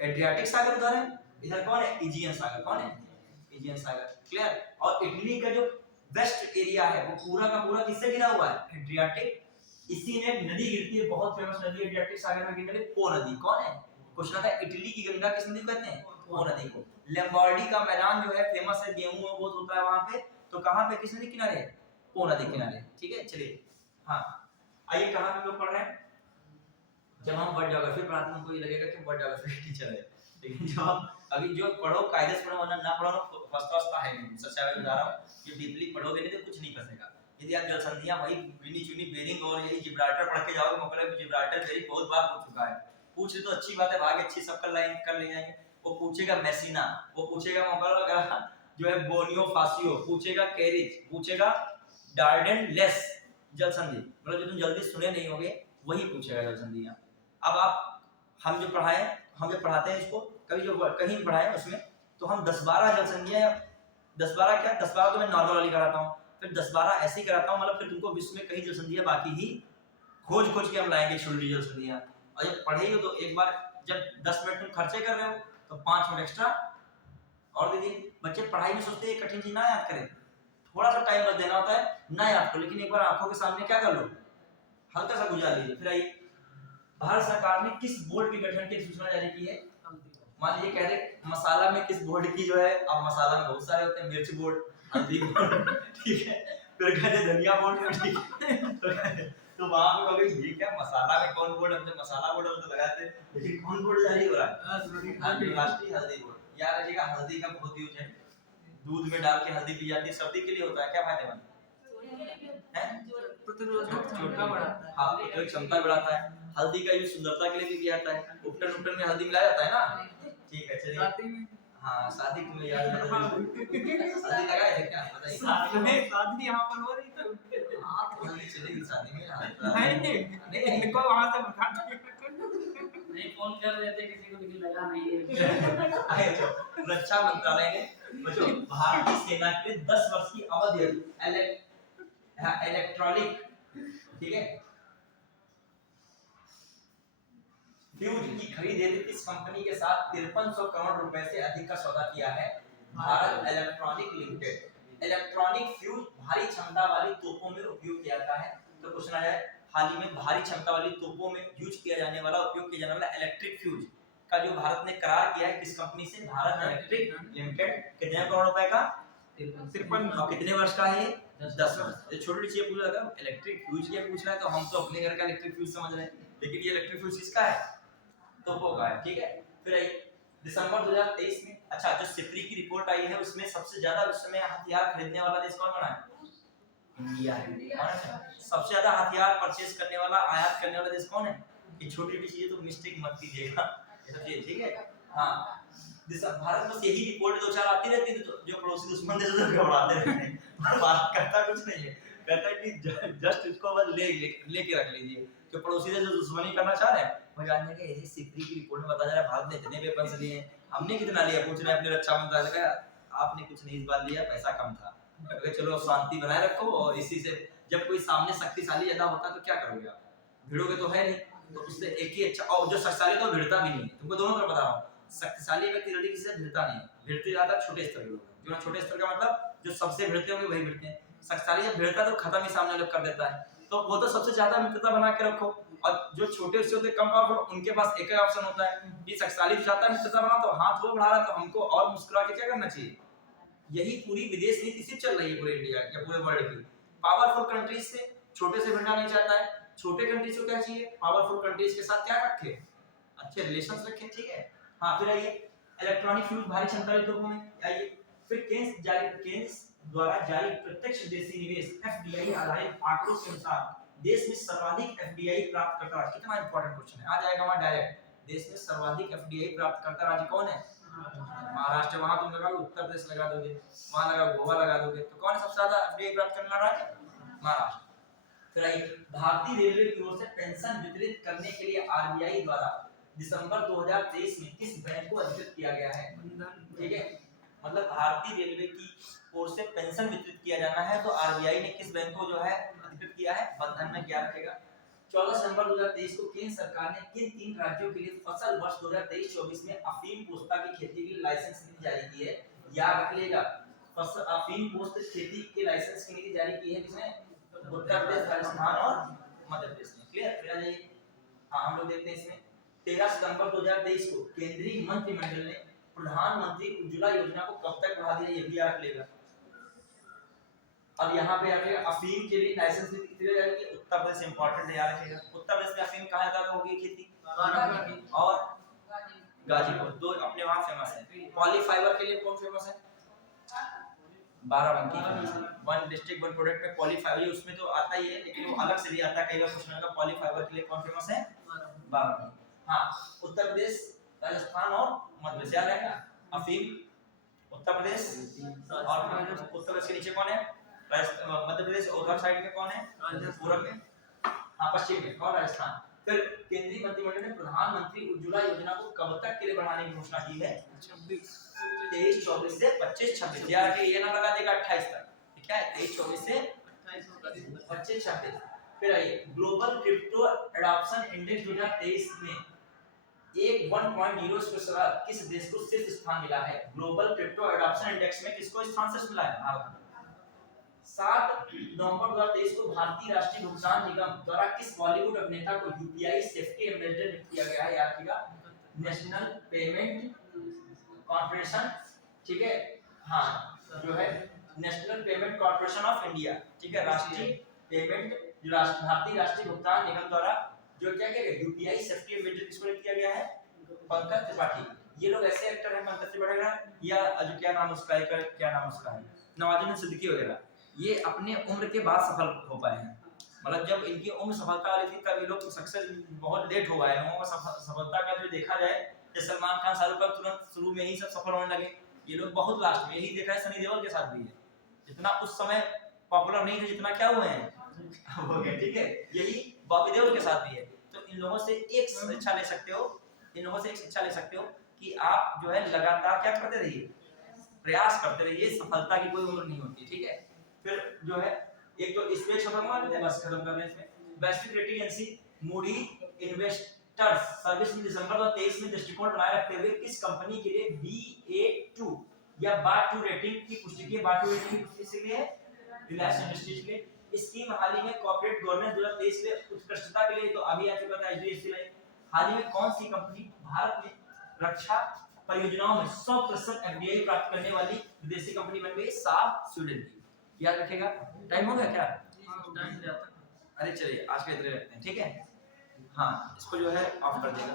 एड्रियाटिक सागर उधर है, इधर कौन है? इजियन सागर। कौन है? इजियन सागर, क्लियर। और इटली का जो वेस्ट एरिया है वो पूरा का पूरा किससे घिरा हुआ है? एड्रियाटिक। इसी में एक नदी गिरती है, बहुत फेमस नदी एड्रियाटिक सागर में गिरने वाली, पो नदी। कौन है? क्वेश्चन आता है इटली की गंगा किस नदी को कहते हैं? पो नदी को। लैम्बोर्डी का मैदान जो है फेमस है, गेहूं बहुत होता है वहां पे, तो कहां पे, किस नदी किनारे? पो नदी किनारे, ठीक है। चलिए हाँ, आइए कहां पे लोग पढ़ रहे हैं। जब हम वर्ल्ड ज्योग्राफी पढ़ाते हैं हमको ये लगेगा कि वर्ल्ड ज्योग्राफी टीचर है, लेकिन जब अभी जो पढ़ो कायदे से पढ़ो, वरना ना पढ़ो तो फंसता है नहीं। सच्चाई में बता रहा हूँ कि डीपली पढ़ोगे नहीं तो कुछ नहीं फंसेगा। यदि आप जल संधियां वही गिनी चुनी बेरिंग और यही जिब्राल्टर पढ़ के जाओगे, मतलब जिब्राल्टर बेरिंग बहुत बार पूछ चुका है। पूछ तो अच्छी बात है, भाग अच्छी सब कर ले जाएंगे। वो पूछेगा मैसिना, वो पूछेगा मोकल जो है बोनियो फासियो, पूछेगा कैरिज, पूछेगा डार्डेनलेस जल संधि, मतलब जो तुम जल्दी सुने नहीं होगे वही पूछेगा जल संधियां। अब आप हम जो पढ़ाते हैं इसको कभी जो कहीं पढ़ाए उसमें तो हम 10-12 जल संधियां, 10-12 क्या 10-12 तो मैं नॉर्मल वाली कराता हूँ, फिर 10-12 ऐसे ही कराता हूँ, मतलब फिर तुमको विश्व में कई जल संधियां बाकी ही खोज के हम लाएंगे छोटी जल संधियां। और जब पढ़े ही हो तो एक बार जब 10 मिनट तुम खर्चे कर रहे हो तो 5 मिनट एक्स्ट्रा और दे दीजिए। बच्चे पढ़ाई में सोचते हैं कठिन चीज ना याद करें, थोड़ा सा टाइम बस देना होता है ना याद करो, लेकिन एक बार आंखों के सामने क्या कर लो, हल्का सा गुजार लीजिए। फिर आइए, भारत सरकार ने किस बोर्ड के गठन की सूचना जारी की है? मान लीजिए कह रहे मसाला में किस बोर्ड की जो है, अब मसाला में बहुत सारे होते हैं, मिर्च बोर्ड, हल्दी बोर्ड, ठीक है, फिर कहते धनिया बोर्ड में, ठीक है, तो वहां पे कहोगे ये क्या मसाला में कौन बोर्ड, हम तो मसाला बोर्ड हम तो लगाते हैं, लेकिन कौन बोर्ड जारी हो रहा है? राष्ट्रीय हल्दी बोर्ड। याद रखिएगा हल्दी का बहुत यूज है, दूध में डाल के हल्दी पी जाती है, सर्दी के लिए होता है, क्या फायदेमंद है? छोटा बढ़ाता है। हाँ, तो क्षमता बढ़ाता है। हल्दी का यूज सुंदरता के लिए भी किया जाता है, उपटन में हल्दी मिलाया जाता है ना, ठीक है चलिए। हाँ शादी तुम्हें याद है, शादी लगाए थे क्या बताइए? शादी यहाँ पर हो रही तो हल्दी चलेगी शादी में, नहीं इनको वहां से बता नहीं फोन कर रहे थे किसी को, लेकिन लगा नहीं है। रक्षा मंत्रालय ने बच्चों भारतीय सेना के 10 वर्ष की अवधि इलेक्ट्रॉनिक, ठीक है, फ्यूज की खरीद हेतु किस कंपनी के साथ 5300 करोड़ रुपए से अधिक का सौदा किया है? Bharat electronic limited. Electronic fuse भारी क्षमता वाली तोपों में उपयोग किया जाता है। तो क्वेश्चन आ जाए, हाल ही में भारी क्षमता वाली तोपों में यूज किया जाने वाला, उपयोग किया जाने वाला इलेक्ट्रिक फ्यूज का जो भारत ने करार किया है किस कंपनी से? Bharat electric limited. कितने करोड़ रुपए का? 53। और कितने वर्ष का है ये? 10 वर्ष। ये छोटी चीज पूछ रहा था, इलेक्ट्रिक फ्यूज ये पूछ रहा है तो हम तो अपने घर का इलेक्ट्रिक फ्यूज समझ रहे हैं, लेकिन ये इलेक्ट्रिक फ्यूज किसका है? तोपों का है, ठीक है। फिर आई दिसंबर 2023 में, अच्छा जो सिप्री की रिपोर्ट आई है उसमें सबसे ज्यादा विश्व में हथियार खरीदने वाला देश कौन बना है? इंडिया है। सबसे ज्यादा हथियार परचेज करने वाला, आयात करने वाला देश कौन है? ये छोटी छोटी चीजें तो मिस्टेक मत कीजिएगा, ठीक है। हाँ भारत में यही रिपोर्ट 2-4 आती रहती है, तो जो पड़ोसी दुश्मन देश से घबराते रहते हैं, बात करता कुछ नहीं है, कहता है कि जस्ट इसको बस लेके रख लीजिए। जो पड़ोसी से जो दुश्मनी करना चाह रहे हैं वो जानने के ये सिप्री की रिपोर्ट में बताया जा रहा है भारत ने इतने वेपन्स लिए हैं, हमने कितना लिया, पूछ रहे हैं अपने रक्षा मंत्रालय का, आपने कुछ नहीं इस बार लिया, पैसा कम था। अगर चलो शांति बनाए रखो, और इसी से जब कोई सामने शक्तिशाली ज्यादा होता तो क्या करोगे आप? भिड़ोगे तो है नहीं, तो उससे एक ही अच्छा, और जो शक्तिशाली तो भिड़ता भी नहीं है, तुमको दोनों तरफ बता रहा हूँ, शक्तिशाली व्यक्ति जल्दी किसी से भिड़ता नहीं, भिड़ते ज्यादा छोटे स्तर के लोग, जो छोटे स्तर का मतलब जो सबसे भिड़ते होंगे वही भिड़ते हैं। शक्तिशाली जब भिड़ता तो खत्म ही सामने लोग कर देता है, तो वो तो सबसे ज्यादा मित्रता बना के रखो, और जो छोटे उससे होते कम पावरफुल उनके पास एक ही ऑप्शन होता है कि शक्तिशाली चाहता है मित्रता बना, तो हाथ वो बढ़ा रहा है तो हमको और मुस्कुरा के क्या करना चाहिए? यही पूरी विदेश नीति सिर्फ चल रही है पूरे इंडिया या पूरे वर्ल्ड की। पावरफुल कंट्रीज से छोटे से भिड़ना नहीं चाहता है, छोटे कंट्रीज को क्या चाहिए? पावरफुल कंट्रीज के साथ क्या रखे? अच्छे रिलेशंस रखे, ठीक है। हाँ फिर आइए इलेक्ट्रॉनिक फ्यूज भारी क्षमता वाले तोपों में आइए, फिर केंद्र द्वारा जारी प्रत्यक्ष विदेशी निवेश एफडीआई आधारित आंकड़ों के अनुसार देश में सर्वाधिक एफडीआई प्राप्तकर्ता, कितना इंपॉर्टेंट क्वेश्चन है, आ जाएगा वहां डायरेक्ट, देश में सर्वाधिक एफडीआई प्राप्तकर्ता राज्य कौन है? महाराष्ट्र। वहां तुम लगा उत्तर प्रदेश लगा दोगे, वहां लगा गोवा लगा दोगे, तो कौन सबसे ज्यादा एफडीआई प्राप्त करने वाला राज्य? महाराष्ट्र। फिर आई भारतीय रेलवे की ओर से पेंशन वितरित करने के लिए आरबीआई द्वारा दिसंबर 2023 में किस बैंक को अधिकृत किया गया है? ठीक है, मतलब भारतीय रेलवे की ओर से पेंशन वितरित किया जाना है तो आरबीआई ने किस बैंक को जो है अधिकृत किया है? बंधन में क्या रखेगा। 14 सितंबर 2023 को केंद्र सरकार ने किन 3 राज्यों के लिए फसल वर्ष 2023-24 में अफीम पोस्ता की खेती के लिए लाइसेंस नीति जारी की है? याद रख लेगा, अफीम पोस्त खेती के लाइसेंस की नीति जारी की है किसने? उत्तर प्रदेश, राजस्थान और मध्य प्रदेश ने। क्लियर? फिर आ जाइए, हाँ हम लोग देखते हैं इसमें 13 सितंबर 2023 को केंद्रीय मंत्रिमंडल ने प्रधानमंत्री उज्ज्वला योजना को कब तक बढ़ा दिया, ये भी याद रखेगा। अब यहाँ पे आगे अफीम के लिए लाइसेंस नीति जारी की, उत्तर प्रदेश इंपॉर्टेंट है, याद रखेगा। उत्तर प्रदेश में अफीम कहाँ ज्यादा होगी खेती? और गाजीपुर, दो अपने वहाँ फेमस है। पॉलीफाइबर के लिए कौन फेमस है? Barabanki. One district one product में पॉलीफाइबर, ये उसमें तो आता ही है, लेकिन वो अलग से भी आता है कई बार क्वेश्चन आएगा। पॉलीफाइबर के लिए कौन फेमस है? बाराबंकी। हाँ, उत्तर प्रदेश, राजस्थान और मध्य प्रदेश याद रहेगा। अफीम उत्तर प्रदेश, और उत्तर प्रदेश के नीचे कौन है? मध्य प्रदेश, और उधर साइड में कौन है? पूरब में, हाँ पश्चिम में और राजस्थान। फिर केंद्रीय मंत्रिमंडल ने प्रधानमंत्री उज्ज्वला योजना को कब तक के लिए बढ़ाने की घोषणा की है? 23-24 से 25-26। यार कि ये ना लगा देगा 28 तक, ठीक है? 23-24 से 25-26। फिर आइए, ग्लोबल क्रिप्टो एडॉप्शन इंडेक्स 2023 में एक 1.0 से किस देश को शीर्ष स्थान मिला है? ग्लोबल क्रिप्टो एडॉप्शन इंडेक्स में किसको स्थान शीर्ष मिला है? भारत। 7 नवंबर 2023 को भारतीय राष्ट्रीय भुगतान निगम द्वारा किस बॉलीवुड अभिनेता को यूपीआई सेफ्टी एम्बेसडर नियुक्त किया गया है? याद कीजिएगा, नेशनल पेमेंट कॉर्पोरेशन, ठीक है? हाँ, जो है national payment corporation of India, ठीक है? राष्ट्रीय पेमेंट, जो भारतीय राष्ट्रीय भुगतान निगम द्वारा जो क्या किया गया, यूपीआई सेफ्टी एम्बेसडर किसको नियुक्त किया गया है? पंकज त्रिपाठी। ये लोग ऐसे एक्टर हैं, पंकज त्रिपाठी या जो क्या नाम उसका है, क्या नाम उसका है, नवाजुद्दीन सिद्दीकी वगैरह, ये अपने उम्र के बाद सफल हो पाए हैं। मतलब जब इनकी उम्र सफलता वाली थी तब ये लोग सक्सेस बहुत लेट हो गए हैं। लोगों का सफलता का जो देखा जाए, जैसे सलमान खान, शाहरुख खान तुरंत शुरू में ही सब सफल होने लगे, ये लोग बहुत लास्ट में। यही देखा है सनी देओल के साथ भी है, जितना उस समय पॉपुलर नहीं थे जितना क्या हुए हैं हो गए, ठीक है? यही बॉबी देओल के साथ भी है। तो इन लोगों से एक शिक्षा ले सकते हो, इन लोगों से एक शिक्षा ले सकते हो कि आप जो है लगातार क्या करते रहिए, प्रयास करते रहिए, सफलता की कोई उम्र नहीं होती, ठीक है? फिर जो है एक तो स्पेस खत्म हुआ, बस खत्म कर रहे हैं इसमें। वैश्विक rating agency Moody investors service ने दिसंबर 2023 में दृष्टिकोण बनाए रखते हुए किस कंपनी के लिए BA2 या BA2 रेटिंग की पुष्टि की? BA2 रेटिंग की पुष्टि से लिए रिलायंस इंडस्ट्रीज के लिए। स्कीम हाल ही में कॉर्पोरेट गवर्नेंस 2023 में उत्कृष्टता के लिए तो अभी आ चुका था HDFC लाइफ। हाल ही में कौन सी कंपनी भारत में रक्षा परियोजनाओं में 100% FDI प्राप्त करने वाली विदेशी कंपनी बन गई? साब स्वीडन की। याद रखेगा। टाइम हो गया क्या? टाइम जाता है। अरे चलिए आज के इतने रखते हैं, ठीक है? हाँ, इसको जो है ऑफ कर देगा।